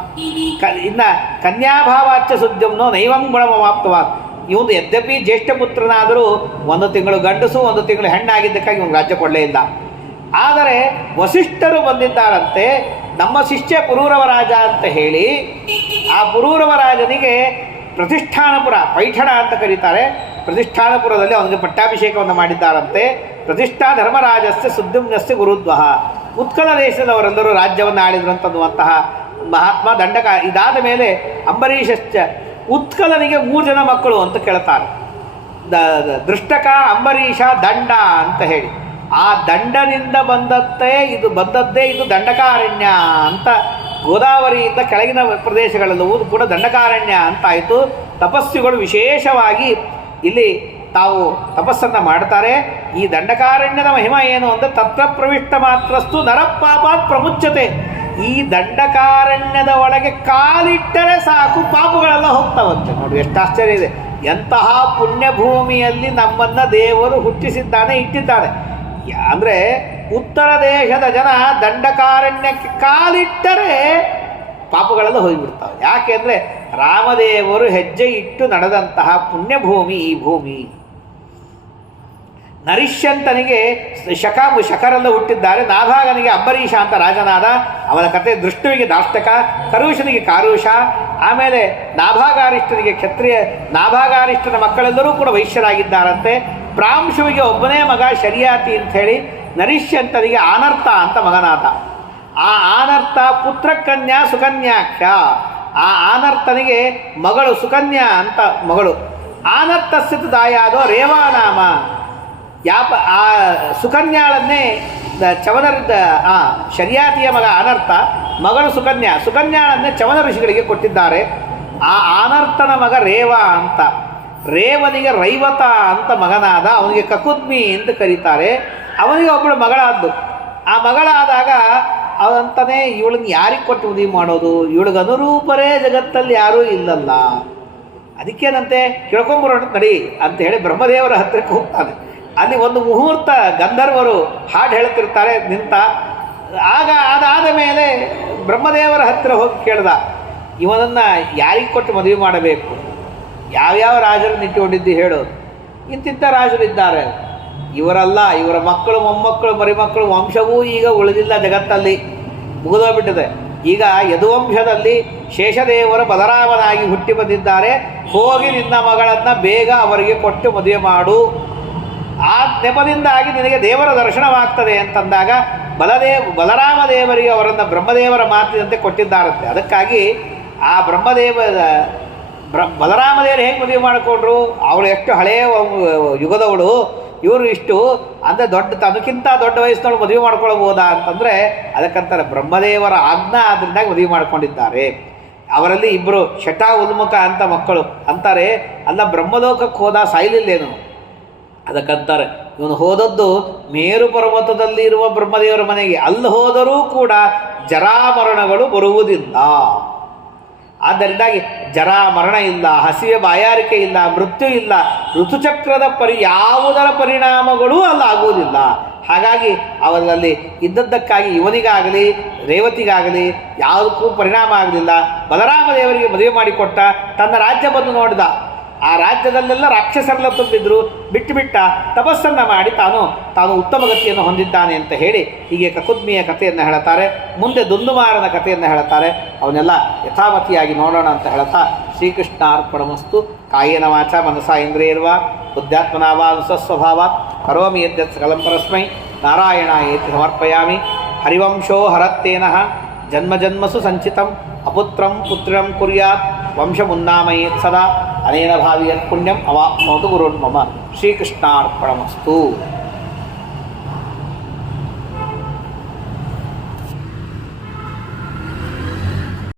ಇನ್ನು ಕನ್ಯಾಭಾವಾಚ್ಯ ಸುದ್ಯಂನೋ ನೈವಂ ಗುಣಮಮಾಪ್ತವಾನ್. ಇವನು ಯದ್ಯಪಿ ಜ್ಯೇಷ್ಠ ಪುತ್ರನಾದರೂ 1 ತಿಂಗಳು ಗಂಡಸು 1 ತಿಂಗಳು ಹೆಣ್ಣಾಗಿದ್ದಕ್ಕಾಗಿ ಇವನು ರಾಜ್ಯ ಕೊಡಲೇ ಇಲ್ಲ. ಆದರೆ ವಸಿಷ್ಠರು ಬಂದಿದ್ದಾರಂತೆ, ನಮ್ಮ ಶಿಷ್ಯ ಪುರೂರವ ರಾಜ ಅಂತ ಹೇಳಿ. ಆ ಪುರೂರವ ರಾಜನಿಗೆ ಪ್ರತಿಷ್ಠಾನಪುರ, ಪೈಠಣ ಅಂತ ಕರೀತಾರೆ, ಪ್ರತಿಷ್ಠಾನಪುರದಲ್ಲಿ ಅವನಿಗೆ ಪಟ್ಟಾಭಿಷೇಕವನ್ನು ಮಾಡಿದ್ದಾರಂತೆ. ಪ್ರತಿಷ್ಠಾ ಧರ್ಮರಾಜಸ್ಯ ಸುದ್ಯುಮ್ನಸ್ಯ ಗುರುದ್ವಹ. ಉತ್ಕಲ ದೇಶದವರೆಲ್ಲರೂ ರಾಜ್ಯವನ್ನು ಆಳಿದ್ರಂತನ್ನುವಂತಹ ಮಹಾತ್ಮ ದಂಡಕ. ಇದಾದ ಮೇಲೆ ಅಂಬರೀಷಶ್ಚ, ಉತ್ಕಲನಿಗೆ 3 ಜನ ಮಕ್ಕಳು ಅಂತ ಕೇಳ್ತಾರೆ. ದೃಷ್ಟಕ, ಅಂಬರೀಷ, ದಂಡ ಅಂತ ಹೇಳಿ. ಆ ದಂಡನಿಂದ ಬಂದದ್ದೇ ಇದು ದಂಡಕಾರಣ್ಯ ಅಂತ. ಗೋದಾವರಿಯಿಂದ ಕೆಳಗಿನ ಪ್ರದೇಶಗಳೆಲ್ಲವೂ ಕೂಡ ದಂಡಕಾರಣ್ಯ ಅಂತಾಯಿತು. ತಪಸ್ಸುಗಳು ವಿಶೇಷವಾಗಿ ಇಲ್ಲಿ ತಾವು ತಪಸ್ಸನ್ನು ಮಾಡ್ತಾರೆ. ಈ ದಂಡಕಾರಣ್ಯದ ಮಹಿಮಾ ಏನು ಅಂದರೆ ತತ್ರ ಪ್ರವಿಷ್ಟ ಮಾತ್ರಸ್ತು ನರಪಾಪಾತ್ ಪ್ರಮುಚ್ಯತೆ. ಈ ದಂಡಕಾರಣ್ಯದ ಒಳಗೆ ಕಾಲಿಟ್ಟರೆ ಸಾಕು, ಪಾಪಗಳೆಲ್ಲ ಹೋಗ್ತಾವಂತೆ. ನೋಡಿ ಎಷ್ಟು ಆಶ್ಚರ್ಯ ಇದೆ. ಎಂತಹ ಪುಣ್ಯಭೂಮಿಯಲ್ಲಿ ನಮ್ಮನ್ನು ದೇವರು ಹುಟ್ಟಿಸಿದ್ದಾನೆ, ಇಟ್ಟಿದ್ದಾನೆ. ಅಂದರೆ ಉತ್ತರ ದೇಶದ ಜನ ದಂಡಕಾರಣ್ಯಕ್ಕೆ ಕಾಲಿಟ್ಟರೆ ಪಾಪಗಳೆಲ್ಲ ಹೋಗಿಬಿಡ್ತಾವೆ. ಯಾಕೆಂದರೆ ರಾಮದೇವರು ಹೆಜ್ಜೆ ಇಟ್ಟು ನಡೆದಂತಹ ಪುಣ್ಯಭೂಮಿ ಈ ಭೂಮಿ. ನರಿಷ್ಯಂತನಿಗೆ ಶಕರೆಲ್ಲ ಹುಟ್ಟಿದ್ದಾರೆ. ನಾಭಾಗನಿಗೆ ಅಂಬರೀಷ ಅಂತ ರಾಜನಾದ, ಅವನ ಕಥೆ. ದೃಷ್ಟುವಿಗೆ ದಾಷ್ಟಕ, ಕರುಷನಿಗೆ ಕಾರುಷ, ಆಮೇಲೆ ನಾಭಾಗಾರಿಷ್ಠನಿಗೆ ಕ್ಷತ್ರಿಯ. ನಾಭಾಗಾರಿಷ್ಠನ ಮಕ್ಕಳೆಲ್ಲರೂ ಕೂಡ ವೈಶ್ಯರಾಗಿದ್ದಾರಂತೆ. ಪ್ರಾಂಶುವಿಗೆ ಒಬ್ಬನೇ ಮಗ ಶರ್ಯಾತಿ ಅಂಥೇಳಿ. ನರಿಷ್ಯಂತನಿಗೆ ಆನರ್ತ ಅಂತ ಮಗನಾದ. ಆ ಆನರ್ತ ಪುತ್ರ ಕನ್ಯಾ ಸುಕನ್ಯಾಕ್ಷ. ಆ ಆನರ್ತನಿಗೆ ಮಗಳು ಸುಕನ್ಯಾ ಅಂತ ಮಗಳು. ಆನರ್ತಸ್ಯ ದಾಯಾದೋ ರೇವಾನಾಮ. ಆ ಸುಕನ್ಯಾಳನ್ನೇ ಚವನರಿದ್ದ ಶರ್ಯಾತಿಯ ಮಗ ಅನರ್ಥ, ಮಗಳು ಸುಕನ್ಯಾಳನ್ನೇ ಚವನ ಋಷಿಗಳಿಗೆ ಕೊಟ್ಟಿದ್ದಾರೆ. ಆ ಆನರ್ತನ ಮಗ ರೇವ ಅಂತ. ರೇವನಿಗೆ ರೈವತ ಅಂತ ಮಗನಾದ. ಅವನಿಗೆ ಕಕುದ್ಮಿ ಅಂತ ಕರೀತಾರೆ. ಅವನಿಗೆ ಒಬ್ಬಳು ಮಗಳಾದ್ದು. ಆ ಮಗಳಾದಾಗ ಅವಂತಾನೆ ಇವಳನ್ನ ಯಾರಿಗೆ ಕೊಟ್ಟು ಮದುವೆ ಮಾಡೋದು? ಇವಳಿಗೆ ಅನುರೂಪರೇ ಜಗತ್ತಲ್ಲಿ ಯಾರೂ ಇಲ್ಲಲ್ಲ. ಅದಕ್ಕೇನಂತೆ ಕೇಳ್ಕೊಂಬರೋಣ ನಡಿ ಅಂತ ಹೇಳಿ ಬ್ರಹ್ಮದೇವರ ಹತ್ತಿರಕ್ಕೆ ಹೋಗ್ತಾನೆ. ಅಲ್ಲಿ ಒಂದು ಮುಹೂರ್ತ ಗಂಧರ್ವರು ಹಾಡು ಹೇಳ್ತಿರ್ತಾರೆ ನಿಂತ. ಅದಾದ ಮೇಲೆ ಬ್ರಹ್ಮದೇವರ ಹತ್ತಿರ ಹೋಗಿ ಕೇಳ್ದ, ಇವನನ್ನು ಯಾರಿಗೆ ಕೊಟ್ಟು ಮದುವೆ ಮಾಡಬೇಕು? ಯಾವ್ಯಾವ ರಾಜರನ್ನು ಇಟ್ಟುಕೊಂಡಿದ್ದು ಹೇಳೋದು? ಇಂತಿಂಥ ರಾಜರಿದ್ದಾರೆ. ಇವರಲ್ಲ, ಇವರ ಮಕ್ಕಳು, ಮೊಮ್ಮಕ್ಕಳು, ಮರಿಮಕ್ಕಳು ವಂಶವೂ ಈಗ ಉಳಿದಿಲ್ಲ ಜಗತ್ತಲ್ಲಿ, ಮುಗಿದೋಗ್ಬಿಟ್ಟಿದೆ. ಈಗ ಯದುವಂಶದಲ್ಲಿ ಶೇಷದೇವರು ಬಲರಾಮನಾಗಿ ಹುಟ್ಟಿ ಬಂದಿದ್ದಾರೆ. ಹೋಗಿ ನಿನ್ನ ಮಗಳನ್ನು ಬೇಗ ಅವರಿಗೆ ಕೊಟ್ಟು ಮದುವೆ ಮಾಡು. ಆ ನೆಪದಿಂದಾಗಿ ನಿನಗೆ ದೇವರ ದರ್ಶನವಾಗ್ತದೆ ಅಂತಂದಾಗ ಬಲರಾಮ ದೇವರಿಗೆ ಅವರನ್ನು ಬ್ರಹ್ಮದೇವರ ಮಾತಿನಂತೆ ಕೊಟ್ಟಿದ್ದಾರಂತೆ. ಅದಕ್ಕಾಗಿ ಆ ಬಲರಾಮದೇವರು ಹೇಗೆ ಮದುವೆ ಮಾಡಿಕೊಂಡ್ರು? ಅವಳು ಎಷ್ಟು ಹಳೆಯ ಯುಗದವಳು, ಇವರು ಇಷ್ಟು ಅಂದರೆ ತನಕ್ಕಿಂತ ದೊಡ್ಡ ವಯಸ್ಸಿನವಳು ಮದುವೆ ಮಾಡ್ಕೊಳ್ಬೋದಾ ಅಂತಂದರೆ ಅದಕ್ಕಂತಾರೆ ಬ್ರಹ್ಮದೇವರ ಆಜ್ಞಾ. ಅದರಿಂದಾಗಿ ಮದುವೆ ಮಾಡ್ಕೊಂಡಿದ್ದಾರೆ. ಅವರಲ್ಲಿ ಇಬ್ಬರು ಶಟ ಉಲ್ಮುಖ ಅಂತ ಮಕ್ಕಳು ಅಂತಾರೆ. ಅಲ್ಲ, ಬ್ರಹ್ಮಲೋಕಕ್ಕೆ ಹೋದ ಸಾಯಲಿಲ್ಲೇನು? ಅದಕ್ಕಂತಾರೆ ಇವನು ಹೋದದ್ದು ಮೇರು ಪರ್ವತದಲ್ಲಿ ಇರುವ ಬ್ರಹ್ಮದೇವರ ಮನೆಗೆ. ಅಲ್ಲಿ ಹೋದರೂ ಕೂಡ ಜರಾಮರಣಗಳು ಬರುವುದಿಲ್ಲ. ಆದ್ದರಿಂದಾಗಿ ಜರಾಮರಣ ಇಲ್ಲ, ಹಸಿವೆ ಬಾಯಾರಿಕೆ ಇಲ್ಲ, ಮೃತ್ಯು ಇಲ್ಲ, ಋತುಚಕ್ರದ ಯಾವುದರ ಪರಿಣಾಮಗಳೂ ಅಲ್ಲಾಗುವುದಿಲ್ಲ. ಹಾಗಾಗಿ ಅವರಲ್ಲಿ ಇದ್ದದ್ದಕ್ಕಾಗಿ ಇವನಿಗಾಗಲಿ ರೇವತಿಗಾಗಲಿ ಯಾವುದಕ್ಕೂ ಪರಿಣಾಮ ಆಗಲಿಲ್ಲ. ಬಲರಾಮ ದೇವರಿಗೆ ಮದುವೆ ಮಾಡಿಕೊಟ್ಟ. ತನ್ನ ರಾಜ್ಯ ಬಂದು ನೋಡಿದ. ಆ ರಾಜ್ಯದಲ್ಲೆಲ್ಲ ರಾಕ್ಷಸರೆಲ್ಲ ತುಂಬಿದ್ರು. ಬಿಟ್ಟು ತಪಸ್ಸನ್ನು ಮಾಡಿ ತಾನು ಉತ್ತಮ ಗತಿಯನ್ನು ಹೊಂದಿದ್ದಾನೆ ಅಂತ ಹೇಳಿ ಹೀಗೆ ಕಕುದ್ಮಿಯ ಕಥೆಯನ್ನು ಹೇಳ್ತಾರೆ. ಮುಂದೆ ದುಂದುಮಾರನ ಕಥೆಯನ್ನು ಹೇಳ್ತಾರೆ. ಅವನ್ನೆಲ್ಲ ಯಥಾಮತಿಯಾಗಿ ನೋಡೋಣ ಅಂತ ಹೇಳ್ತಾ ಶ್ರೀಕೃಷ್ಣಾರ್ಪಣಮಸ್ತು. ಕಾಯೇನ ವಾಚ ಮನಸಾ ಇಂದ್ರಿಯರ್ವಾ ಬುದ್ಧಾತ್ಮನಾವಾ ಸ್ವಸ್ವಭಾವಾತ್ ಕರೋಮಿ ಯದ್ಯತ್ ಸಕಲಂ ಪರಸ್ಮೈ ನಾರಾಯಣಾಯೇತಿ ಸಮರ್ಪಯಾಮಿ. ಹರಿವಂಶೋ ಹರತ್ತೇನಃ ಜನ್ಮಜನ್ಮಸು ಸಂಚಿತಂ ಅಪುತ್ರಂ ಪುತ್ರಂ ಕುರ್ಯಾತ್ ವಂಶಮುನ್ನಾಮಯೇತ್ ಸದಾ ಅನೇನ ಭಾವಿಯತ್ ಪುಣ್ಯಂ ಅವಾಪ್ನೋತು ಗುರುರ್ಮಮ. ಶ್ರೀಕೃಷ್ಣಾರ್ಪಣಮಸ್ತು.